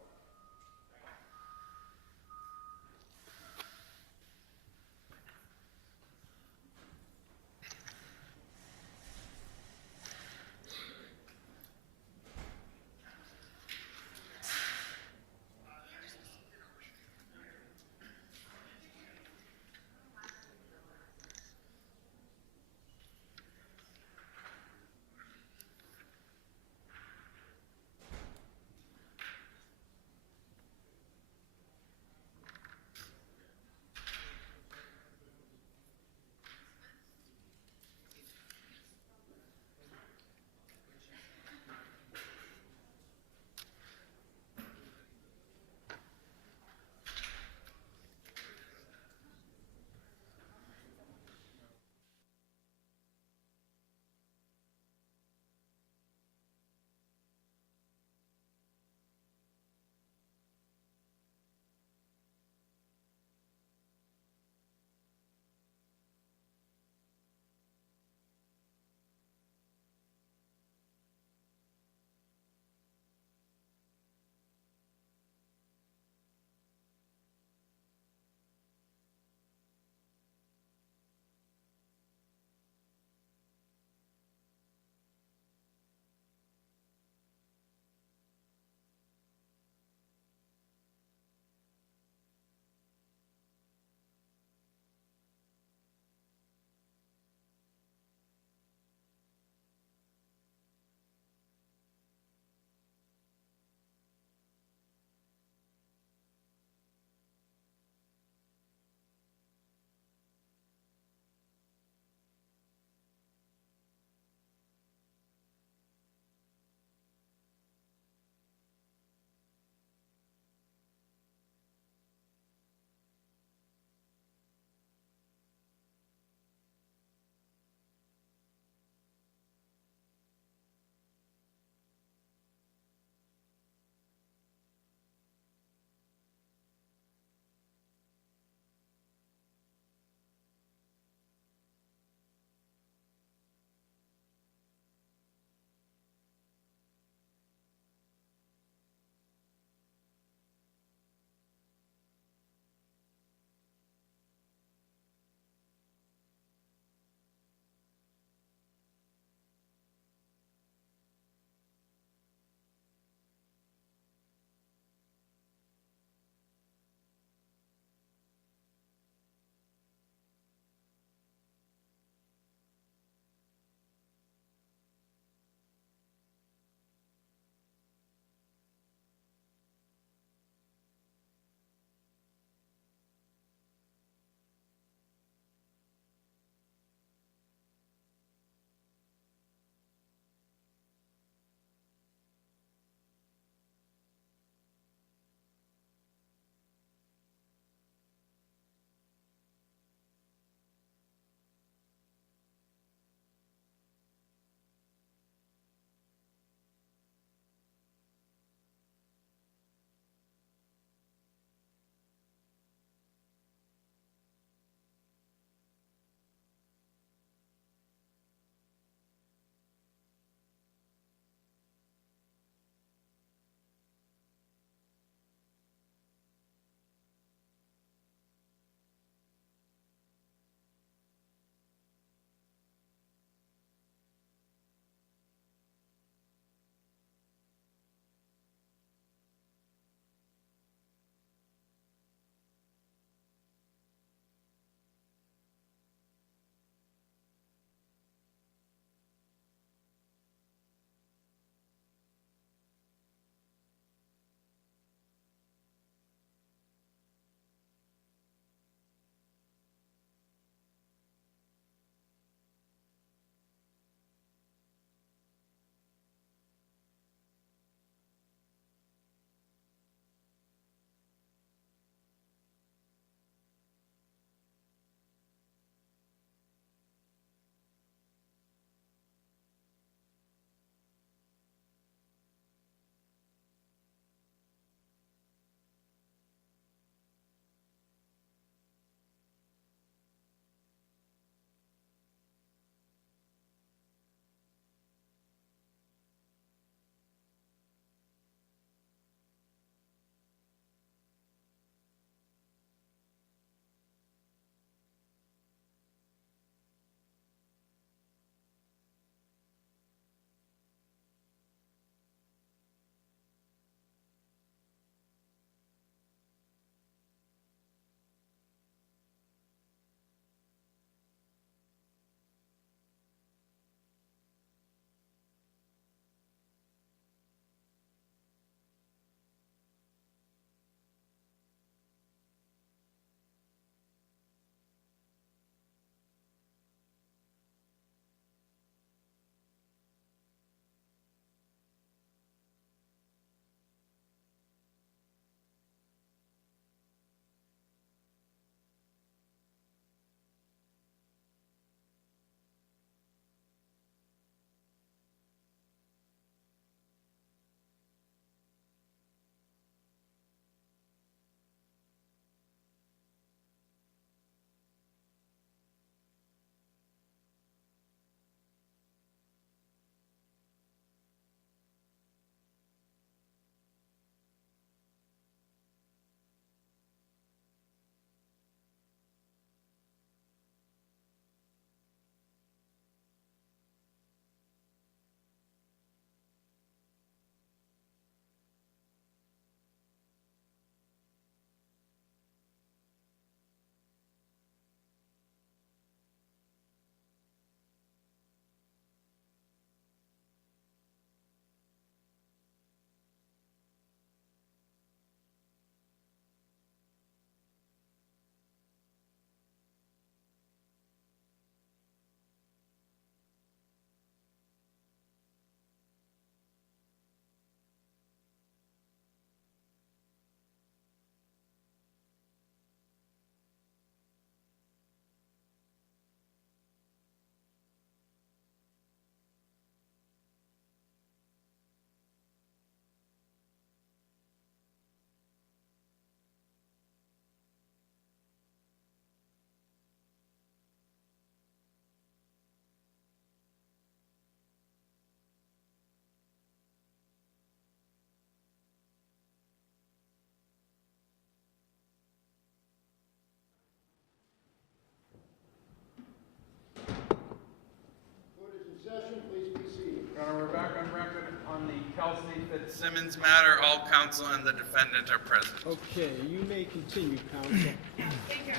Your Honor, we're back on record on the Kelsey Fitzsimmons matter. All counsel and the defendant are present. Okay, you may continue, counsel. Thank you.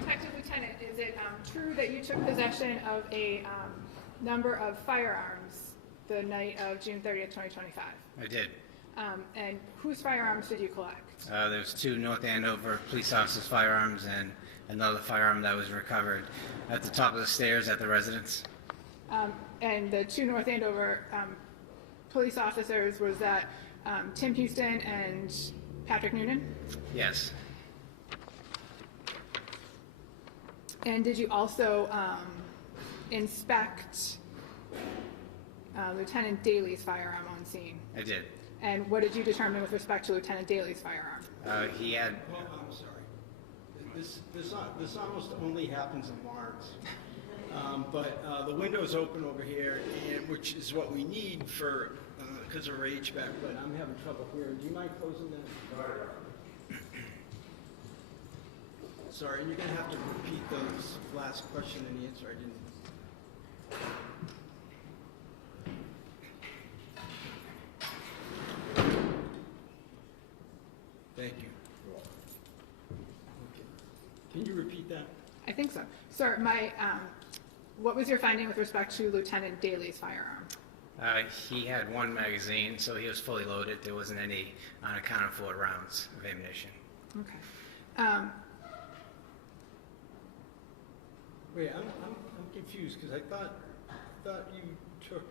Detective Lieutenant, is it true that you took possession of a number of firearms the night of June 30th, 2025? I did. And whose firearms did you collect? There's 2 North Andover police officers' firearms and another firearm that was recovered at the top of the stairs at the residence. And the 2 North Andover police officers, was that Tim Houston and Patrick Noonan? Yes. And did you also inspect Lieutenant Daly's firearm on scene? I did. And what did you determine with respect to Lieutenant Daly's firearm? He had... Well, I'm sorry. This almost only happens in Lawrence. But the window's open over here, and which is what we need for, because of our HVAC, but I'm having trouble hearing. Do you mind closing that? Sorry, and you're going to have to repeat those last question and answer. I didn't. Thank you. Okay. Can you repeat that? I think so. Sir, what was your finding with respect to Lieutenant Daly's firearm? He had 1 magazine, so he was fully loaded. There wasn't any unaccounted for rounds of ammunition. Okay. Wait, I'm confused because I thought you took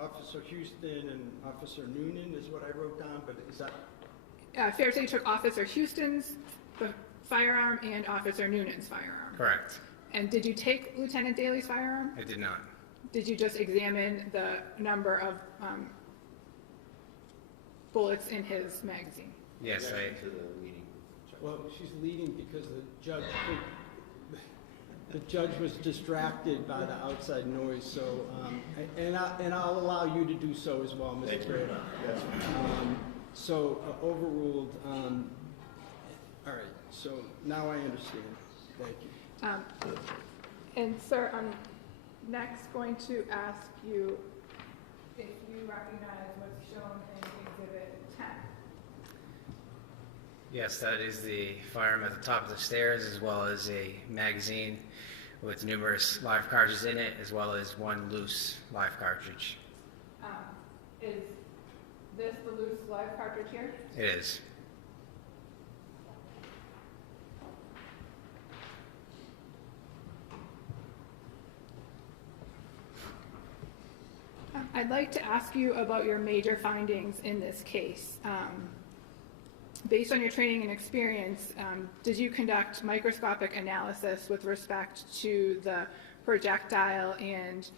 Officer Houston and Officer Noonan is what I wrote down, but is that? Fair to say you took Officer Houston's firearm and Officer Noonan's firearm? Correct. And did you take Lieutenant Daly's firearm? I did not. Did you just examine the number of bullets in his magazine? Yes, Well, she's leading because the judge was distracted by the outside noise. So, and I'll allow you to do so as well, Mr. Brady. So overruled. All right. So now I understand. Thank you. And sir, I'm next going to ask you if you recognize what's shown in Exhibit 10. Yes, that is the firearm at the top of the stairs, as well as a magazine with numerous live cartridges in it, as well as 1 loose live cartridge. Is this the loose live cartridge here? It is. I'd like to ask you about your major findings in this case. Based on your training and experience, did you conduct microscopic analysis with respect to the projectile and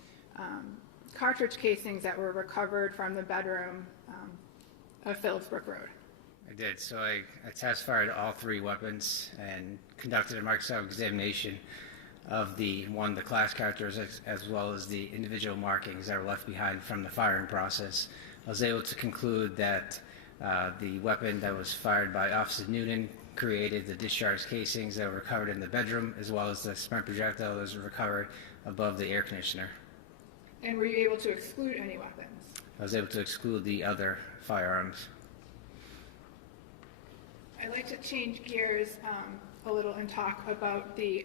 cartridge casings that were recovered from the bedroom of Phillipsbrook Road? I did. So I test fired all 3 weapons and conducted a microscopic examination of the class characters as well as the individual markings that were left behind from the firing process. I was able to conclude that the weapon that was fired by Officer Noonan created the discharge casings that were recovered in the bedroom, as well as the spent projectile that was recovered above the air conditioner. And were you able to exclude any weapons? I was able to exclude the other firearms. I'd like to change gears a little and talk about the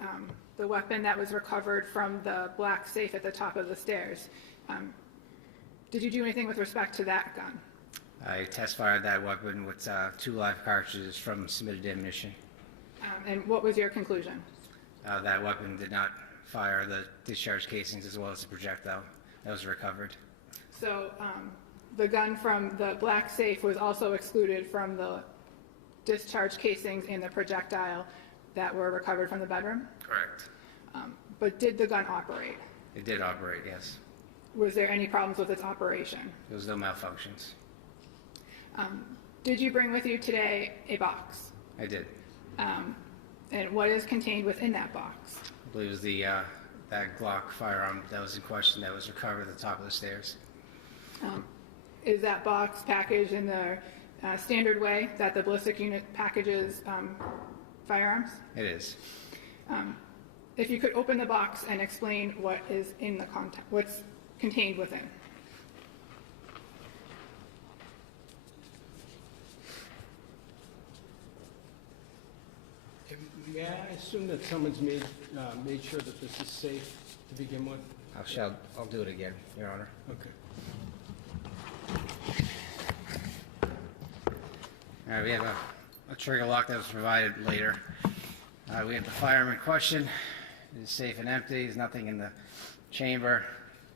weapon that was recovered from the black safe at the top of the stairs. Did you do anything with respect to that gun? I test fired that weapon with 2 live cartridges from submitted ammunition. And what was your conclusion? That weapon did not fire the discharge casings as well as the projectile that was recovered. So the gun from the black safe was also excluded from the discharge casings and the projectile that were recovered from the bedroom? Correct. But did the gun operate? It did operate, yes. Was there any problems with its operation? There was no malfunctions. Did you bring with you today a box? I did. And what is contained within that box? I believe it was the that Glock firearm that was in question that was recovered at the top of the stairs. Is that box packaged in the standard way that the ballistic unit packages firearms? It is. If you could open the box and explain what is in the what's contained within. May I assume that someone's made sure that this is safe to begin with? I'll do it again, Your Honor. Okay. All right, we have a trigger lock that was provided later. We have the firearm in question. It is safe and empty. There's nothing in the chamber.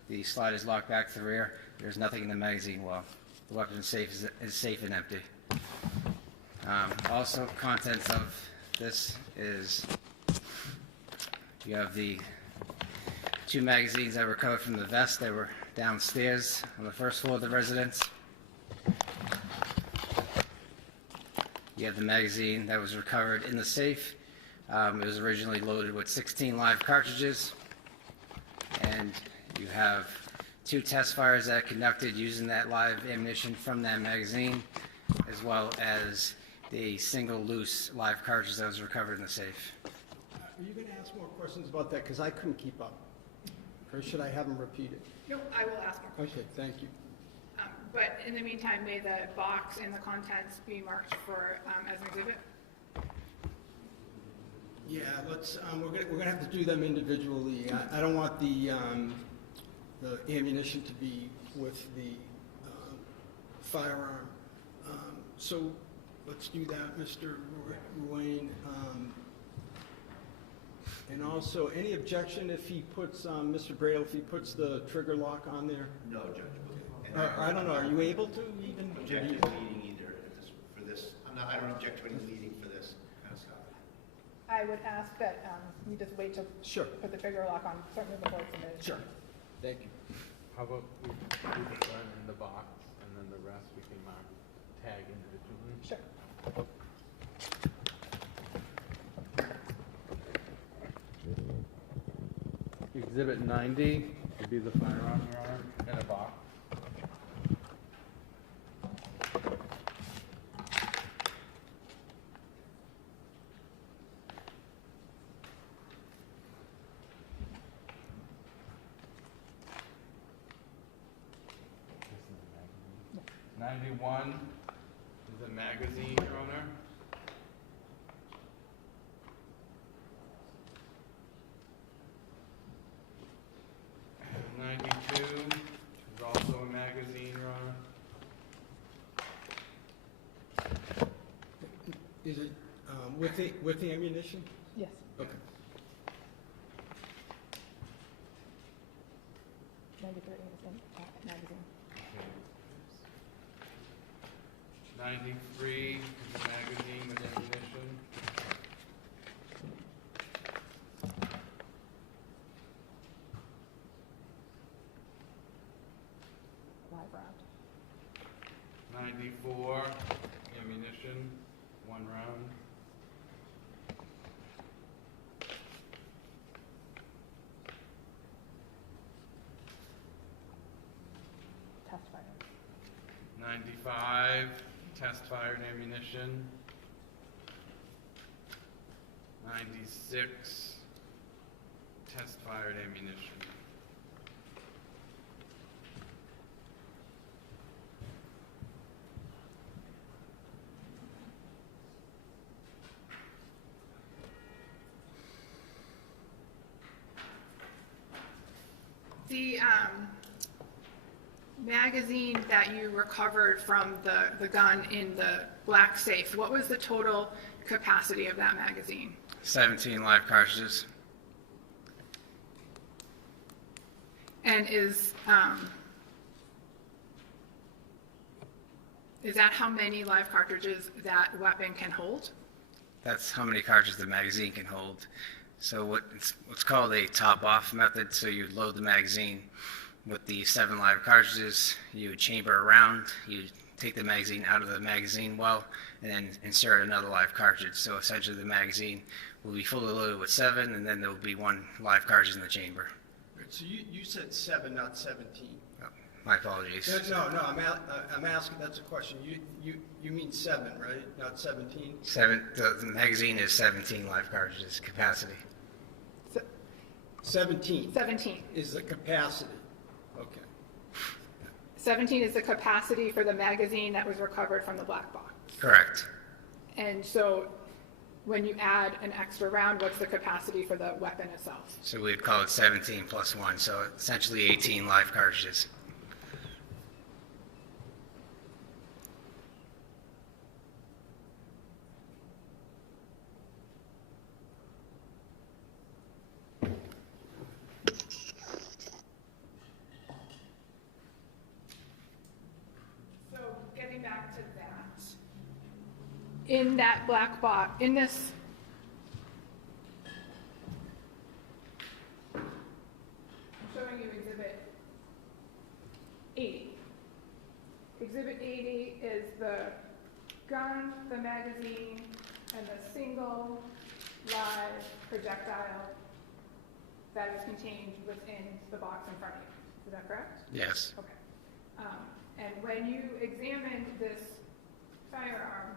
The slide is locked back to the rear. There's nothing in the magazine well. The weapon is safe and empty. Also, contents of this is you have the 2 magazines that were recovered from the vest. They were downstairs on the first floor of the residence. You have the magazine that was recovered in the safe. It was originally loaded with 16 live cartridges. And you have 2 test fires that are conducted using that live ammunition from that magazine, as well as the single loose live cartridge that was recovered in the safe. Are you going to ask more questions about that? Because I couldn't keep up. Or should I have them repeated? No, I will ask more questions. Okay, thank you. But in the meantime, may the box and the contents be marked for, as an exhibit? Yeah, let's. We're gonna have to do them individually. I don't want the ammunition to be with the firearm. So let's do that, Mr. Ruane. And also, any objection if he puts, Mr. Bradle, if he puts the trigger lock on there? No, Judge. I don't know. Are you able to even? Object to leading either for this. I don't object to any leading for this kind of stuff. I would ask that you just wait to Sure. put the trigger lock on, certainly before it's submitted. Sure. Thank you. How about we do the gun in the box, and then the rest we can mark, tag individually? Sure. Exhibit 90 would be the firearm, Your Honor, in a box. This is a magazine. 91 is a magazine, Your Honor. Is also a magazine, Your Honor. Is it with the ammunition? Yes. Okay. 93 is the magazine. 93 is a magazine with ammunition. Live round. 94 ammunition, 1 round. Test fire. 95 test fired ammunition. 96 test fired ammunition. The magazine that you recovered from the gun in the black safe, what was the total capacity of that magazine? 17 live cartridges. And is that how many live cartridges that weapon can hold? That's how many cartridges the magazine can hold. So what's called a top-off method. So you load the magazine with the 7 live cartridges, you chamber around, you take the magazine out of the magazine well, and then insert another live cartridge. So essentially the magazine will be fully loaded with 7, and then there will be 1 live cartridge in the chamber. Right, so you said 7, not 17. Oh, my apologies. No, I'm asking, that's a question. You mean 7, right? Not 17? 7. The magazine is 17 live cartridges capacity. 17 17. is the capacity. Okay. 17 is the capacity for the magazine that was recovered from the black box. Correct. And so when you add an extra round, what's the capacity for the weapon itself? So we'd call it 17 plus 1, so essentially 18 live cartridges. So getting back to that, in that black box, in this, I'm showing you Exhibit 80. Exhibit 80 is the gun, the magazine, and the single live projectile that is contained within the box in front of you. Is that correct? Yes. Okay. And when you examined this firearm,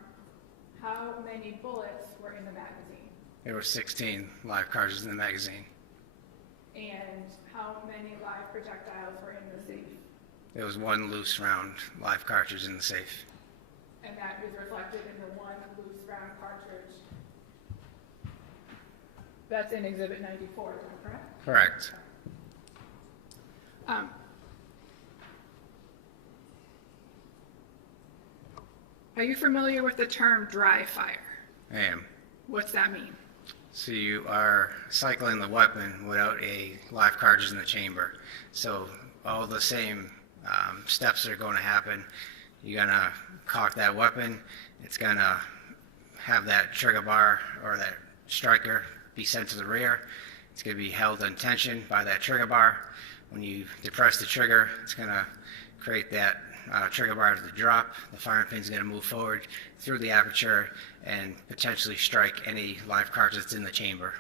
how many bullets were in the magazine? There were 16 live cartridges in the magazine. And how many live projectiles were in the safe? There was 1 loose round live cartridge in the safe. And that is reflected in the 1 loose round cartridge that's in Exhibit 94, is that correct? Correct. Are you familiar with the term dry fire? I am. What's that mean? So you are cycling the weapon without a live cartridge in the chamber. So all the same steps are going to happen. You're going to cock that weapon. It's going to have that trigger bar or that striker be sent to the rear. It's going to be held in tension by that trigger bar. When you depress the trigger, it's going to create that trigger bar to drop. The firing pin is going to move forward through the aperture and potentially strike any live cartridge that's in the chamber.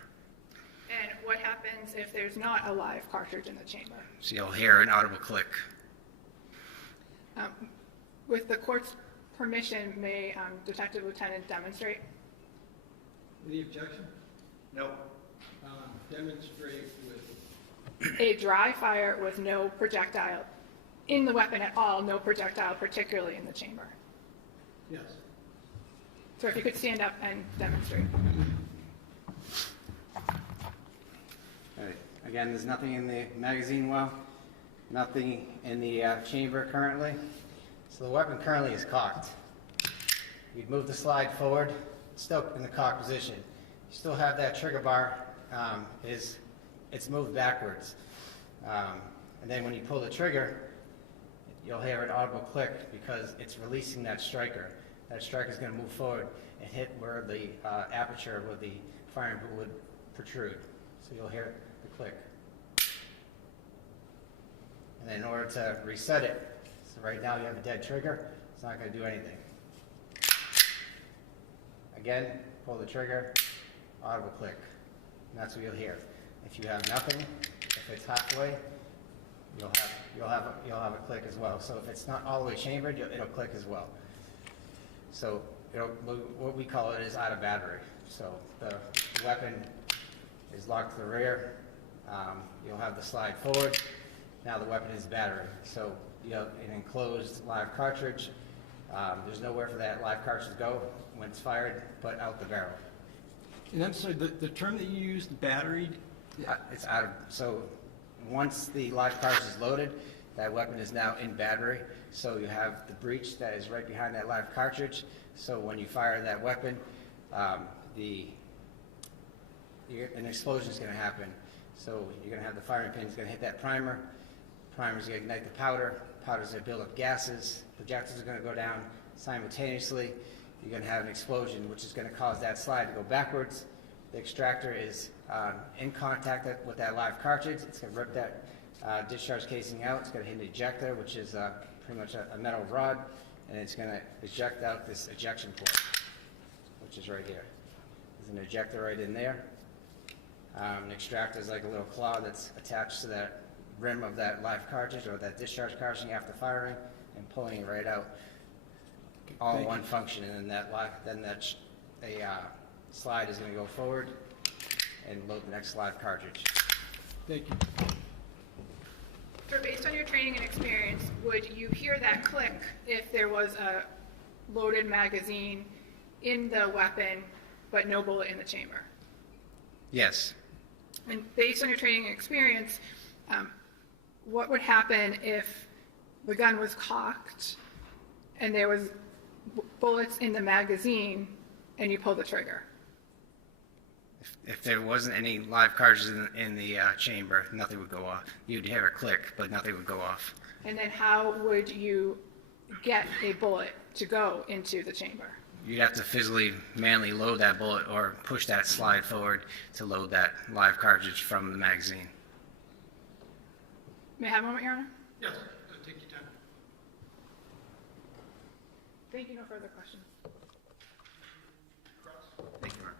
And what happens if there's not a live cartridge in the chamber? So you'll hear an audible click. With the court's permission, may Detective Lieutenant demonstrate? Any objection? No. Demonstrate with... A dry fire with no projectile in the weapon at all, no projectile particularly in the chamber. Yes. So if you could stand up and demonstrate. Right. Again, there's nothing in the magazine well, nothing in the chamber currently. So the weapon currently is cocked. You'd move the slide forward, still in the cocked position. You still have that trigger bar, it's moved backwards. And then when you pull the trigger, you'll hear an audible click because it's releasing that striker. That striker is going to move forward and hit where the aperture where the firing pin would protrude. So you'll hear the click. And then in order to reset it, so right now you have a dead trigger, it's not going to do anything. Again, pull the trigger, audible click. And that's what you'll hear. If you have nothing, if it's halfway, you'll have a click as well. So if it's not all the way chambered, it'll click as well. So what we call it is out of battery. So the weapon is locked to the rear. You'll have the slide forward. Now the weapon is battery. So you have an enclosed live cartridge. There's nowhere for that live cartridge to go when it's fired, but out the barrel. And I'm sorry, the term that you used, battery? It's out of, so once the live cartridge is loaded, that weapon is now in battery. So you have the breech that is right behind that live cartridge. So when you fire that weapon, an explosion is going to happen. So you're going to have the firing pin is going to hit that primer. Primer is going to ignite the powder. Powder is going to build up gases. Projectors are going to go down simultaneously. You're going to have an explosion, which is going to cause that slide to go backwards. The extractor is in contact with that live cartridge. It's going to rip that discharge casing out. It's going to hit an ejector, which is pretty much a metal rod, and it's going to eject out this ejection port, which is right here. There's an ejector right in there. An extractor is like a little claw that's attached to that rim of that live cartridge or that discharge cartridge after firing and pulling it right out. All in one function, and then that slide is going to go forward and load the next live cartridge. Thank you. For based on your training and experience, would you hear that click if there was a loaded magazine in the weapon, but no bullet in the chamber? Yes. And based on your training and experience, what would happen if the gun was cocked and there was bullets in the magazine and you pulled the trigger? If there wasn't any live cartridges in the chamber, nothing would go off. You'd hear a click, but nothing would go off. And then how would you get a bullet to go into the chamber? You'd have to physically, manually load that bullet or push that slide forward to load that live cartridge from the magazine. May I have a moment, Your Honor? Yes, take your time. Thank you. No further questions. Thank you, Mark.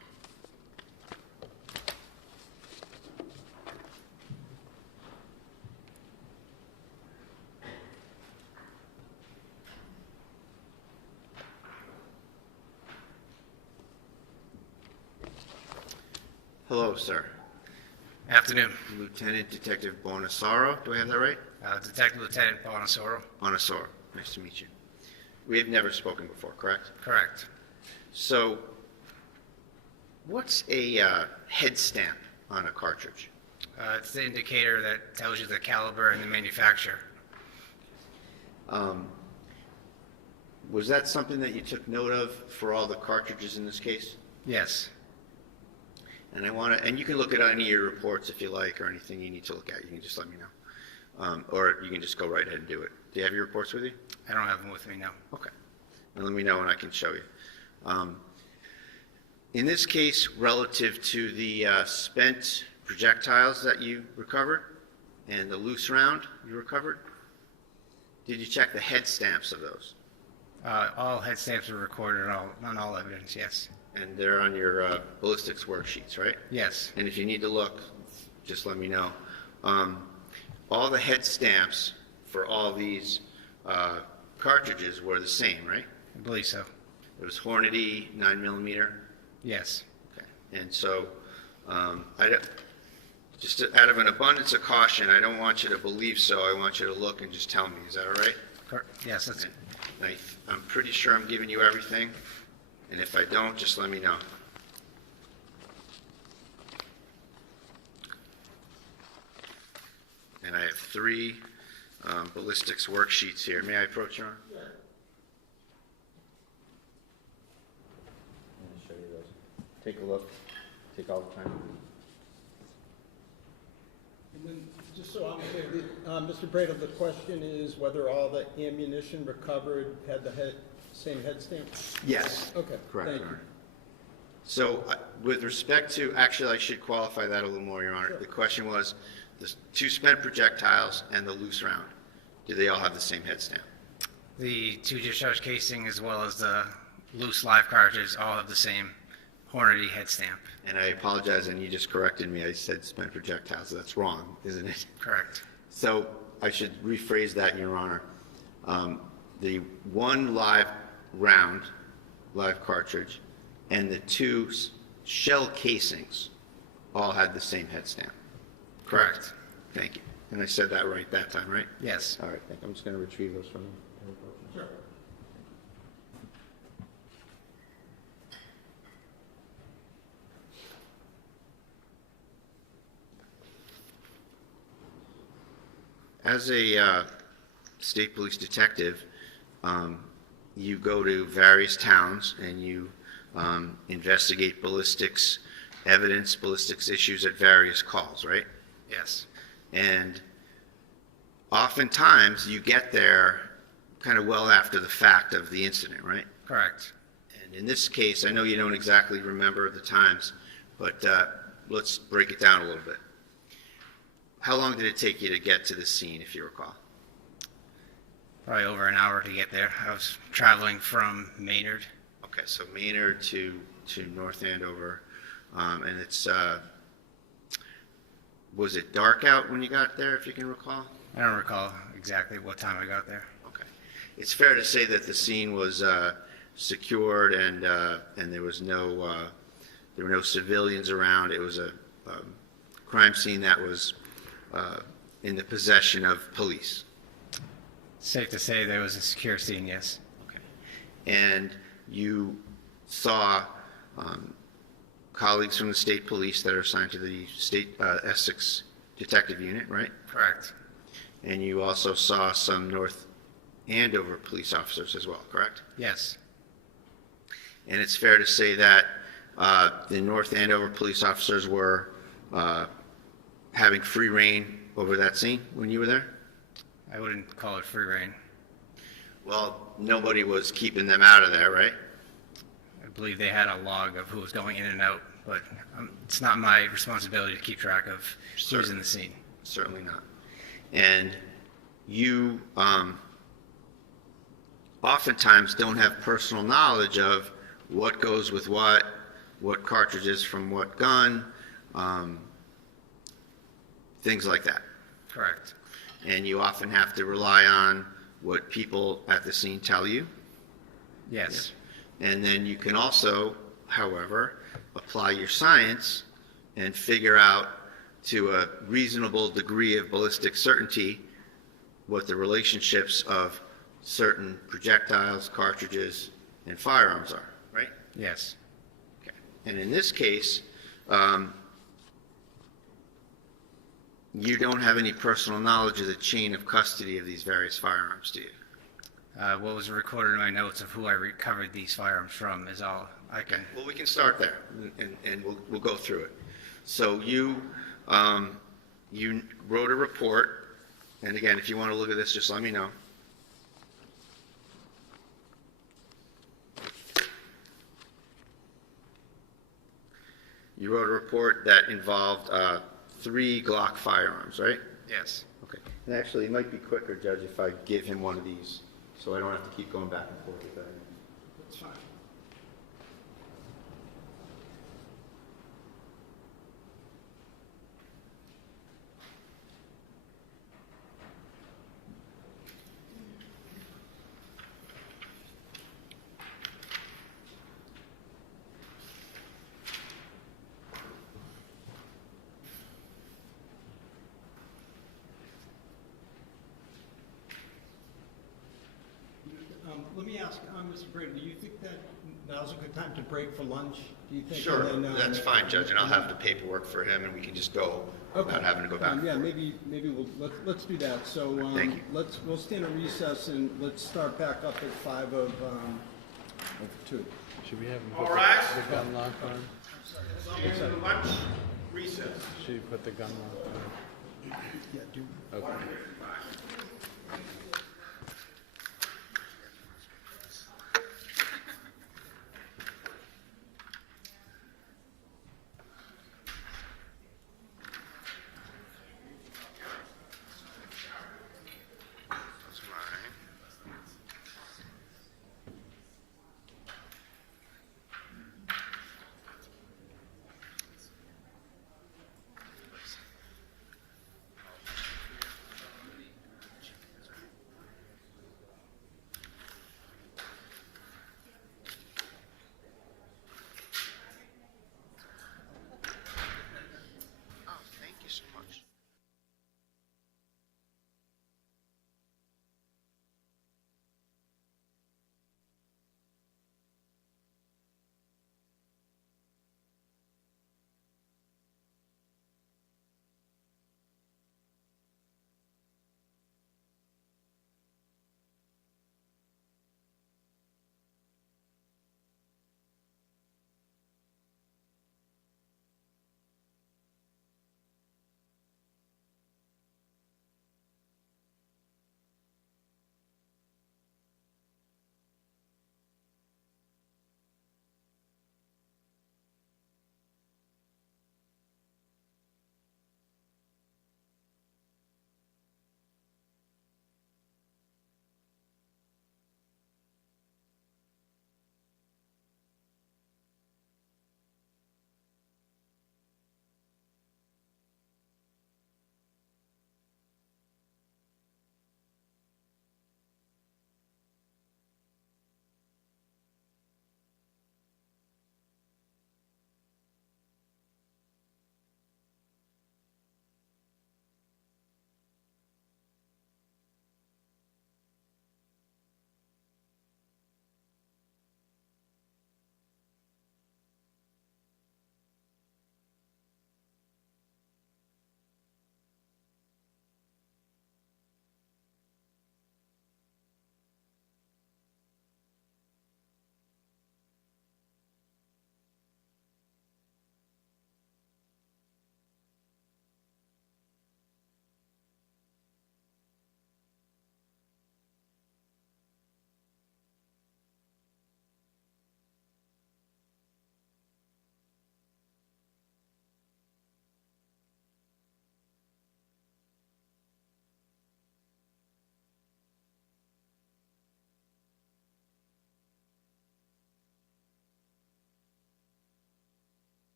Hello, sir. Afternoon. Lieutenant Detective Bonosauro, do I have that right? Detective Lieutenant Bonosauro. Bonosauro, nice to meet you. We have never spoken before, correct? Correct. So, what's a head stamp on a cartridge? It's the indicator that tells you the caliber and the manufacturer. Was that something that you took note of for all the cartridges in this case? Yes. And and you can look at any of your reports if you like, or anything you need to look at, you can just let me know. Or you can just go right ahead and do it. Do you have your reports with you? I don't have them with me now. Okay. And let me know when I can show you. In this case, relative to the spent projectiles that you recovered and the loose round you recovered, did you check the head stamps of those? All head stamps were recorded on all evidence, yes. And they're on your ballistics worksheets, right? Yes. And if you need to look, just let me know. All the head stamps for all these cartridges were the same, right? I believe so. It was Hornady 9mm? Yes. Okay. And so, just out of an abundance of caution, I don't want you to believe so. I want you to look and just tell me. Is that all right? Yes, that's it. I'm pretty sure I'm giving you everything. And if I don't, just let me know. And I have 3 ballistics worksheets here. May I approach, Your Honor? Yeah. I'm going to show you those. Take a look. Take all the time. And then, just so I'm clear, Mr. Breda, the question is whether all the ammunition recovered had the same head stamp? Yes. Okay, Correct, thank Your you. Honor. So with respect to, actually, I should qualify that a little more, Your Honor. Sure. The question was, the 2 spent projectiles and the loose round, do they all have the same head stamp? The 2 discharge casing as well as the loose live cartridges all have the same Hornady head stamp. And I apologize, and you just corrected me. I said spent projectiles. That's wrong, isn't it? Correct. So I should rephrase that, Your Honor. The 1 live round, live cartridge, and the 2 shell casings all had the same head stamp. Correct. Thank you. And I said that right that time, right? Yes. All right, thank you. I'm just going to retrieve those from you. Sure. As a state police detective, you go to various towns and you investigate ballistics evidence, ballistics issues at various calls, right? Yes. And oftentimes you get there kind of well after the fact of the incident, right? Correct. And in this case, I know you don't exactly remember the times, but let's break it down a little bit. How long did it take you to get to the scene, if you recall? Probably over an hour to get there. I was traveling from Maynard. Okay, so Maynard to North Andover, and it's, was it dark out when you got there, if you can recall? I don't recall exactly what time I got there. Okay. It's fair to say that the scene was secured and there was there were no civilians around. It was a crime scene that was in the possession of police? Safe to say there was a secure scene, yes. And you saw colleagues from the state police that are assigned to the state Essex Detective Unit, right? Correct. And you also saw some North Andover police officers as well, correct? Yes. And it's fair to say that the North Andover police officers were having free reign over that scene when you were there? I wouldn't call it free reign. Well, nobody was keeping them out of there, right? I believe they had a log of who was going in and out, but it's not my responsibility to keep track of who's in the scene. Certainly not. And you oftentimes don't have personal knowledge of what goes with what cartridges from what gun, things like that. Correct. And you often have to rely on what people at the scene tell you. Yes. And then you can also, however, apply your science and figure out to a reasonable degree of ballistic certainty what the relationships of certain projectiles, cartridges, and firearms are, right? Yes. Okay. And in this case, you don't have any personal knowledge of the chain of custody of these various firearms, do you? What was recorded in my notes of who I recovered these firearms from is all I can. Well, we can start there, and we'll go through it. So you wrote a report, and again, if you want to look at this, just let me know. You wrote a report that involved 3 Glock firearms, right? Yes. Okay. And actually, it might be quicker, Judge, if I give him one of these, so I don't have to keep going back and forth with that. That's fine. Let me ask, Mr. Brady, do you think that now's a good time to break for lunch? Do you think? Sure, And then, that's fine, Judge, and I'll have the paperwork for him, and we can just go without having to go back. Yeah, maybe let's do that. So Thank you. we'll stand in recess and let's start back up at 5 of 2. Should we have him All put right. the gun lock on? Stand in lunch recess. Should you put the gun lock on? Yeah, do. Okay.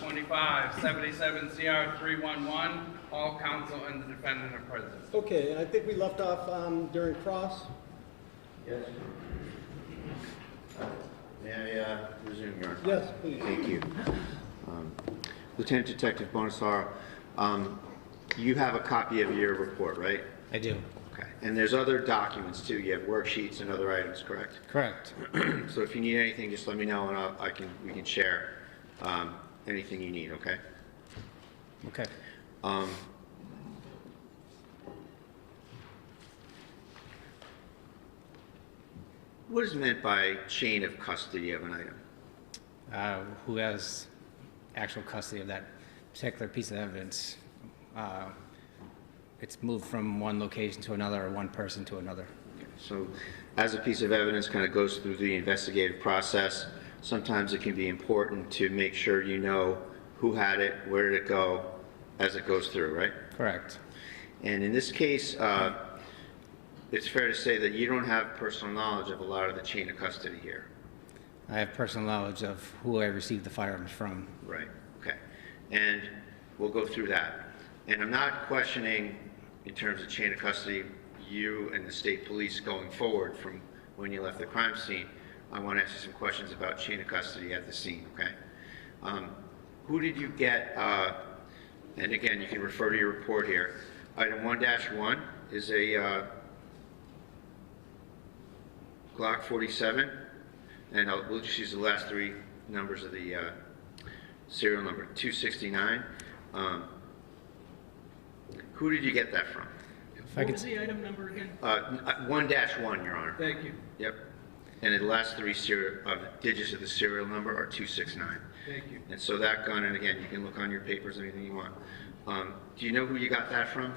2025, 77 CR 311. All counsel and the defendant are present. Okay, I think we left off during cross. Yes. May I resume, Your Honor? Yes, please. Thank you. Lieutenant Detective Bonosauro, you have a copy of your report, right? I do. Okay. And there's other documents too. You have worksheets and other items, correct? Correct. So if you need anything, just let me know and we can share anything you need, okay? Okay. What is meant by chain of custody of an item? Who has actual custody of that particular piece of evidence? It's moved from one location to another or one person to another. Okay. So as a piece of evidence kind of goes through the investigative process, sometimes it can be important to make sure you know who had it, where did it go, as it goes through, right? Correct. And in this case, it's fair to say that you don't have personal knowledge of a lot of the chain of custody here. I have personal knowledge of who I received the firearms from. Right, okay. And we'll go through that. And I'm not questioning, in terms of chain of custody, you and the state police going forward from when you left the crime scene. I want to ask you some questions about chain of custody at the scene, okay? Who did you get, and again, you can refer to your report here. Item 1-1 is a Glock 47, and we'll just use the last three numbers of the serial number, 269. Who did you get that from? What was the item number again? 1-1, Your Honor. Thank you. Yep. And the last three digits of the serial number are 269. Thank you. And so that gun, and again, you can look on your papers, anything you want. Do you know who you got that from?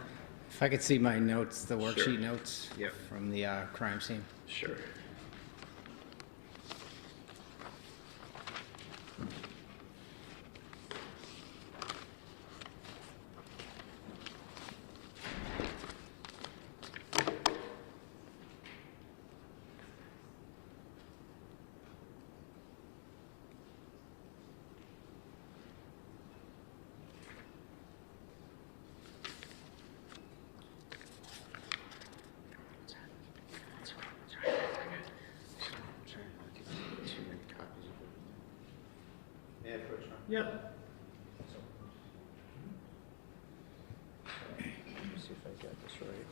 If I could see my notes, the worksheet Sure. notes Yep. from the crime scene. Sure. Yeah. Let me see if I got this right.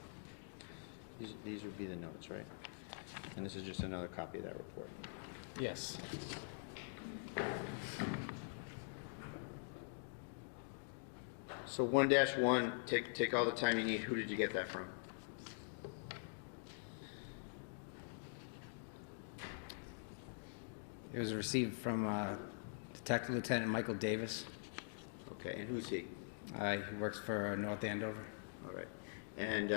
These would be the notes, right? And this is just another copy of that report. Yes. So 1-1, take all the time you need. Who did you get that from? It was received from Detective Lieutenant Michael Davis. Okay, and who's he? He works for North Andover. All right. And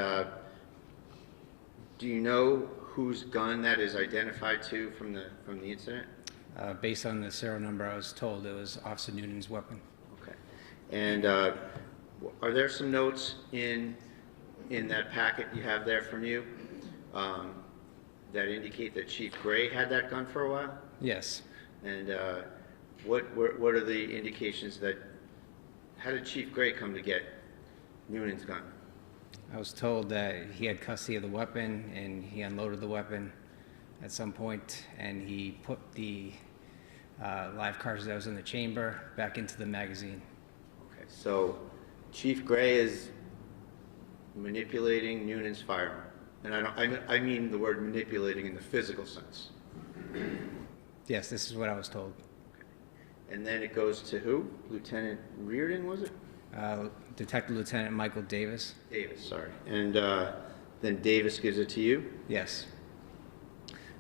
do you know whose gun that is identified to from the incident? Based on the serial number, I was told it was Officer Nunan's weapon. Okay. And are there some notes in that packet you have there from you that indicate that Chief Gray had that gun for a while? Yes. And what are the indications that, how did Chief Gray come to get Nunan's gun? I was told that he had custody of the weapon and he unloaded the weapon at some point and he put the live cartridge that was in the chamber back into the magazine. Okay, so Chief Gray is manipulating Nunan's firearm. And I mean the word manipulating in the physical sense. Yes, this is what I was told. Okay. And then it goes to who? Lieutenant Reardon, was it? Detective Lieutenant Michael Davis. Davis, sorry. And then Davis gives it to you? Yes.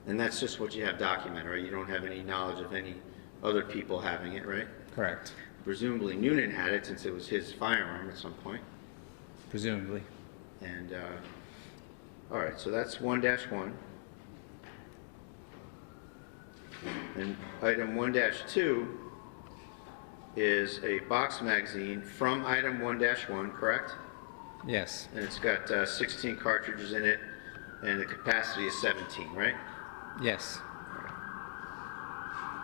And that's just what you have documented, right? You don't have any knowledge of any other people having it, right? Correct. Presumably Nunan had it since it was his firearm at some point. Presumably. And, all right, so that's 1-1. And item 1-2 is a box magazine from item 1-1, correct? Yes. And it's got 16 cartridges in it, and the capacity is 17, right? Yes.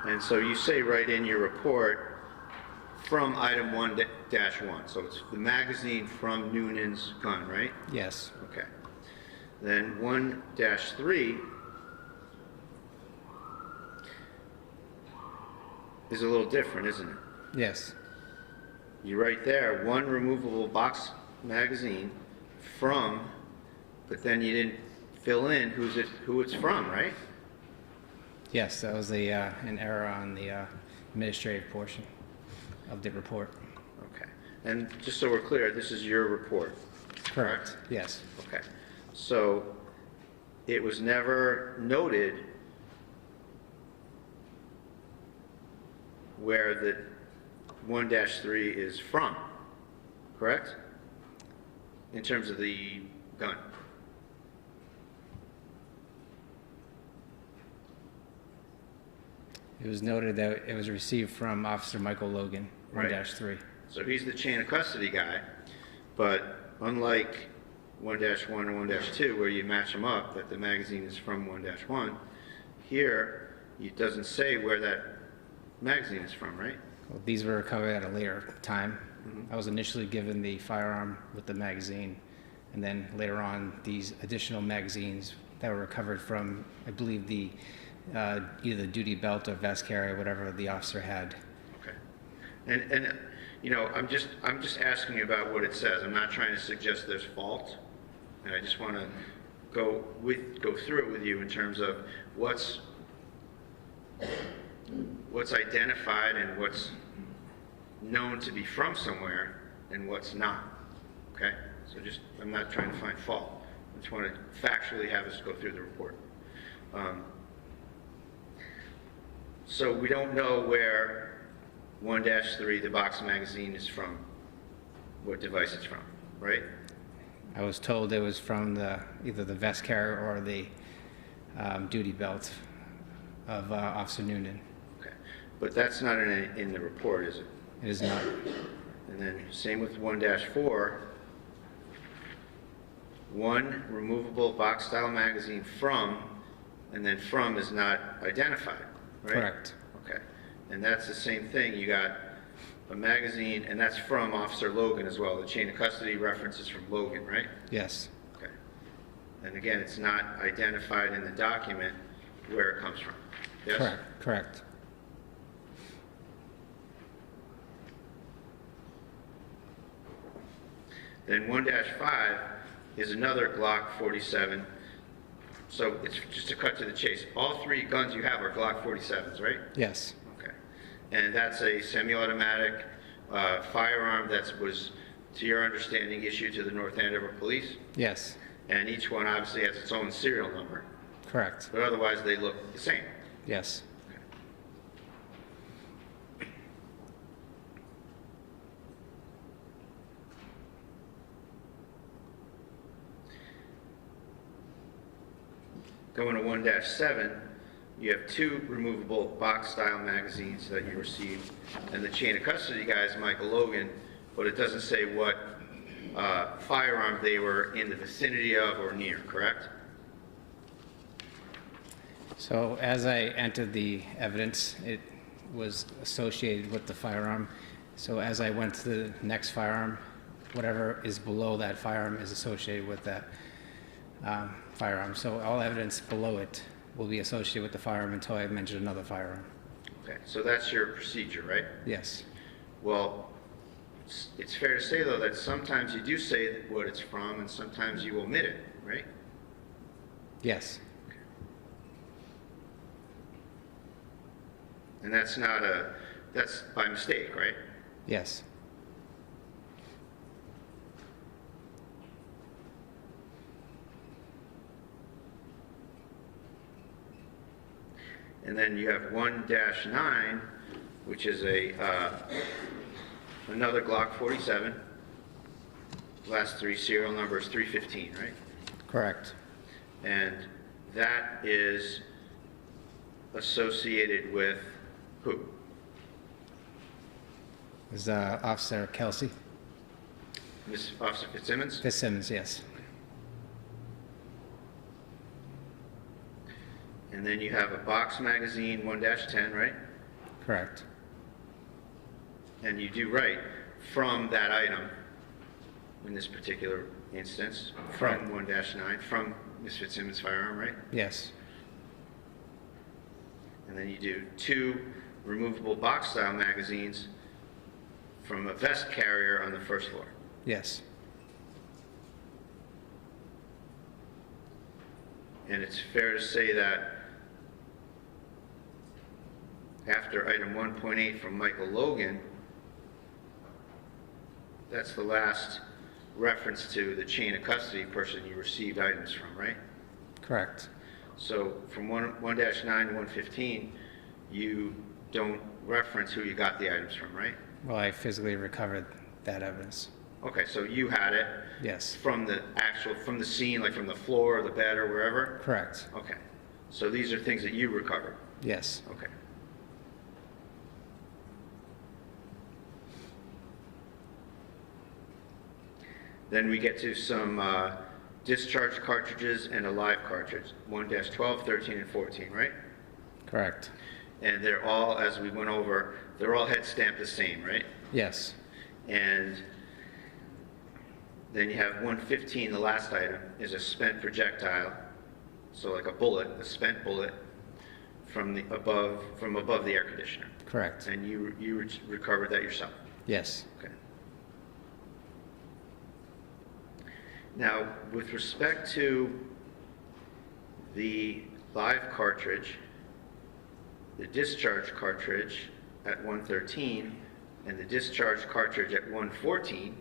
And so you say right in your report, from item 1-1, so it's the magazine from Noonan's gun, right? Yes. Okay. Then 1-3 is a little different, isn't it? Yes. You write there, one removable box magazine from, but then you didn't fill in who it's from, right? Yes, that was an error on the administrative portion of the report. Okay. And just so we're clear, this is your report? Correct. Yes. Okay. So it was never noted where the 1-3 is from, correct? In terms of the gun. It was noted that it was received from Officer Michael Logan, Right. 1-3. So he's the chain of custody guy, but unlike 1-1 and 1-2, where you match them up, that the magazine is from 1-1, here, it doesn't say where that magazine is from, right? Well, these were recovered at a later time. Mhm. I was initially given the firearm with the magazine, and then later on, these additional magazines that were recovered from, I believe, the either the duty belt or vest carrier, whatever the officer had. Okay. And you know, I'm just asking you about what it says. I'm not trying to suggest there's fault, and I just want to go through it with you in terms of what's identified and what's known to be from somewhere and what's not. Okay? So I'm not trying to find fault. I just want to factually have us go through the report. So we don't know where 1-3, the box magazine, is from, what device it's from, right? I was told it was from either the vest carrier or the duty belt of Officer Noonan. Okay. But that's not in the report, is it? It is not. And then same with 1-4, one removable box style magazine from, and then from is not identified, right? Correct. Okay. And that's the same thing. You got a magazine, and that's from Officer Logan as well. The chain of custody reference is from Logan, right? Yes. Okay. And again, it's not identified in the document where it comes from. Yes? Correct. Correct. Then 1-5 is another Glock 47. So it's just to cut to the chase. All three guns you have are Glock 47s, right? Yes. Okay. And that's a semi-automatic firearm that was, to your understanding, issued to the North Andover Police? Yes. And each one obviously has its own serial number. Correct. But otherwise they look the same. Yes. Going to 1-7, you have two removable box-style magazines that you received, and the chain of custody guy is Michael Logan, but it doesn't say what firearm they were in the vicinity of or near, correct? So as I entered the evidence, it was associated with the firearm. So as I went to the next firearm, whatever is below that firearm is associated with that firearm. So all evidence below it will be associated with the firearm until I mention another firearm. Okay, so that's your procedure, right? Yes. Well, it's fair to say, though, that sometimes you do say what it's from, and sometimes you omit it, right? Yes. And that's by mistake, right? Yes. And then you have 1-9, which is another Glock 47. Last three serial number is 315, right? Correct. And that is associated with who? Is Officer Kelsey? Miss Officer Fitzsimmons? Fitzsimmons, yes. And then you have a box magazine, 1-10, right? Correct. and you do write from that item, in this particular instance, from 1-9, from Ms. Fitzsimmons' firearm, right? Yes. And then you do 2 removable box-style magazines from a vest carrier on the first floor. Yes. And it's fair to say that after item 1.8 from Michael Logan, that's the last reference to the chain of custody person you received items from, right? Correct. So from 1-9 to 115, you don't reference who you got the items from, right? Well, I physically recovered that evidence. Okay, so you had it Yes. from the scene, like from the floor or the bed or wherever? Correct. Okay. So these are things that you recovered? Yes. Okay. Then we get to some discharge cartridges and a live cartridge, 1-12, 13, and 14, right? Correct. And they're all, as we went over, they're all head stamped the same, right? Yes. And then you have 115, the last item, is a spent projectile, so like a bullet, a spent bullet from above the air conditioner. Correct. And you recovered that yourself. Yes. Okay. Now, with respect to the live cartridge, the discharge cartridge at 113, and the discharge cartridge at 114,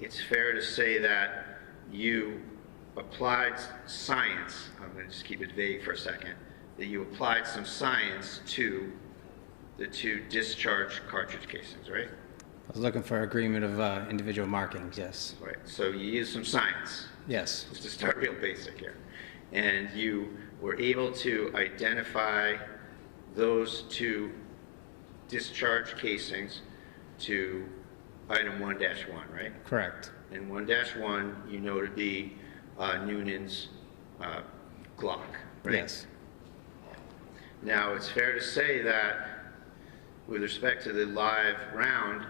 it's fair to say that you applied science, I'm going to just keep it vague for a second, that you applied some science to the 2 discharge cartridge casings, right? I was looking for agreement of individual markings, yes. Right, so you used some science. Yes. Just to start real basic here. And you were able to identify those 2 discharge casings to item 1-1, right? Correct. And 1-1, you know to be Nunan's Glock, right? Yes. Now, it's fair to say that with respect to the live round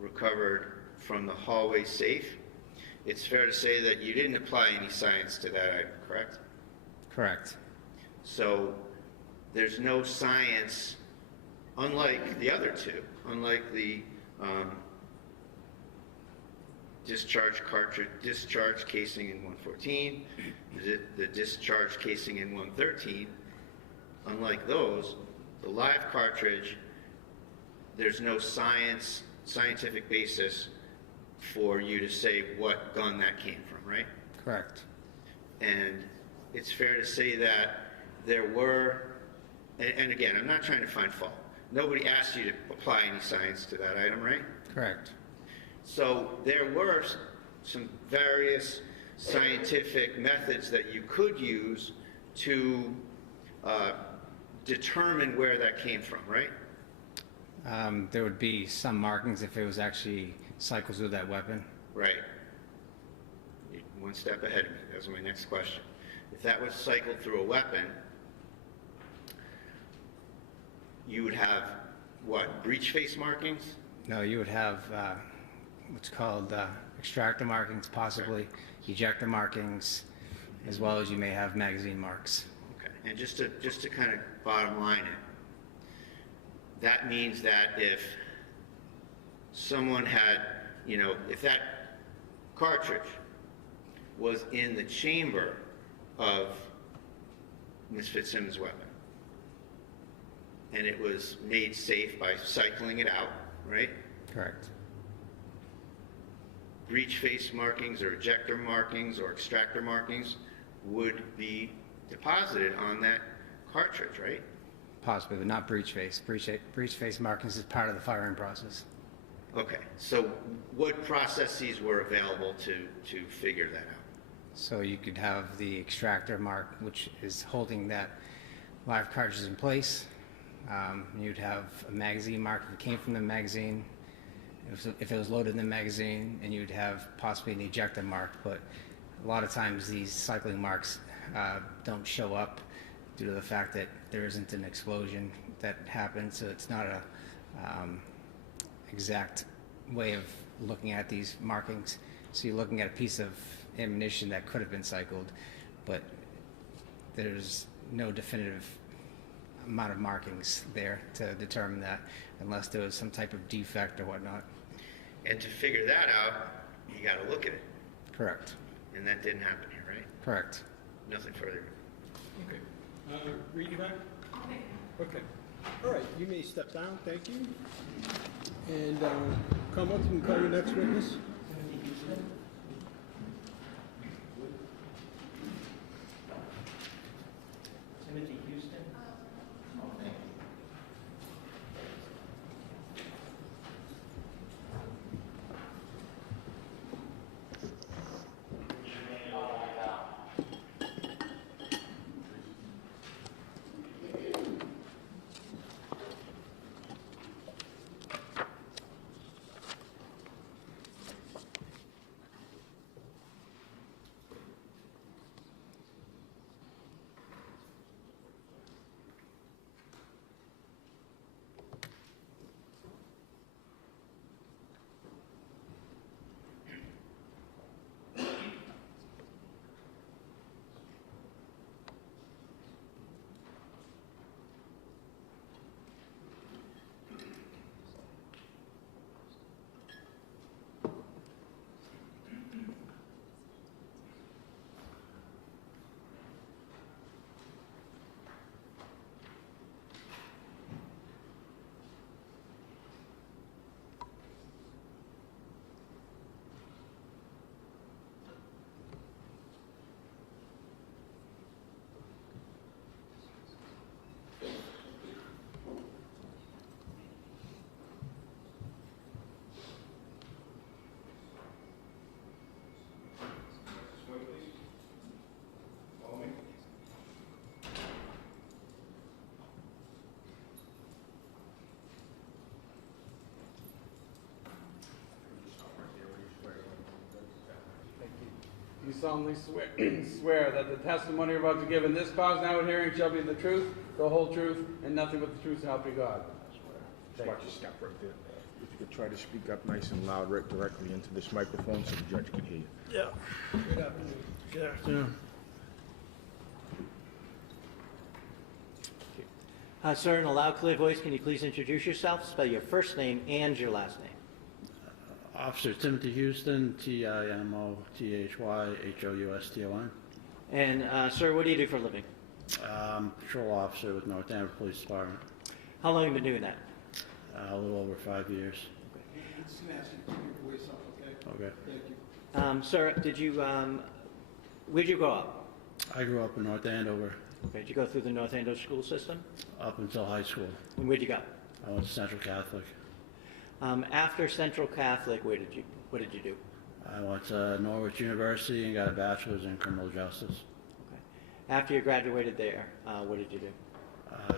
recovered from the hallway safe, it's fair to say that you didn't apply any science to that item, correct? Correct. So there's no science, unlike the other 2, unlike the discharge casing in 114, the discharge casing in 113, unlike those, the live cartridge, there's no scientific basis for you to say what gun that came from, right? Correct. And it's fair to say that there were, and again, I'm not trying to find fault. Nobody asked you to apply any science to that item, right? Correct. So there were some various scientific methods that you could use to determine where that came from, right? There would be some markings if it was actually cycles with that weapon. Right. You're one step ahead of me. That was my next question. If that was cycled through a weapon, you would have, what, breech face markings? No, you would have what's called extractor markings, possibly ejector markings, as well as you may have magazine marks. Okay. And just to kind of bottom line it, that means that if someone had, if that cartridge was in the chamber of Ms. Fitzsimmons' weapon, and it was made safe by cycling it out, right? Correct. Breech face markings or ejector markings or extractor markings would be deposited on that cartridge, right? Possibly, but not breech face. Breech face markings is part of the firing process. Okay, so what processes were available to figure that out? So you could have the extractor mark, which is holding that live cartridge in place. You'd have a magazine mark if it came from the magazine, if it was loaded in the magazine, and you'd have possibly an ejector mark. But a lot of times these cycling marks don't show up due to the fact that there isn't an explosion that happened, so it's not a exact way of looking at these markings. So you're looking at a piece of ammunition that could have been cycled, but there's no definitive amount of markings there to determine that, unless there was some type of defect or whatnot. And to figure that out, you got to look at it. Correct. And that didn't happen here, right? Correct. Nothing further. Okay. Read you back? Okay. All right, you may step down, thank you. And Commonwealth, you can call your next witness. Timothy Houston. Oh, thank you. You solemnly swear that the testimony you're about to give in this cause now in hearing shall be the truth, the whole truth, and nothing but the truth so help you God. Just watch your step right there. If you could try to speak up nice and loud, right directly into this microphone so the judge can hear you. Yeah. Good afternoon. Good afternoon. Sir, in a loud, clear voice, can you please introduce yourself? Spell your first name and your last name. Officer Timothy Houston, Timothyhouston. And, sir, what do you do for a living? Patrol officer with North Andover Police Department. How long have you been doing that? A little over 5 years. I'm just going to ask you to keep your voice up, okay? Okay. Sir, Thank you. where'd you grow up? I grew up in North Andover Okay, did you go through the North Andover school system? up until high school. And where'd you go? I went to Central Catholic. After Central Catholic, what did you do? I went to Norwich University and got a bachelor's in criminal justice. Okay. After you graduated there, what did you do? I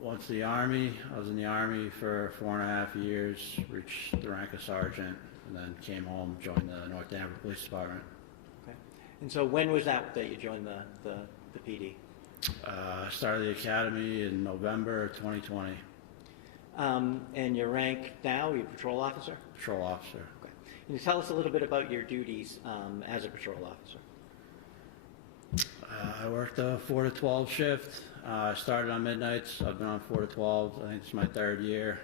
went to the Army. I was in the Army for 4.5 years, reached the rank of sergeant, and then came home, joined the North Andover Police Department. Okay. And so when was that you joined the PD? I started the academy in November 2020. And your rank now, you're a patrol officer? Patrol officer. Okay. Can you tell us a little bit about your duties as a patrol officer? I worked a 4 to 12 shift. I started on midnights. I've been on 4 to 12. I think it's my 3rd year.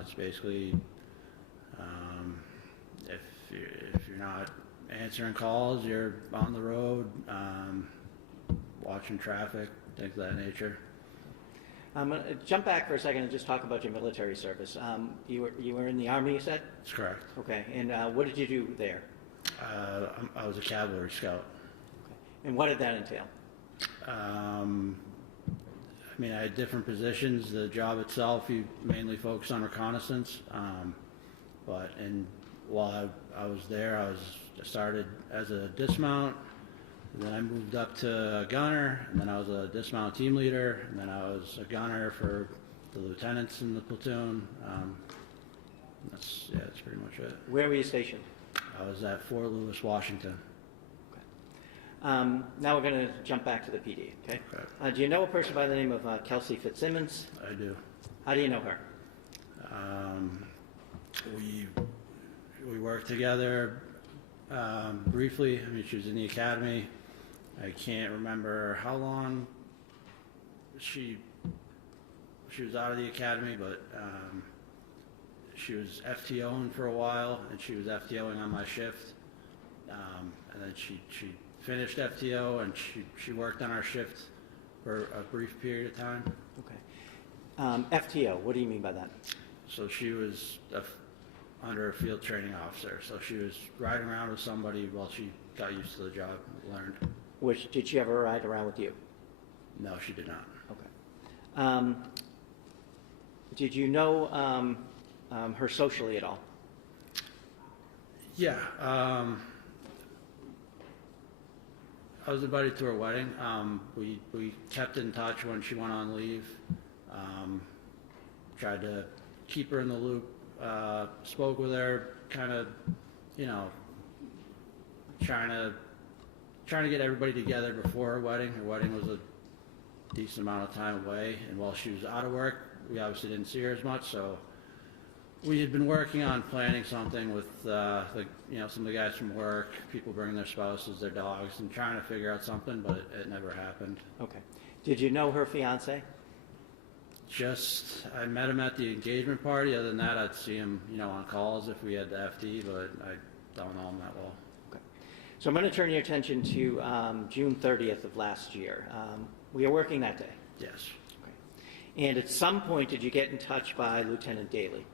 It's basically if you're not answering calls, you're on the road, watching traffic, things of that nature. I'm going to jump back for a second and just talk about your military service. You were in the Army, you said? That's correct. Okay. And what did you do there? I was a cavalry scout. Okay. And what did that entail? I mean, I had different positions. The job itself, you mainly focused on reconnaissance. While I was there, I started as a dismount. Then I moved up to a gunner, and then I was a dismount team leader, and then I was a gunner for the lieutenants in the platoon. That's pretty much it. Where were you stationed? I was at Fort Lewis, Washington. Okay. Now we're going to jump back to the PD, okay? Okay. Do you know a person by the name of Kelsey Fitzsimmons? I do. How do you know her? We worked together briefly. I mean, she was in the academy. I can't remember how long she was out of the academy, but she was FTOing for a while, and she was FTOing on my shift. And then she finished FTO, and she worked on our shift for a brief period of time. Okay. FTO, what do you mean by that? So she was under a field training officer. So she was riding around with somebody while she got used to the job, learned. Did she ever ride around with you? No, she did not. Okay. Did you know her socially at all? Yeah. I was invited to her wedding. We kept in touch when she went on leave. Tried to keep her in the loop. Spoke with her, kind of, trying to get everybody together before her wedding. Her wedding was a decent amount of time away, and while she was out of work, we obviously didn't see her as much. So we had been working on planning something with some of the guys from work, people bringing their spouses, their dogs, and trying to figure out something, but it never happened. Okay. Did you know her fiance? I met him at the engagement party. Other than that, I'd see him, on calls if we had the FD, but I don't know him that well. Okay. So I'm going to turn your attention to June 30th of last year. Were you working that day? Yes. Okay. And at some point, did you get in touch by Lieutenant Daly?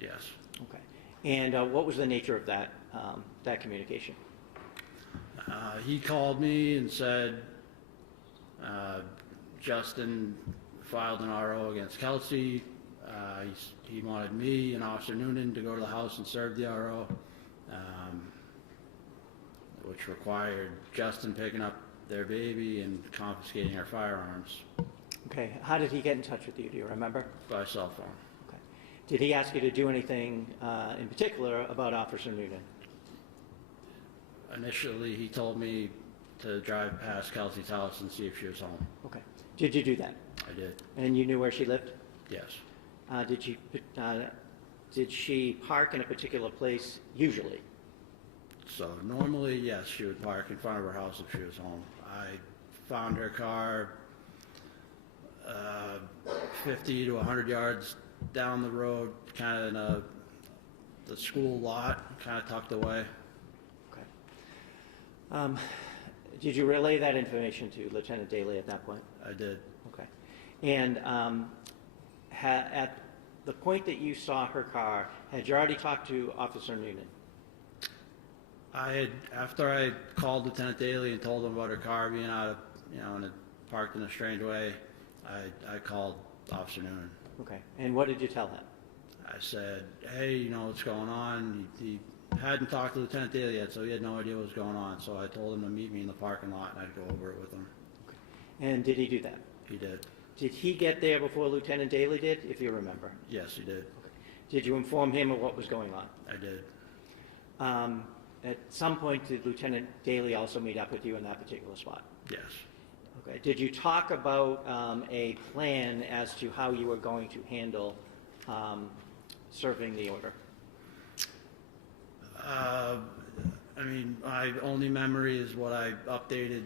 Yes. Okay. And what was the nature of that communication? He called me and said, Justin filed an RO against Kelsey. He wanted me and Officer Nunan to go to the house and serve the RO, which required Justin picking up their baby and confiscating our firearms. Okay. How did he get in touch with you? Do you remember? By cell phone. Okay. Did he ask you to do anything in particular about Officer Nunan? Initially, he told me to drive past Kelsey's house and see if she was home. Okay. Did you do that? I did. And you knew where she lived? Yes. Did she park in a particular place usually? So normally, yes, she would park in front of her house if she was home. I found her car 50 to 100 yards down the road, kind of in the school lot, kind of tucked away. Okay. Did you relay that information to Lieutenant Daly at that point? I did. Okay. And at the point that you saw her car, had you already talked to Officer Nunan? After I called Lieutenant Daly and told him about her car being out of, and it parked in a strange way, I called Officer Nunan. Okay. And what did you tell him? I said, hey, what's going on? He hadn't talked to Lieutenant Daly yet, so he had no idea what was going on. So I told him to meet me in the parking lot, and I'd go over it with him. Okay. And did he do that? He did. Did he get there before Lieutenant Daly did, if you remember? Yes, he did. Okay. Did you inform him of what was going on? I did. At some point, did Lieutenant Daly also meet up with you in that particular spot? Yes. Okay. Did you talk about a plan as to how you were going to handle serving the order? My only memory is what I updated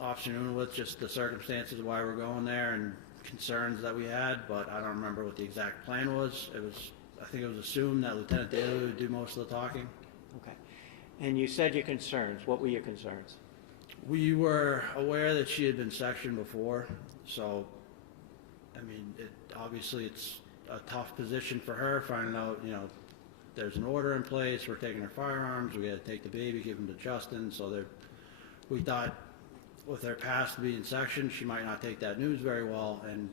Officer Nunan with, just the circumstances of why we're going there and concerns that we had, but I don't remember what the exact plan was. I think it was assumed that Lieutenant Daly would do most of the talking. Okay. And you said your concerns. What were your concerns? We were aware that she had been sectioned before, so, obviously it's a tough position for her, finding out, there's an order in place, we're taking her firearms, we had to take the baby, give them to Justin, so we thought with her past being sectioned, she might not take that news very well, and,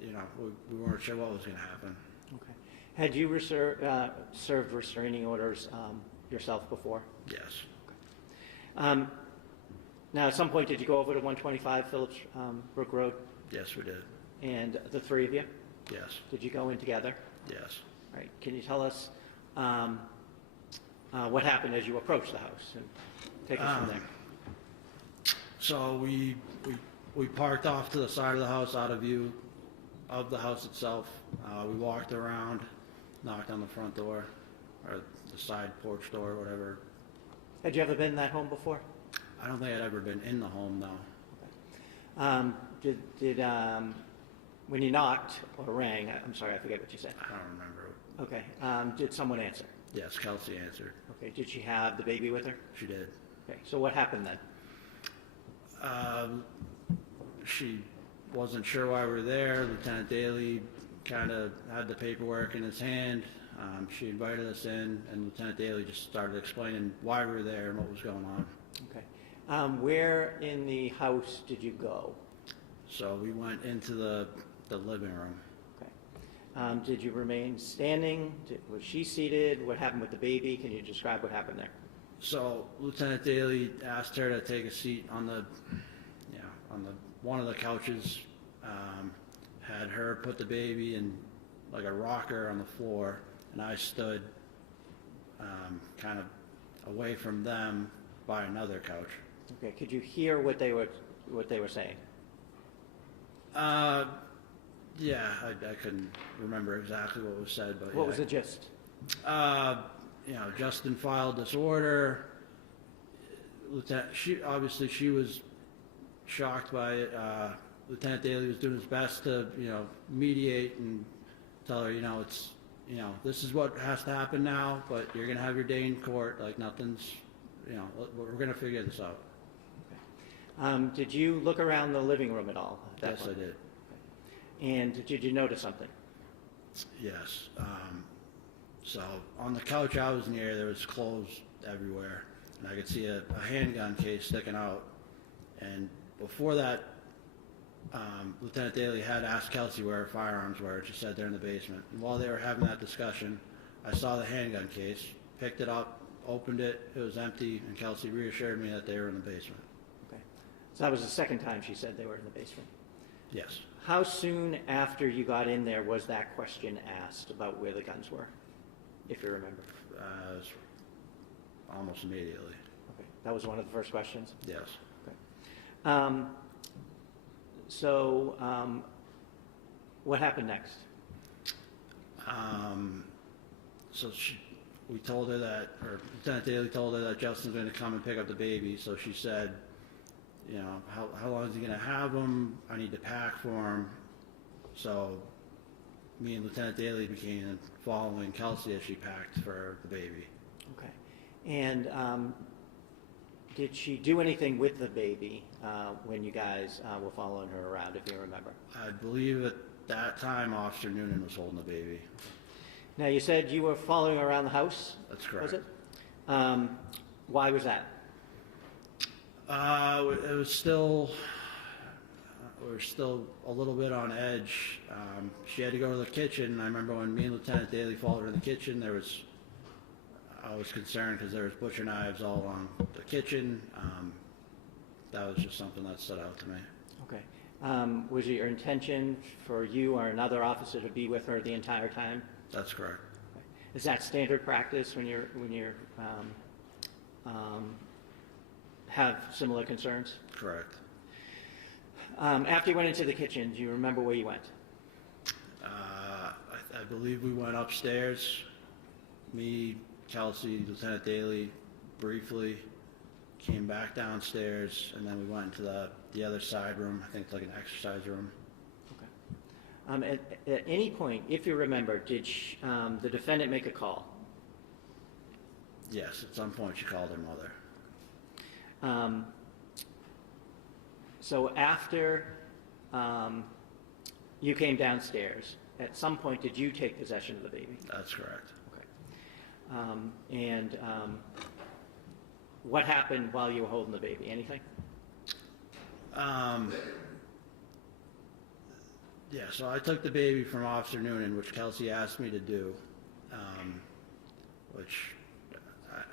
we weren't sure what was going to happen. Okay. Had you served restraining orders yourself before? Yes. Okay. Now, at some point, did you go over to 125 Phillips Brook Road? Yes, we did. And the three of you? Yes. Did you go in together? Yes. All right. Can you tell us what happened as you approached the house? And take us from there. So we parked off to the side of the house, out of view. of the house itself. We walked around, knocked on the front door, or the side porch door, whatever. Had you ever been in that home before? I don't think I'd ever been in the home, no. When you knocked or rang, I'm sorry, I forget what you said. I don't remember. Okay. Did someone answer? Yes, Kelsey answered. Okay. Did she have the baby with her? She did. Okay. So what happened then? She wasn't sure why we were there. Lieutenant Daly kind of had the paperwork in his hand. She invited us in, and Lieutenant Daly just started explaining why we were there and what was going on. Okay. Where in the house did you go? So we went into the living room. Okay. Did you remain standing? Was she seated? What happened with the baby? Can you describe what happened there? So Lieutenant Daly asked her to take a seat on one of the couches. Had her put the baby in like a rocker on the floor, and I stood kind of away from them by another couch. Okay. Could you hear what they were saying? Yeah, I couldn't remember exactly what was said, but what was the gist? Justin filed this order. She was shocked by it. Lieutenant Daly was doing his best to, mediate and tell her, this is what has to happen now, but you're going to have your day in court. Like nothing's, we're going to figure this out. Okay. Did you look around the living room at all? Yes, I did. And did you notice something? Yes. So on the couch I was near, there was clothes everywhere, and I could see a handgun case sticking out. And before that, Lieutenant Daly had asked Kelsey where her firearms were, and she said they're in the basement. And while they were having that discussion, I saw the handgun case, picked it up, opened it, it was empty, and Kelsey reassured me that they were in the basement. Okay. So that was the second time she said they were in the basement? Yes. How soon after you got in there was that question asked about where the guns were, if you remember? Almost immediately. Okay. That was one of the first questions? Yes. Okay. What happened next? We told her that, or Lieutenant Daly told her that Justin's going to come and pick up the baby, so she said, how long is he going to have him? I need to pack for him. So me and Lieutenant Daly began following Kelsey as she packed for the baby. Okay. And did she do anything with the baby when you guys were following her around, if you remember? I believe at that time Officer Nunan was holding the baby. Now, you said you were following her around the house? That's correct. Was it? Why was that? It was still, we were still a little bit on edge. She had to go to the kitchen. I remember when me and Lieutenant Daly followed her in the kitchen, I was concerned because there was butcher knives all along the kitchen. That was just something that stood out to me. Okay. Was it your intention for you or another officer to be with her the entire time? That's correct. Okay. Is that standard practice when you're have similar concerns? Correct. After you went into the kitchen, do you remember where you went? I believe we went upstairs. Me, Kelsey, Lieutenant Daly, briefly came back downstairs, and then we went into the other side room. I think it's like an exercise room. Okay. At any point, if you remember, did the defendant make a call? Yes, at some point she called her mother. So after you came downstairs, at some point did you take possession of the baby? That's correct. Okay. What happened while you were holding the baby? Anything? Yeah, so I took the baby from Officer Nunan, which Kelsey asked me to do, which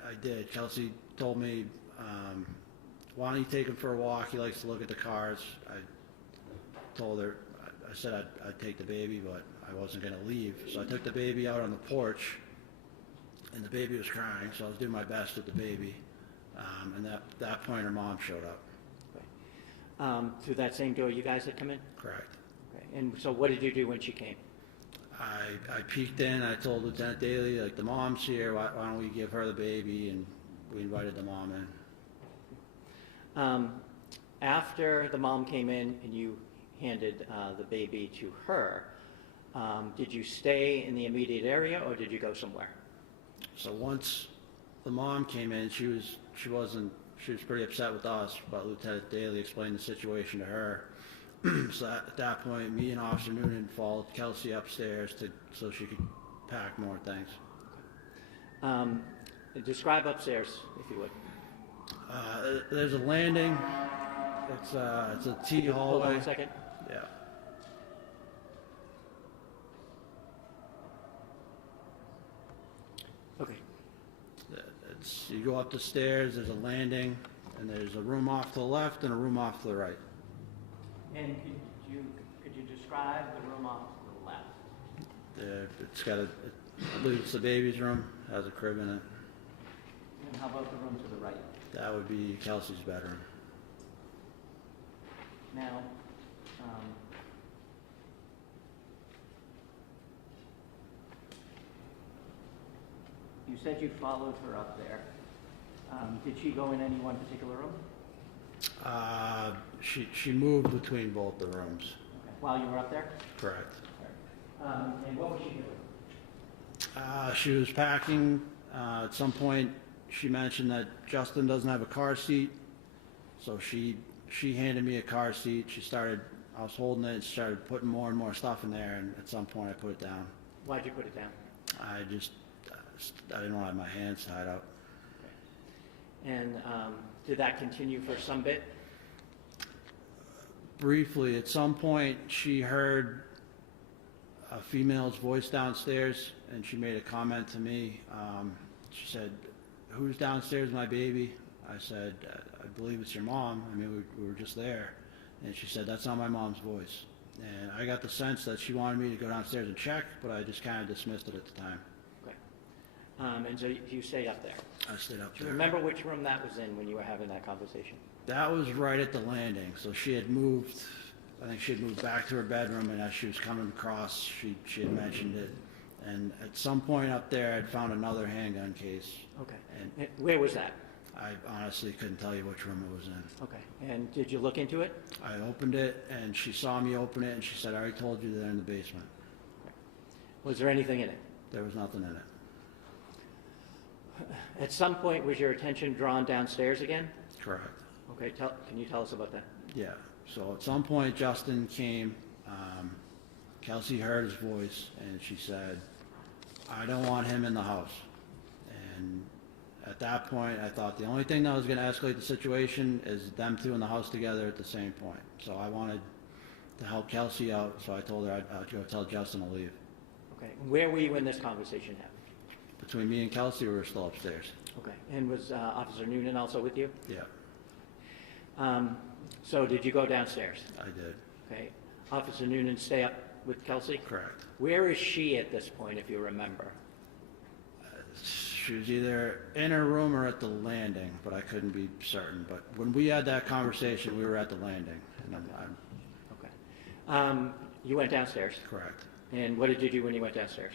I did. Kelsey told me, why don't you take him for a walk? He likes to look at the cars. I told her, I said I'd take the baby, but I wasn't going to leave. So I took the baby out on the porch, and the baby was crying, so I was doing my best with the baby. And at that point, her mom showed up. Okay. Through that same door you guys had come in? Correct. Okay. And so what did you do when she came? I peeked in, I told Lieutenant Daly, like, the mom's here, why don't we give her the baby, and we invited the mom in. After the mom came in and you handed the baby to her, did you stay in the immediate area or did you go somewhere? So once the mom came in, she was pretty upset with us, but Lieutenant Daly explained the situation to her. So at that point, me and Officer Nunan followed Kelsey upstairs so she could pack more things. Describe upstairs, if you would. There's a landing. It's a T hallway. Hold on a second. Yeah. Okay. You go up the stairs, there's a landing, and there's a room off to the left and a room off to the right. And could you describe the room off to the left? It's got I believe it's the baby's room, has a crib in it. And how about the room to the right? That would be Kelsey's bedroom. Now, you said you followed her up there. Did she go in any one particular room? She moved between both the rooms. Okay. While you were up there? Correct. And what was she doing? She was packing. At some point, she mentioned that Justin doesn't have a car seat, so she handed me a car seat. I was holding it and started putting more and more stuff in there, and at some point I put it down. Why'd you put it down? I didn't want to have my hands tied up. Okay. And did that continue for some bit? Briefly, at some point, she heard a female's voice downstairs, and she made a comment to me. She said, "Who's downstairs, my baby?" I said, "I believe it's your mom. I mean, we were just there." And she said, "That's not my mom's voice." And I got the sense that she wanted me to go downstairs and check, but I just kind of dismissed it at the time. Okay. And so you stayed up there? I stayed up Do you there. remember which room that was in when you were having that conversation? That was right at the landing. So she had moved, I think she had moved back to her bedroom, and as she was coming across, she had mentioned it. And at some point up there, I'd found another handgun case. Okay. And where was that? I honestly couldn't tell you which room it was in. Okay. And did you look into it? I opened it, and she saw me open it, and she said, "I already told you they're in the basement." Okay. Was there anything in it? There was nothing in it. At some point, was your attention drawn downstairs again? Correct. Okay. Can you tell us about that? Yeah. So at some point, Justin came. Kelsey heard his voice, and she said, "I don't want him in the house." And at that point, I thought the only thing that was going to escalate the situation is them two in the house together at the same point. So I wanted to help Kelsey out, so I told her I'd go tell Justin to leave. Okay. Where were you when this conversation happened? Between me and Kelsey, we were still upstairs. Okay. And was Officer Nunan also with you? Yeah. So did you go downstairs? I did. Okay. Officer Nunan stay up with Kelsey? Correct. Where is she at this point, if you remember? She was either in her room or at the landing, but I couldn't be certain. But when we had that conversation, we were at the landing. And Okay. You went downstairs? Correct. And what did you do when you went downstairs?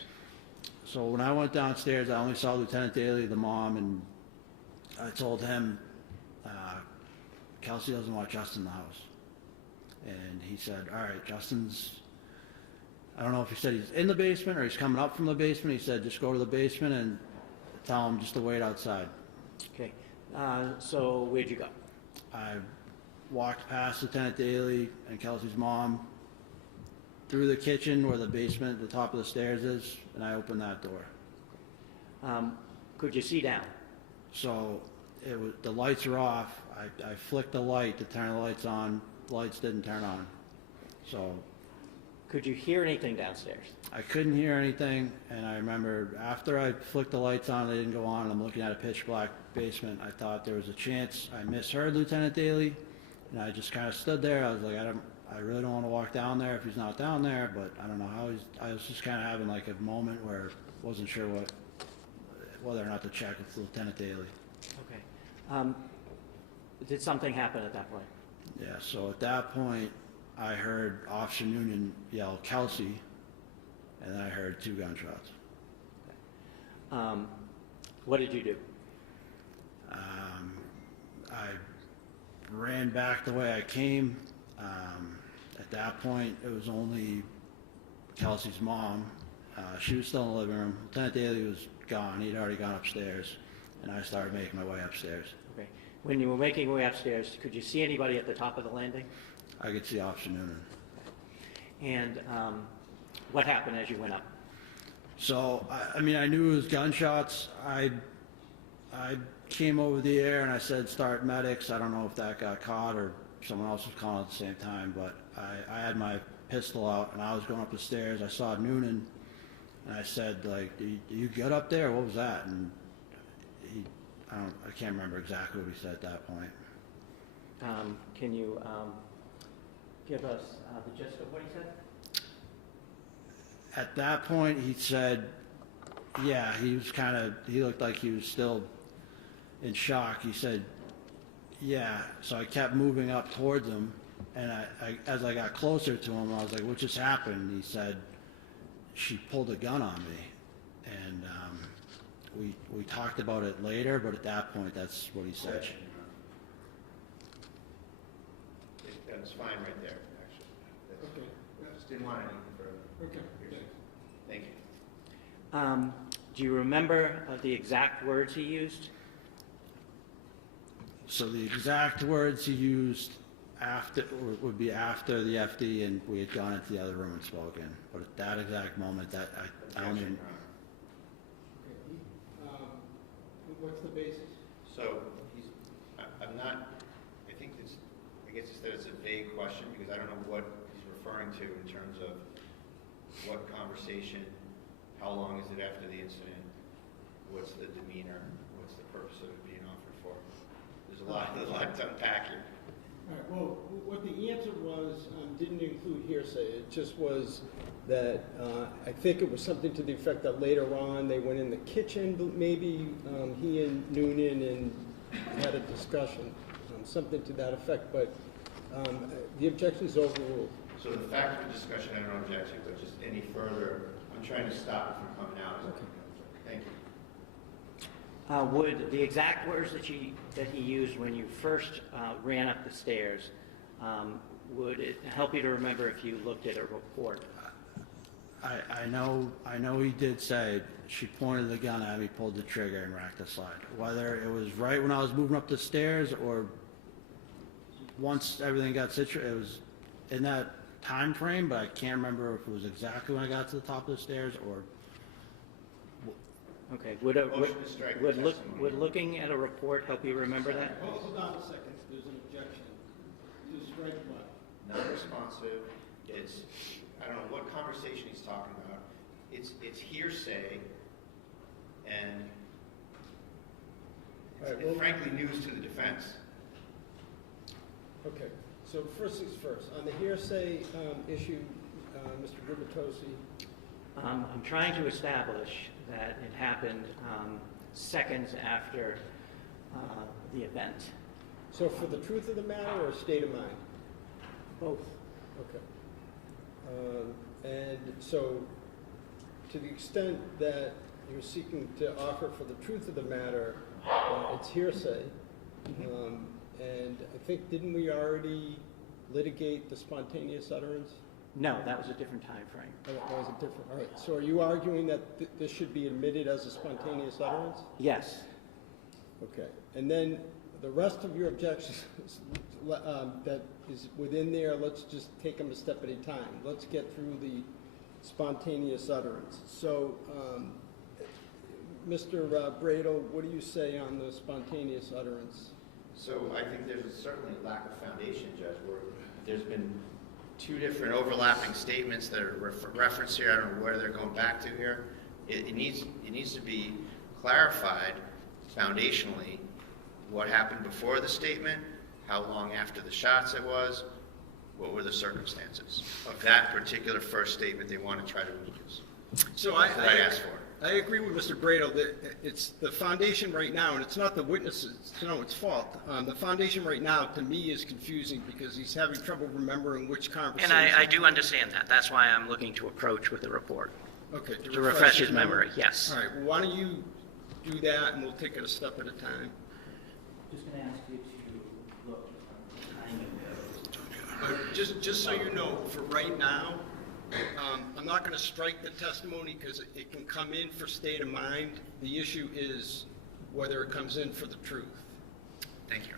So when I went downstairs, I only saw Lieutenant Daly, the mom, and I told him, Kelsey doesn't want Justin in the house. And he said, "All right, Justin's," I don't know if he said he's in the basement or he's coming up from the basement. He said, "Just go to the basement and tell him just to wait outside." Okay. So where'd you go? I walked past Lieutenant Daly and Kelsey's mom through the kitchen where the basement, the top of the stairs is, and I opened that door. Could you see down? So the lights are off. I flicked the light to turn the lights on. Lights didn't turn on. So could you hear anything downstairs? I couldn't hear anything, and I remember after I flicked the lights on, they didn't go on, and I'm looking at a pitch black basement. I thought there was a chance I misheard Lieutenant Daly, and I just kind of stood there. I was like, I really don't want to walk down there if he's not down there, but I don't know how I was just kind of having like a moment where I wasn't sure whether or not to check with Lieutenant Daly. Okay. Did something happen at that point? Yeah, so at that point, I heard Officer Nunan yell, "Kelsey," and then I heard 2 gunshots. What did you do? I ran back the way I came. At that point, it was only Kelsey's mom. She was still in the living room. Lieutenant Daly was gone. He'd already gone upstairs, and I started making my way upstairs. Okay. When you were making your way upstairs, could you see anybody at the top of the landing? I could see Officer Nunan. And what happened as you went up? So, I mean, I knew it was gunshots. I came over the air and I said, "Start medics." I don't know if that got caught or someone else was calling at the same time, but I had my pistol out and I was going up the stairs. I saw Nunan and I said, like, "Do you get up there? What was that?" And I can't remember exactly what he said at that point. Can you give us the gist of what he said? At that point, he said, yeah, he looked like he was still in shock. He said, yeah. So I kept moving up towards him, and as I got closer to him, I was like, "What just happened?" He said, "She pulled a gun on me." And we talked about it later, but at that point, that's what he said. That's fine right there, actually. Okay. Just didn't want anything further. Okay. Thank you. Do you remember the exact words he used? So the exact words he used would be after the FD and we had gone into the other room and spoken. But at that exact moment, that I don't even. What's the basis? So I'm not. I guess it's that it's a vague question because I don't know what he's referring to in terms of what conversation, how long is it after the incident, what's the demeanor, what's the purpose of it being offered for. There's a lot to unpack here. All right, well, what the answer was didn't include hearsay. It just was that I think it was something to the effect that later on they went in the kitchen, but maybe he and Nunan and had a discussion, something to that effect, but the objection is overruled. So the fact of the discussion, I don't object to, but just any further, I'm trying to stop it from coming out. Okay. Thank you. Would the exact words that he used when you first ran up the stairs, would it help you to remember if you looked at a report? I know he did say she pointed the gun at me, pulled the trigger, and racked the slide. Whether it was right when I was moving up the stairs or once everything got situated, it was in that time frame, but I can't remember if it was exactly when I got to the top of the stairs or. Okay. Motion to strike the testimony. Would looking at a report help you remember that? Hold on a second. There's an objection. To strike what? Non-responsive. It's, I don't know what conversation he's talking about. It's hearsay and it's frankly news to the defense. Okay, so first things first. On the hearsay issue, Mr. Gubitosi. I'm trying to establish that it happened seconds after the event. So for the truth of the matter or state of mind? Both. Okay. And so to the extent that you're seeking to offer for the truth of the matter, it's hearsay. And I think, didn't we already litigate the spontaneous utterance? No, that was a different time frame. Oh, that was a different, all right. So are you arguing that this should be admitted as a spontaneous utterance? Yes. Okay. And then the rest of your objections that is within there, let's just take them a step at a time. Let's get through the spontaneous utterance. So, Mr. Bradel, what do you say on the spontaneous utterance? So I think there's certainly a lack of foundation, Judge, where there's been two different overlapping statements that are referenced here. I don't know where they're going back to here. It needs to be clarified foundationally what happened before the statement, how long after the shots it was, what were the circumstances of that particular first statement they want to try to reuse. So That's what I asked for. I agree with Mr. Grado that it's the foundation right now, and it's not the witnesses, it's no its fault. The foundation right now, to me, is confusing because he's having trouble remembering which conversation. And I do understand that. That's why I'm looking to approach with the report. Okay. To refresh his memory, yes. All right, well, why don't you do that, and we'll take it a step at a time. Just going to ask you to look Just so you know, for right now, I'm not going to strike the testimony because it can come in for state of mind. The issue is whether it comes in for the truth. Thank you.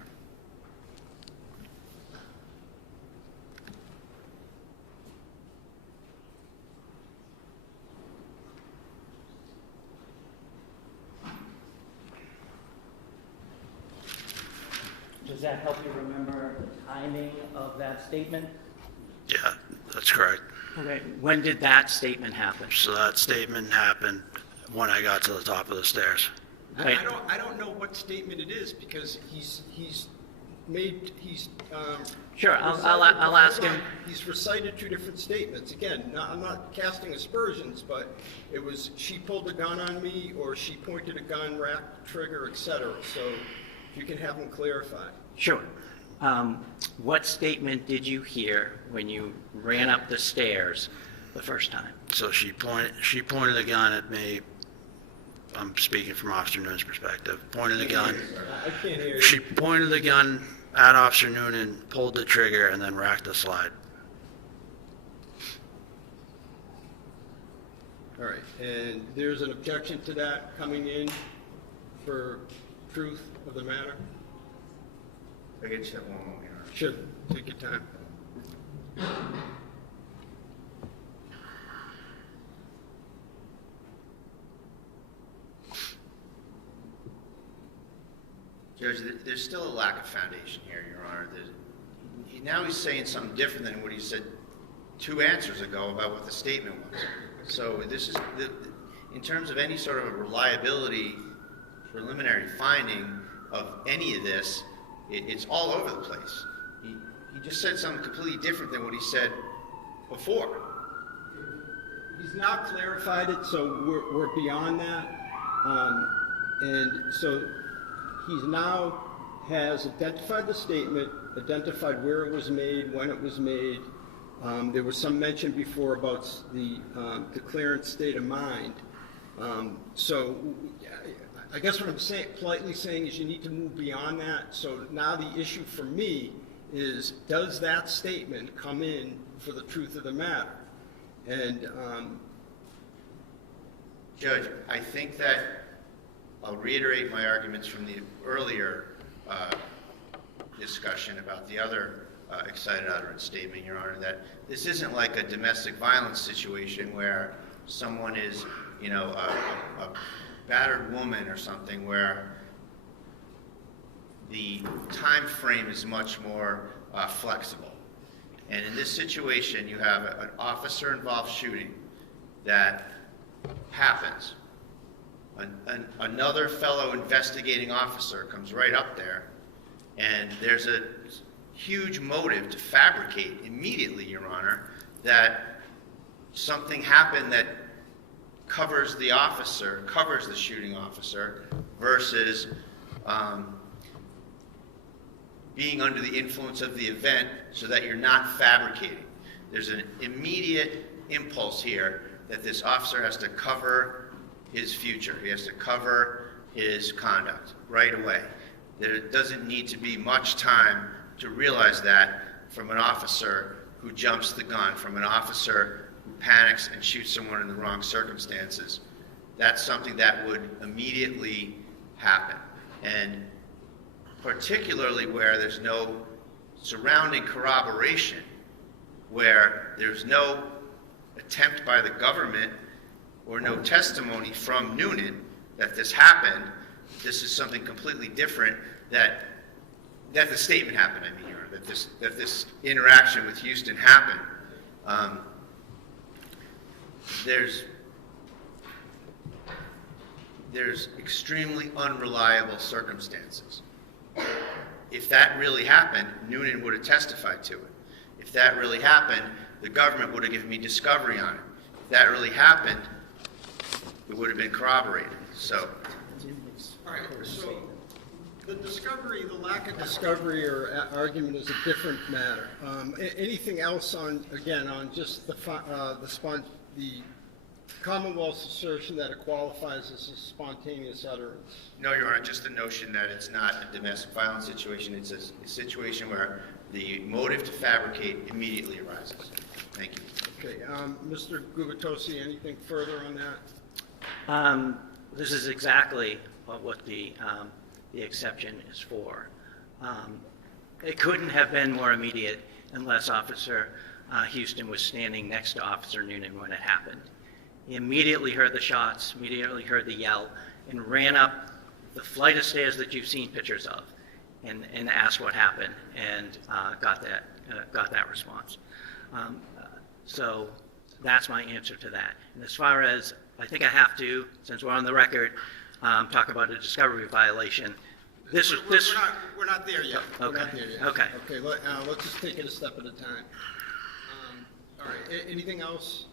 Does that help you remember the timing of that statement? Yeah, that's correct. Okay, when did that statement happen? So that statement happened when I got to the top of the stairs. Okay. I don't know what statement it is because he's Sure, I'll ask him. He's recited two different statements. Again, I'm not casting aspersions, but it was she pulled a gun on me or she pointed a gun, racked the trigger, etc. So if you can have him clarify. Sure. What statement did you hear when you ran up the stairs the first time? So she pointed the gun at me. I'm speaking from Officer Noonan's perspective. Pointed the gun. I can't hear you. She pointed the gun at Officer Noonan, pulled the trigger, and then racked the slide. All right, and there's an objection to that coming in for truth of the matter? I get you one moment, Your Honor. Sure, take your time. Judge, there's still a lack of foundation here, Your Honor. Now he's saying something different than what he said 2 answers ago about what the statement was. So this is, in terms of any sort of a reliability preliminary finding of any of this, it's all over the place. He just said something completely different than what he said before. He's now clarified it, so we're beyond that. And so he's now has identified the statement, identified where it was made, when it was made. There was some mention before about the declarant state of mind. So I guess what I'm politely saying is you need to move beyond that. So now the issue for me is, does that statement come in for the truth of the matter? And Judge, I think that I'll reiterate my arguments from the earlier discussion about the other excited utterance statement, Your Honor, that this isn't like a domestic violence situation where someone is, you know, a battered woman or something where the time frame is much more flexible. And in this situation, you have an officer-involved shooting that happens. Another fellow investigating officer comes right up there, and there's a huge motive to fabricate immediately, Your Honor, that something happened that covers the officer, covers the shooting officer, versus being under the influence of the event so that you're not fabricating. There's an immediate impulse here that this officer has to cover his future. He has to cover his conduct right away. There doesn't need to be much time to realize that from an officer who jumps the gun, from an officer who panics and shoots someone in the wrong circumstances. That's something that would immediately happen. And particularly where there's no surrounding corroboration, where there's no attempt by the government or no testimony from Noonan that this happened. This is something completely different, that the statement happened, I mean, that this interaction with Houston happened. There's extremely unreliable circumstances. If that really happened, Noonan would have testified to it. If that really happened, the government would have given me discovery on it. If that really happened, it would have been corroborated. So, All right, so the discovery, the lack of discovery or argument is a different matter. Anything else on, again, on just the Commonwealth's assertion that it qualifies as a spontaneous utterance? no, Your Honor, just the notion that it's not a domestic violence situation. It's a situation where the motive to fabricate immediately arises. Thank you. Okay, Mr. Gubitosi, anything further on that? This is exactly what the exception is for. It couldn't have been more immediate unless Officer Houston was standing next to Officer Nunan when it happened. He immediately heard the shots, immediately heard the yell, and ran up the flight of stairs that you've seen pictures of, and asked what happened, and got that response. So that's my answer to that. And as far as, I think I have to, since we're on the record, talk about a discovery violation. We're not there yet. Okay. We're not there yet. Okay. Okay, let's just take it a step at a time. All right, anything else?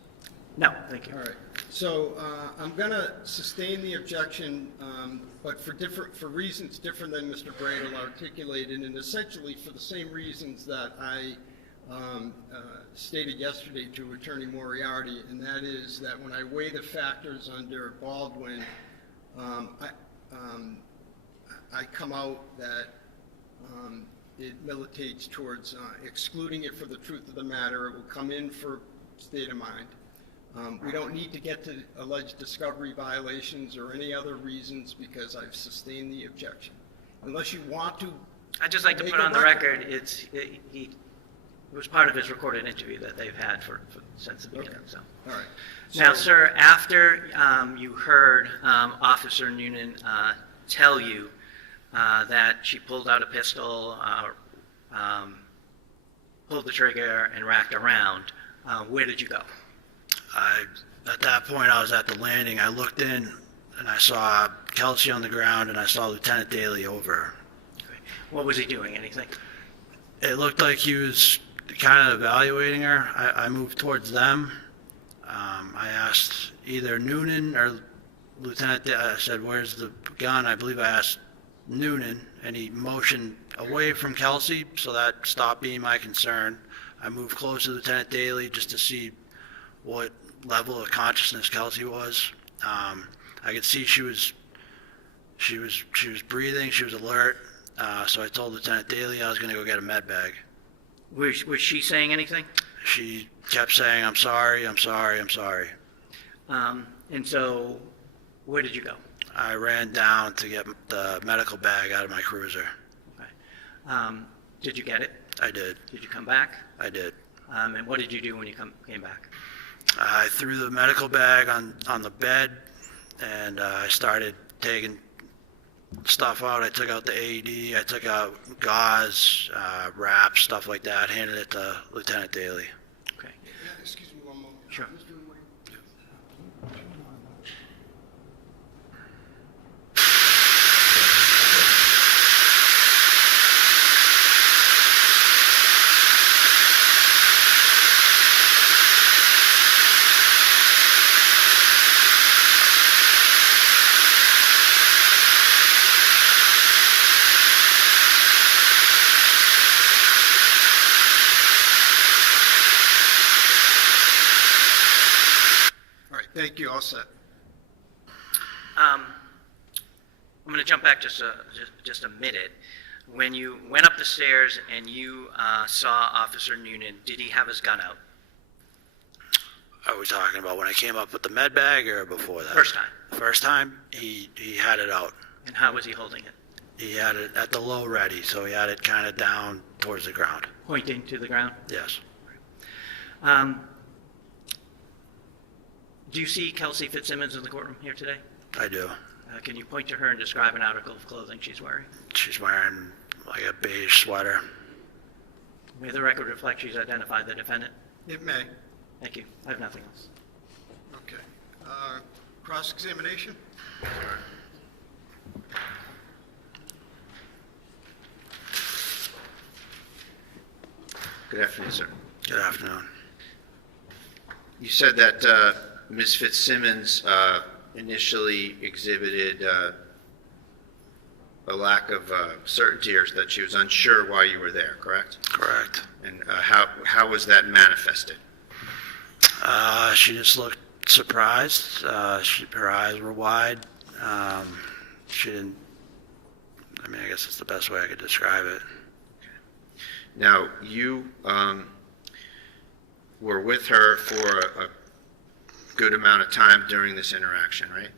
No, thank you. All right, so I'm going to sustain the objection, but for reasons different than Mr. Bradle articulated, and essentially for the same reasons that I stated yesterday to Attorney Moriarty, and that is that when I weigh the factors under Baldwin, I come out that it militates towards excluding it for the truth of the matter. It will come in for state of mind. We don't need to get to alleged discovery violations or any other reasons because I've sustained the objection. Unless you want to. I'd just like to put on the record, it was part of his recorded interview that they've had since the beginning. Okay. So. All right. Now, sir, after you heard Officer Nunan tell you that she pulled out a pistol, pulled the trigger, and racked around, where did you go? At that point, I was at the landing. I looked in, and I saw Kelsey on the ground, and I saw Lieutenant Daly over. Okay. What was he doing? Anything? It looked like he was kind of evaluating her. I moved towards them. I asked either Nunan or Lieutenant Daly. I said, "Where's the gun?" I believe I asked Nunan, and he motioned away from Kelsey, so that stopped being my concern. I moved close to Lieutenant Daly just to see what level of consciousness Kelsey was. I could see she was breathing, she was alert. So I told Lieutenant Daly I was going to go get a med bag. Was she saying anything? She kept saying, "I'm sorry, I'm sorry, I'm sorry." And so, where did you go? I ran down to get the medical bag out of my cruiser. Okay. Did you get it? I did. Did you come back? I did. And what did you do when you came back? I threw the medical bag on the bed, and I started taking stuff out. I took out the AED, I took out gauze, wraps, stuff like that, handed it to Lieutenant Daly. Okay. Excuse me one moment. Sure. Thank you. All set. I'm going to jump back just a minute. When you went up the stairs and you saw Officer Nunan, did he have his gun out? Are we talking about when I came up with the med bag or before that? First time. First time, he had it out. And how was he holding it? He had it at the low ready, so he had it kind of down towards the ground. Pointing to the ground? Yes. Do you see Kelsey Fitzsimmons in the courtroom here today? I do. Can you point to her and describe an article of clothing she's wearing? She's wearing like a beige sweater. May the record reflect she's identified the defendant? It may. Thank you. I have nothing else. Okay. Cross-examination? Good afternoon, sir. Good afternoon. You said that Ms. Fitzsimmons initially exhibited a lack of certainty, or that she was unsure why you were there, correct? Correct. And how was that manifested? She just looked surprised. Her eyes were wide. She didn't, I mean, I guess that's the best way I could describe it. Now, you were with her for a good amount of time during this interaction, right?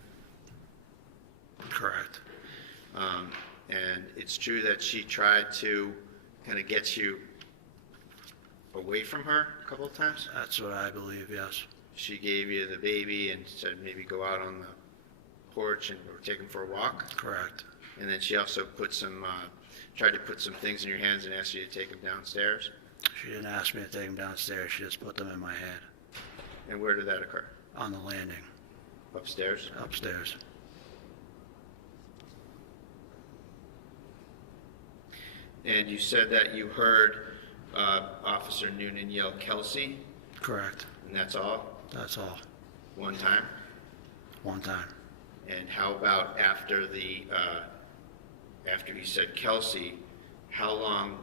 Correct. And it's true that she tried to kind of get you away from her a couple of times? That's what I believe, yes. She gave you the baby and said maybe go out on the porch and or take him for a walk? Correct. And then she also put some, tried to put some things in your hands and asked you to take them downstairs? She didn't ask me to take them downstairs. She just put them in my hand. And where did that occur? On the landing. Upstairs? Upstairs. And you said that you heard Officer Nunan yell, "Kelsey"? Correct. And that's all? That's all. One time? One time. And how about after after he said Kelsey, how long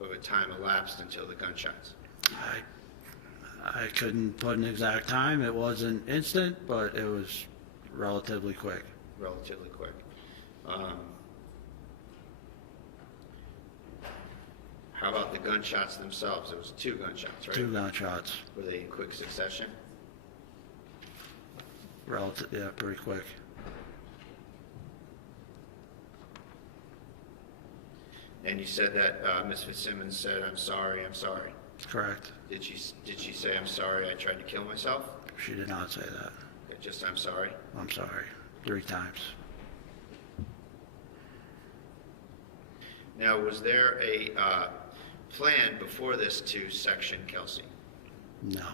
of a time elapsed until the gunshots? I couldn't put an exact time. It wasn't instant, but it was relatively quick. Relatively quick. How about the gunshots themselves? It was 2 gunshots, right? 2 gunshots. Were they in quick succession? Relative, yeah, pretty quick. And you said that Ms. Fitzsimmons said, "I'm sorry, I'm sorry." Correct. Did she say, "I'm sorry, I tried to kill myself"? She did not say that. Okay, just, "I'm sorry"? I'm sorry. 3 times. Now, was there a plan before this to section Kelsey? No.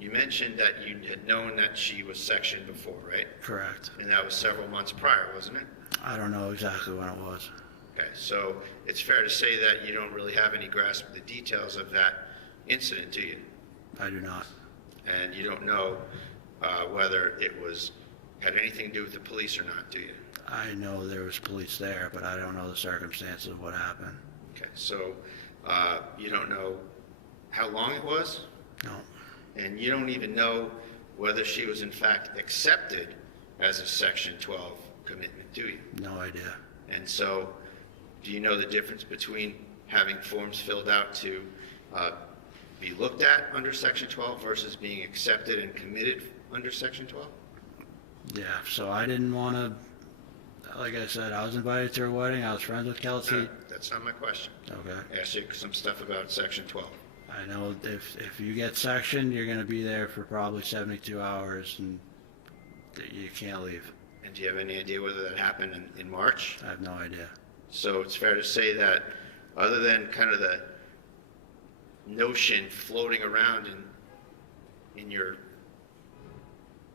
You mentioned that you had known that she was sectioned before, right? Correct. And that was several months prior, wasn't it? I don't know exactly when it was. Okay, so it's fair to say that you don't really have any grasp of the details of that incident, do you? I do not. And you don't know whether it had anything to do with the police or not, do you? I know there was police there, but I don't know the circumstances of what happened. Okay, so you don't know how long it was? No. And you don't even know whether she was in fact accepted as a Section 12 commitment, do you? No idea. And so, do you know the difference between having forms filled out to be looked at under Section 12 versus being accepted and committed under Section 12? Yeah, so I didn't want to, like I said, I was invited to her wedding. I was friends with Kelsey. No, that's not my question. Okay. I asked you some stuff about Section 12. I know if you get sectioned, you're going to be there for probably 72 hours, and you can't leave. And do you have any idea whether that happened in March? I have no idea. So it's fair to say that other than kind of the notion floating around in your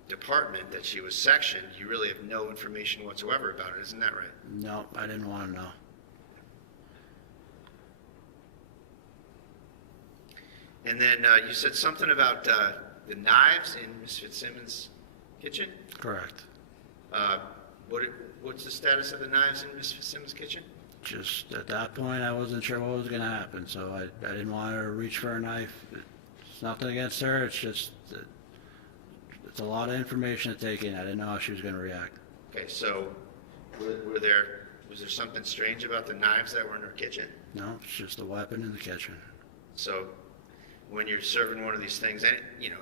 department that she was sectioned, you really have no information whatsoever about it, isn't that right? No, I didn't want to know. And then you said something about the knives in Ms. Fitzsimmons' kitchen? Correct. What's the status of the knives in Ms. Fitzsimmons' kitchen? Just at that point, I wasn't sure what was going to happen, so I didn't want her to reach for a knife. It's nothing against her. It's just it's a lot of information to take in. I didn't know how she was going to react. Okay, so was there something strange about the knives that were in her kitchen? No, it's just a weapon in the kitchen. So when you're serving one of these things,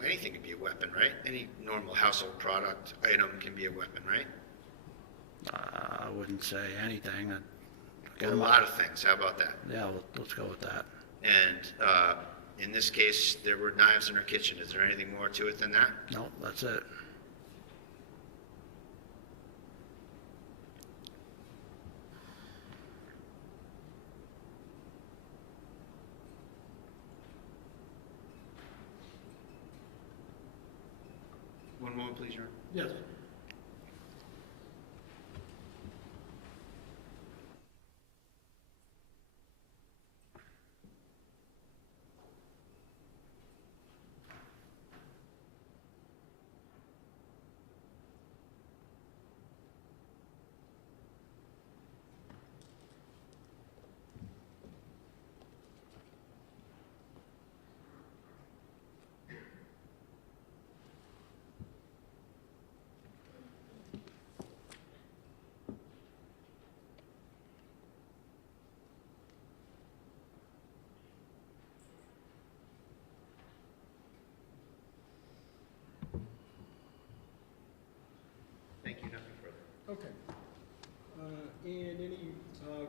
anything can be a weapon, right? Any normal household product item can be a weapon, right? I wouldn't say anything. A lot of things. How about that? Yeah, let's go with that. And in this case, there were knives in her kitchen. Is there anything more to it than that? No, that's it. One moment, please, Your Honor. Yes.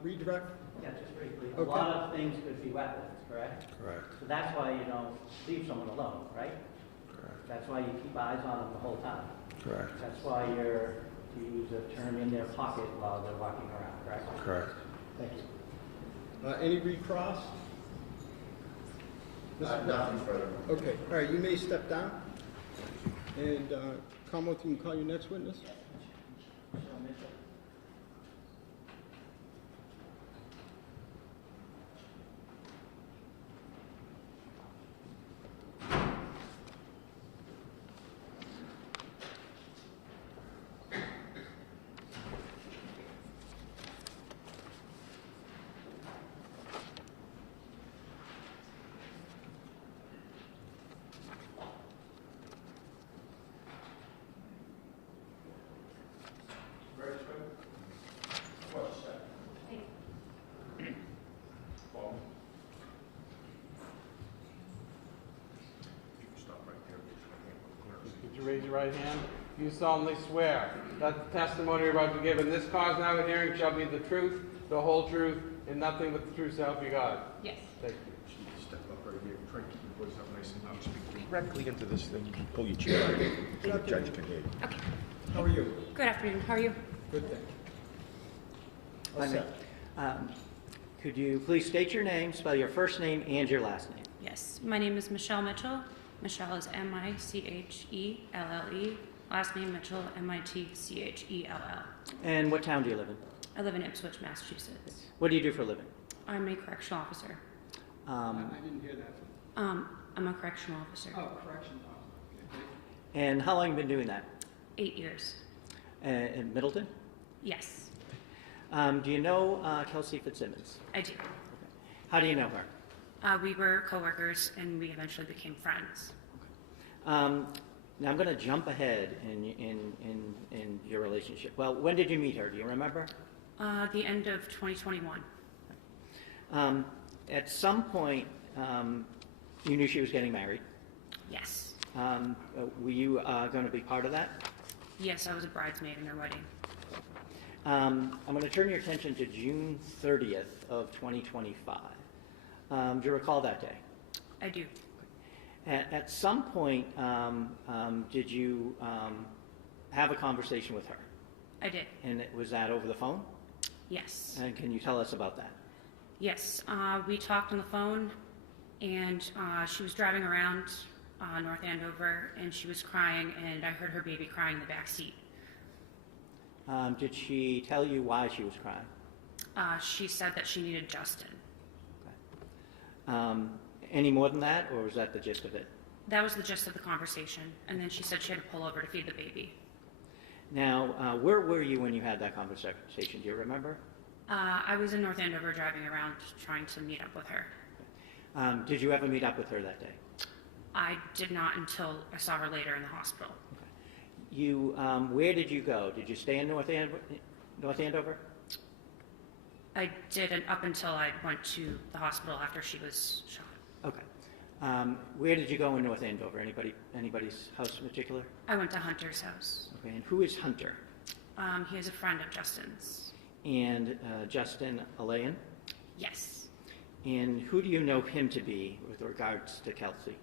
redirect? Yeah, just briefly. A Okay. lot of things could be weapons, correct? Correct. So that's why you don't leave someone alone, right? Correct. That's why you keep eyes on them the whole time. Correct. That's why you're, to use a term, in their pocket while they're walking around, correct? Correct. Thank you. Any recross? Nothing further. Okay, all right, you may step down. And Commonwealth, you can call your next witness. Michelle Mitchell. Could you raise your right hand? You solemnly swear that the testimony you're about to give in this cause now in hearing shall be the truth, the whole truth, and nothing but the truth so help you God? Yes. Thank you. Step up right here, try to keep your voice up nice and loud, speak directly into this thing, pull your chair out, so the judge can hear you. Okay. How are you? Good afternoon. How are you? Good, thank you. All set. Could you please state your name, spell your first name and your last name? Yes. My name is Michelle Mitchell. Michelle is M-I-C-H-E-L-L-E. Last name Mitchell, M-I-T-C-H-E-L-L. And what town do you live in? I live in Ipswich, Massachusetts. What do you do for a living? I'm a correctional officer. I didn't hear that. I'm a correctional officer. Oh, correction officer. And how long have you been doing that? 8 years. In Middleton? Yes, Do you know Kelsey Fitzsimmons? I do. How do you know her? We were coworkers, and we eventually became friends. Now I'm going to jump ahead in your relationship. Well, when did you meet her? Do you remember? The end of 2021. At some point, you knew she was getting married. Yes. Were you going to be part of that? Yes, I was a bridesmaid in their wedding. I'm going to turn your attention to June 30th of 2025. Do you recall that day? I do. At some point, did you have a conversation with her? I did. And was that over the phone? Yes. And can you tell us about that? Yes. We talked on the phone, and she was driving around North Andover, and she was crying, and I heard her baby crying in the back seat. Did she tell you why she was crying? She said that she needed Justin. Any more than that, or was that the gist of it? That was the gist of the conversation, and then she said she had to pull over to feed the baby. Now, where were you when you had that conversation? Do you remember? I was in North Andover driving around trying to meet up with her. Did you ever meet up with her that day? I did not until I saw her later in the hospital. You, where did you go? Did you stay in North Andover? I did, and up until I went to the hospital after she was shot. Okay. Where did you go in North Andover? Anybody's house in particular? I went to Hunter's house. Okay, and who is Hunter? He is a friend of Justin's. And Justin Alain? Yes. And who do you know him to be with regards to Kelsey?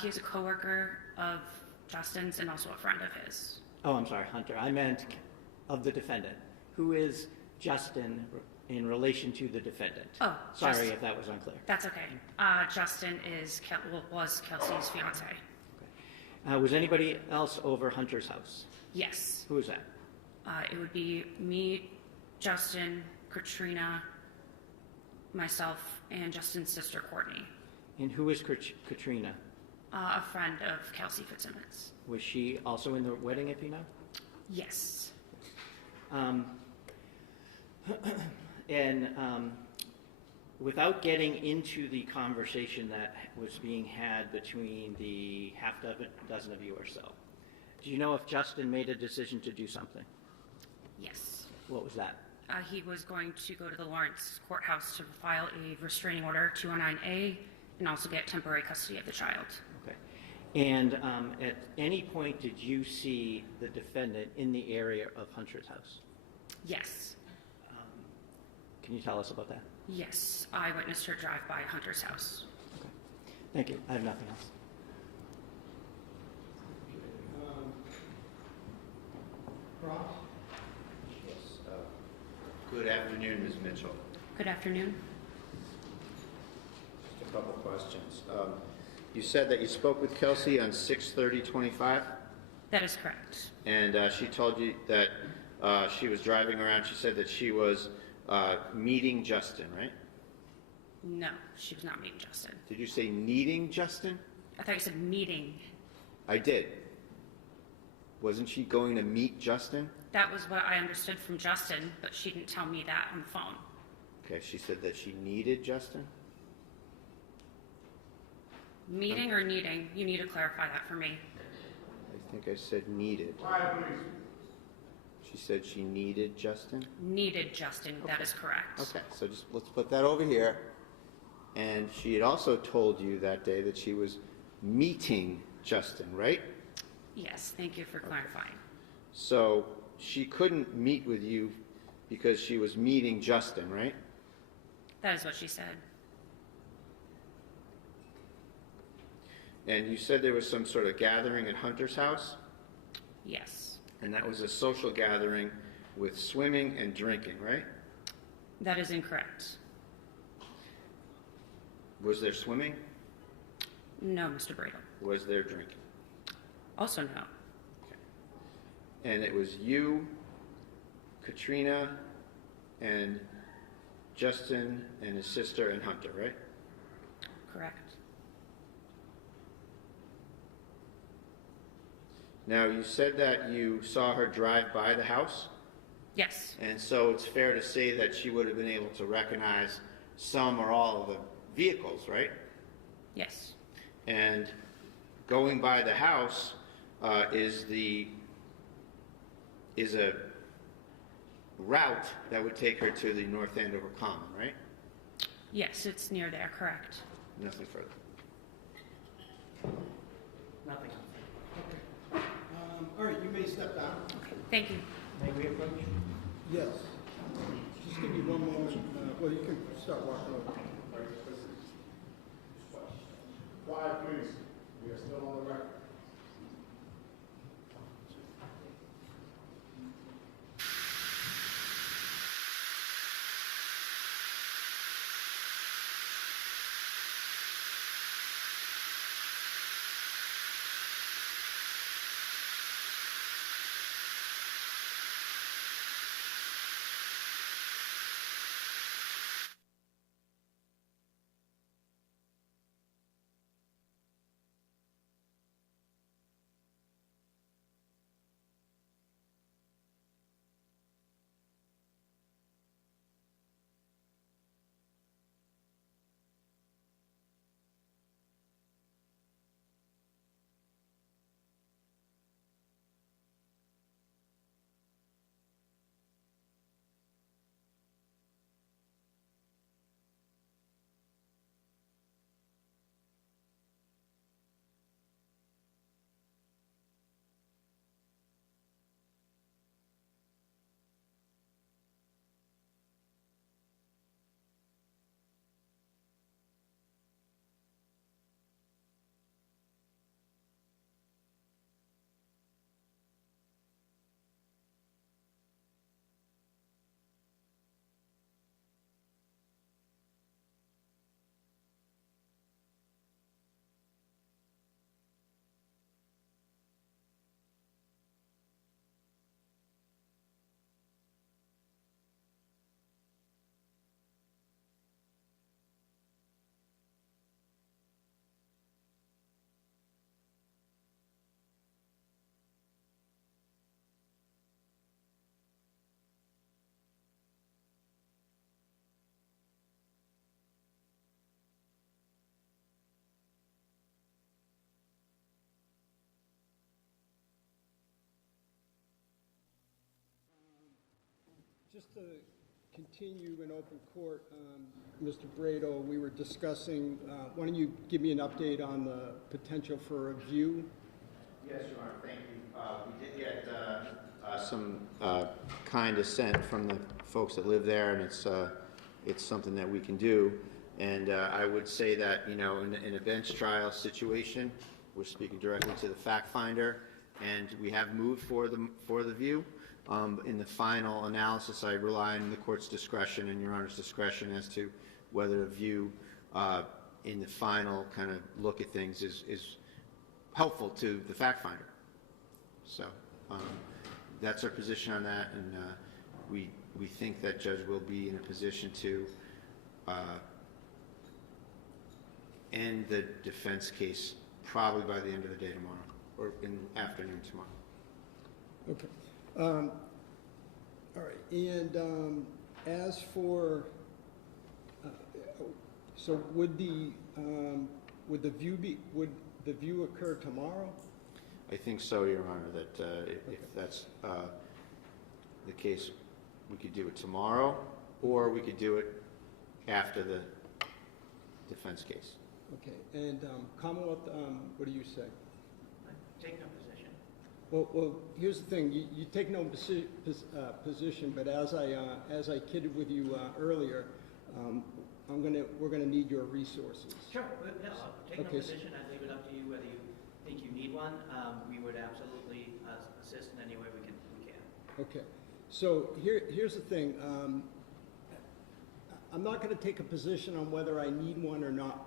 He is a coworker of Justin's and also a friend of his. Oh, I'm sorry, Hunter. I meant of the defendant. Who is Justin in relation to the defendant? Oh, sorry if that was unclear. That's okay. Justin was Kelsey's fiance. Okay. Was anybody else over Hunter's house? Yes. Who was that? It would be me, Justin, Katrina, myself, and Justin's sister, Courtney. And who is Katrina? A friend of Kelsey Fitzsimmons. Was she also in the wedding, if you know? Yes. And without getting into the conversation that was being had between the half dozen of you or so, do you know if Justin made a decision to do something? Yes. What was that? He was going to go to the Lawrence courthouse to file a restraining order, 209A, and also get temporary custody of the child. Okay. And at any point did you see the defendant in the area of Hunter's house? Yes. Can you tell us about that? Yes, I witnessed her drive by Hunter's house. Okay. Thank you. I have nothing else. Good afternoon, Ms. Mitchell. Good afternoon. Just a couple questions. You said that you spoke with Kelsey on 6/30/25, That is correct. and she told you that she was driving around. She said that she was meeting Justin, right? No, she was not meeting Justin. Did you say needing Justin? I thought you said meeting. I did. Wasn't she going to meet Justin? That was what I understood from Justin, but she didn't tell me that on the phone. Okay, she said that she needed Justin? Meeting or needing? You need to clarify that for me. I think I said needed. Quiet, please. She said she needed Justin? Needed Justin, that is correct. Okay, so just let's put that over here. And she had also told you that day that she was meeting Justin, right? Yes, thank you for clarifying. So she couldn't meet with you because she was meeting Justin, right? That is what she said. And you said there was some sort of gathering at Hunter's house? Yes, And that was a social gathering with swimming and drinking, right? that is incorrect. Was there swimming? No, Mr. Brado. Was there drinking? Also no. And it was you, Katrina, and Justin and his sister and Hunter, right? Correct. Now, you said that you saw her drive by the house, Yes, and so it's fair to say that she would have been able to recognize some or all of the vehicles, right? yes, And going by the house is a route that would take her to the North Andover Common, right? yes, it's near there, correct. Nothing further. Nothing else. All right, you may step down. Okay, thank you. May we approach? Yes. Just give me one moment. Well, you can start walking over. Quiet, please. We are still on the record. Just to continue in open court, Mr. Brado, we were discussing, why don't you give me an update on the potential for a view? Yes, Your Honor, thank you. We did get some kind assent from the folks that live there, and it's it's something that we can do. And I would say that, you know, in a bench trial situation, we're speaking directly to the fact finder, and we have moved for the view. In the final analysis, I rely on the court's discretion and Your Honor's discretion as to whether a view in the final kind of look at things is helpful to the fact finder. So that's our position on that, and we think that judge will be in a position to end the defense case probably by the end of the day tomorrow, or in the afternoon tomorrow. Okay. All right. And as for, so would the view occur tomorrow? I think so, Your Honor, that if that's the case, we could do it tomorrow, or we could do it after the defense case. Okay. And Commonwealth, what do you say? Take no position. Well, here's the thing. You take no position, but as I kidded with you earlier, we're gonna need your resources. Sure. No, I'll take Okay. no position. I'd leave it up to you whether you think you need one. We would absolutely assist in any way we can. Okay. So here's the thing. I'm not going to take a position on whether I need one or not.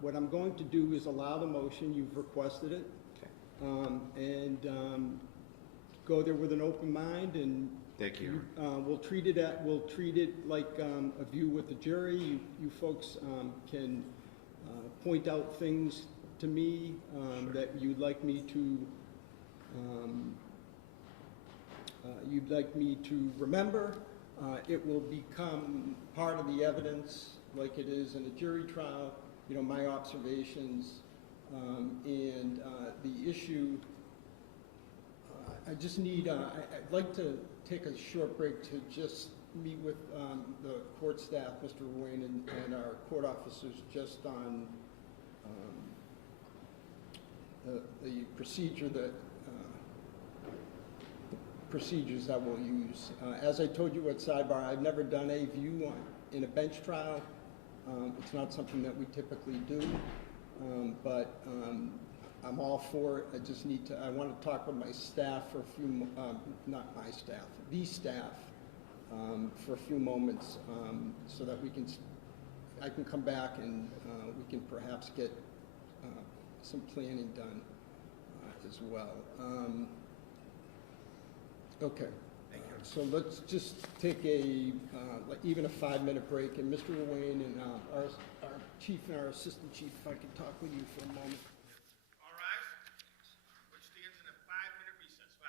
What I'm going to do is allow the motion. You've requested it. Okay. And go there with an open mind, and thank you. We'll treat it like a view with the jury. You folks can point out things to me that you'd like me to remember. It will become part of the evidence, like it is in a jury trial. You know, my observations and the issue. I just need. I'd like to take a short break to just meet with the court staff, Mr. Wayne, and our court officers, just on the procedures that we'll use. As I told you at sidebar, I've never done a view in a bench trial. It's not something that we typically do, but I'm all for it. I want to talk with my staff for a few, not my staff, the staff, for a few moments, so that I can come back and we can perhaps get some planning done as well. Okay. So let's just take even a 5-minute break, and Mr. Wayne and our chief and our assistant chief, if I could talk with you for a moment. All rise. Which stands in a 5-minute recess. 5.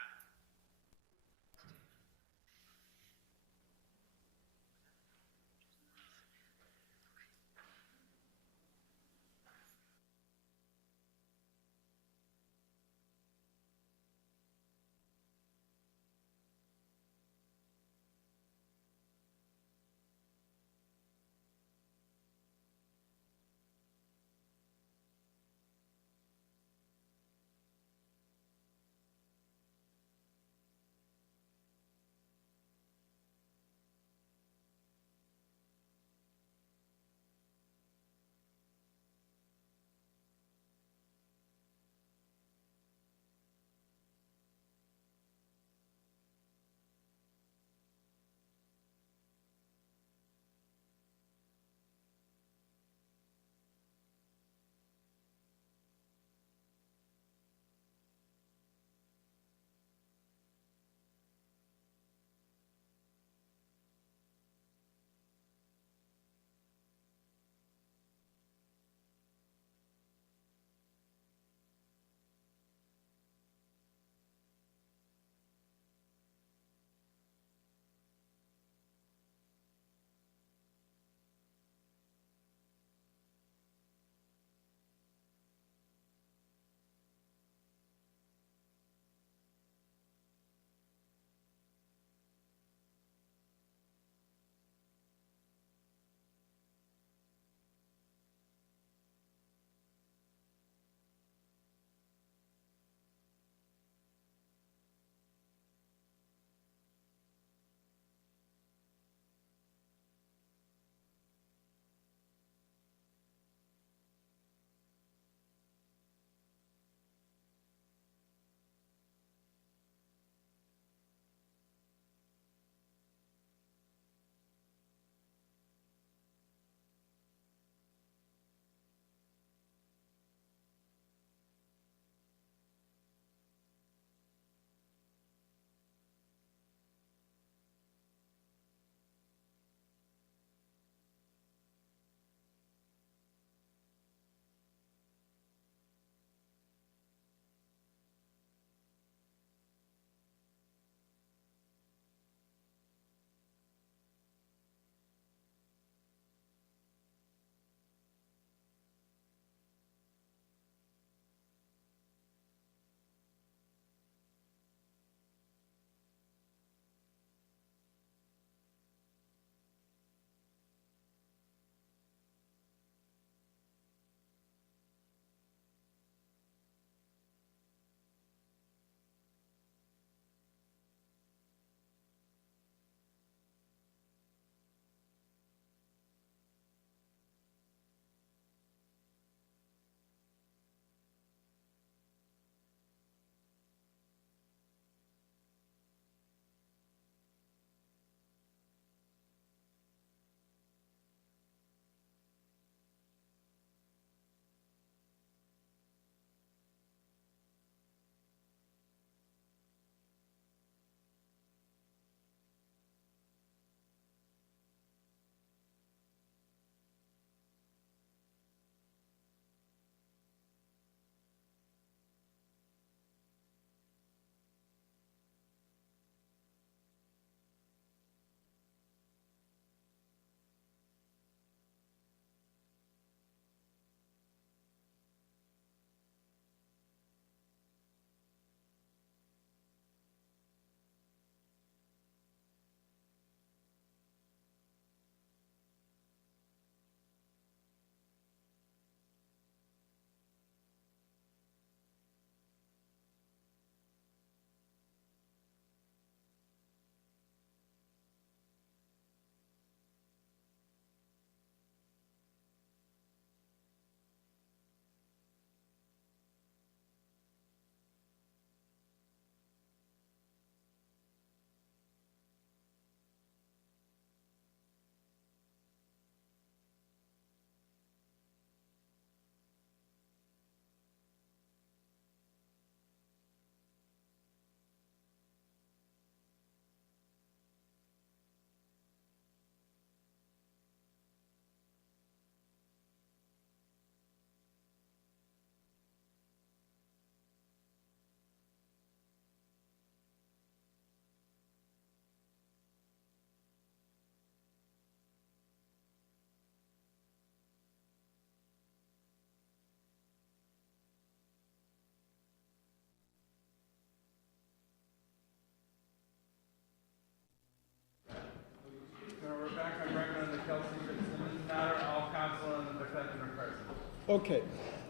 Okay,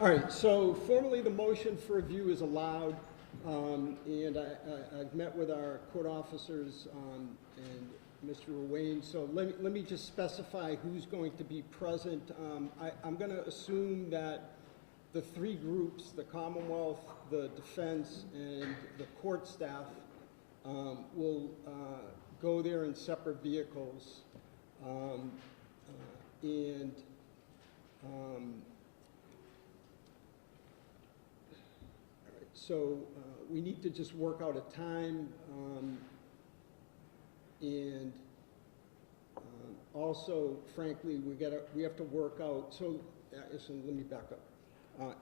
all right, so formally the motion for review is allowed, and I've met with our court officers and Mr. Wayne, so let me just specify who's going to be present. I'm going to assume that the three groups, the Commonwealth, the defense, and the court staff will go there in separate vehicles, so we need to just work out a time, and also, frankly, we have to work out. So, let me back up.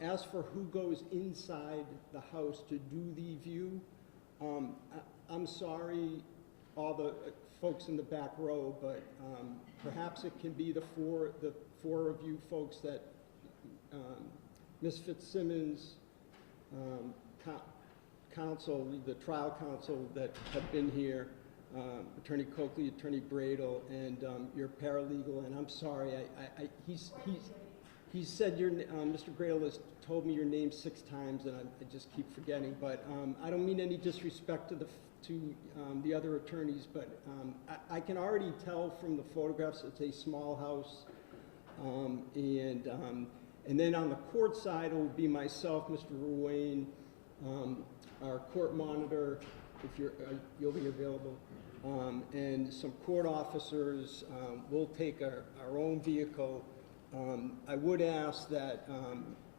As for who goes inside the house to do the view, I'm sorry, all the folks in the back row, but perhaps it can be the four of you folks that Ms. Fitzsimmons, counsel, the trial counsel that have been here, Attorney Coakley, Attorney Bradle, and your paralegal. And I'm sorry, he said Mr. Bradle has told me your name 6 times, and I just keep forgetting. But I don't mean any disrespect to the other attorneys, but I can already tell from the photographs it's a small house, and then on the court side it will be myself, Mr. Ruane, our court monitor, if you'll be available, and some court officers. We'll take our own vehicle. I would ask that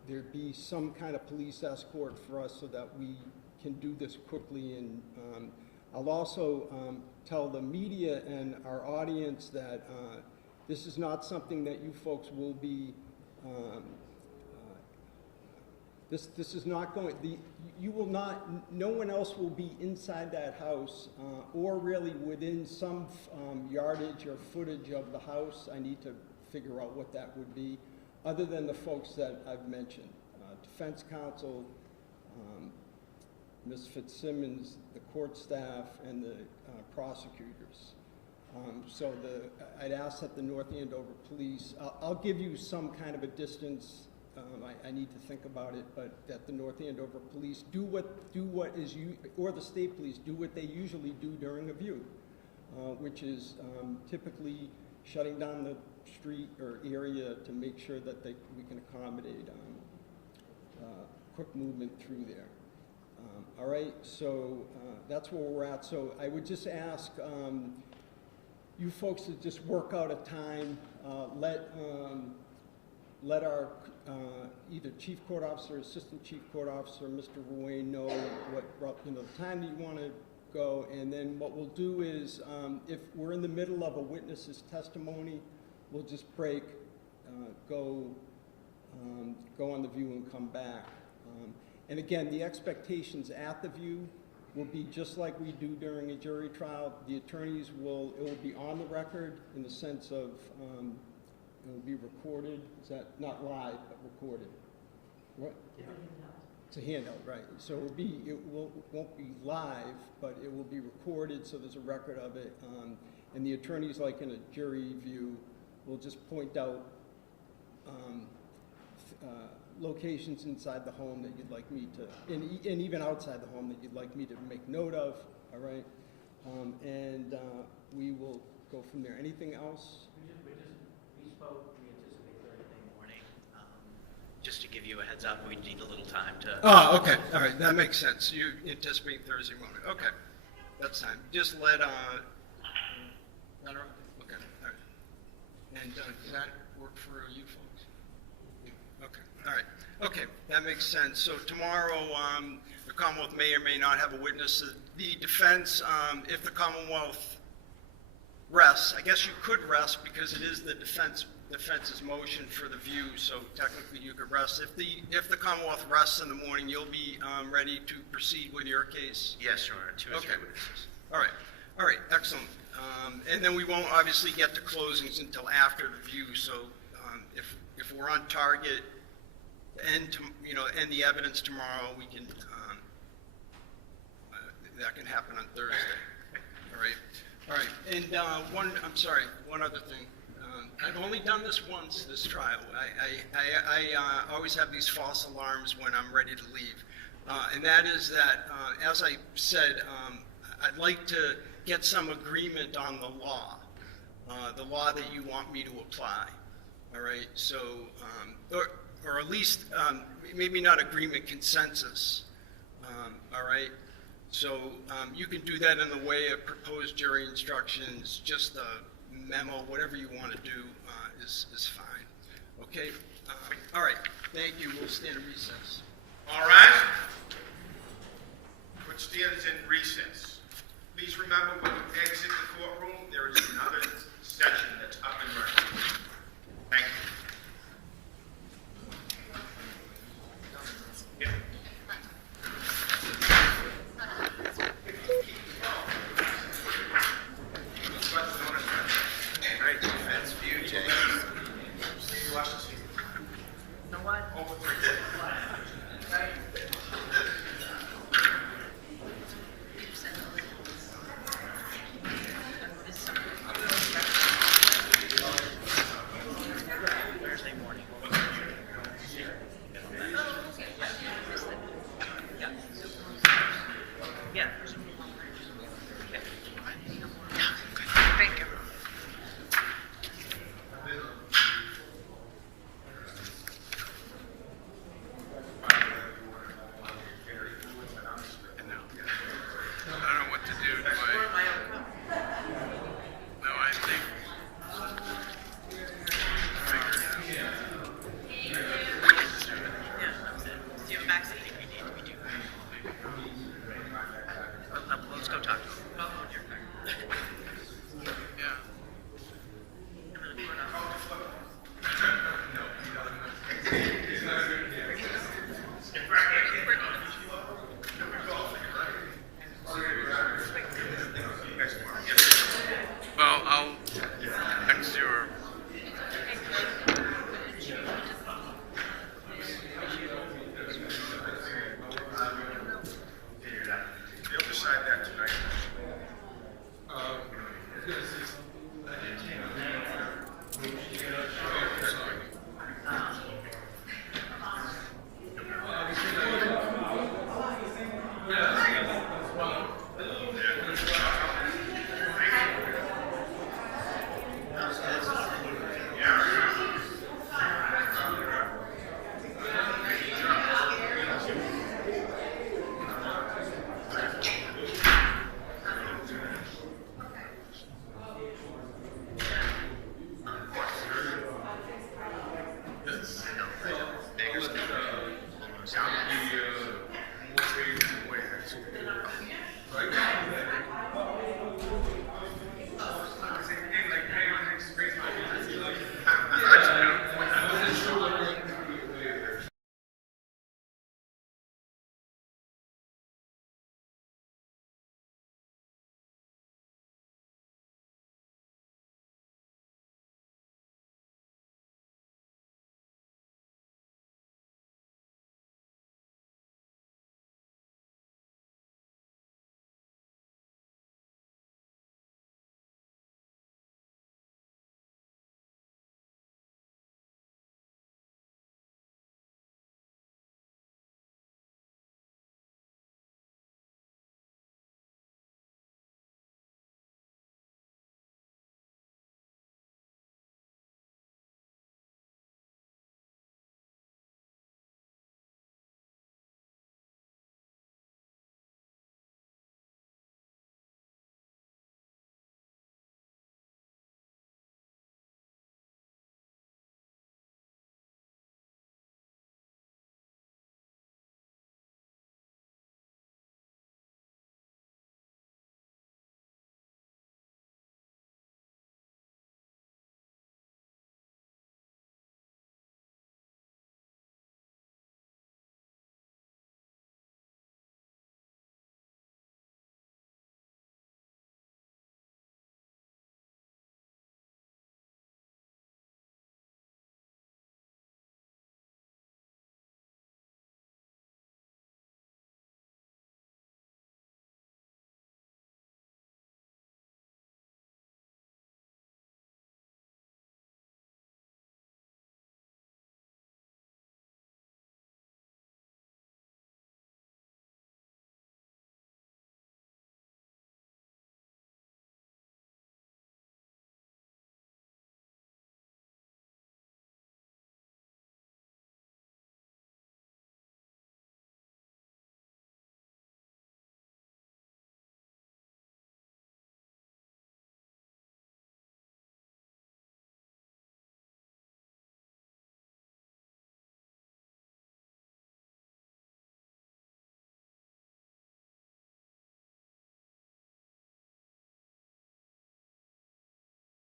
there be some kind of police escort for us so that we can do this quickly, and I'll also tell the media and our audience that this is not something that you folks will be this is not going, you will not, no one else will be inside that house or really within some yardage or footage of the house. I need to figure out what that would be, other than the folks that I've mentioned. Defense counsel, Ms. Fitzsimmons, the court staff, and the prosecutors. So I'd ask that the North Andover police, I'll give you some kind of a distance. I need to think about it, but that the North Andover police do what is or the state police do what they usually do during a view, which is typically shutting down the street or area to make sure that we can accommodate quick movement through there. All right, so that's where we're at. So I would just ask you folks to just work out a time. Let our either chief court officer, assistant chief court officer, Mr. Ruane know what the time that you want to go, and then what we'll do is if we're in the middle of a witness's testimony, we'll just break, go on the view and come back. And again, the expectations at the view will be just like we do during a jury trial. The attorneys it will be on the record in the sense of it will be recorded. Is that not live, but recorded? What? Yeah. It's a handout, right? So it won't be live, but it will be recorded, so there's a record of it. And the attorneys, like in a jury view, will just point out locations inside the home that you'd like me to, and even outside the home that you'd like me to make note of. All right, and we will go from there. Anything else? We spoke. We anticipate Thursday morning. Just to give you a heads up, we need a little time to. Oh, okay. All right, that makes sense. You anticipate Thursday morning. Okay, that's time. Just let her. Okay. All right. And does that work for you folks? Okay. All right. Okay, that makes sense. So tomorrow, the Commonwealth may or may not have a witness. The defense, if the Commonwealth rests, I guess you could rest because it is the defense's motion for the view. So technically, you could rest. If the Commonwealth rests in the morning, you'll be ready to proceed with your case. Yes, Your Honor. Two witnesses. All right. All right. Excellent. And then we won't obviously get to closings until after the view. So if we're on target. And the evidence tomorrow, we can, that can happen on Thursday. All right. And one other thing. I've only done this once, this trial. I always have these false alarms when I'm ready to leave. And that is that, as I said, I'd like to get some agreement on the law that you want me to apply. All right, so, or at least maybe not agreement, consensus. All right, so you can do that in the way of proposed jury instructions, just a memo, whatever you want to do is fine. Okay, all right, thank you. We'll stand in recess. All right. Court stands in recess. Please remember when you exit the courtroom, there is another session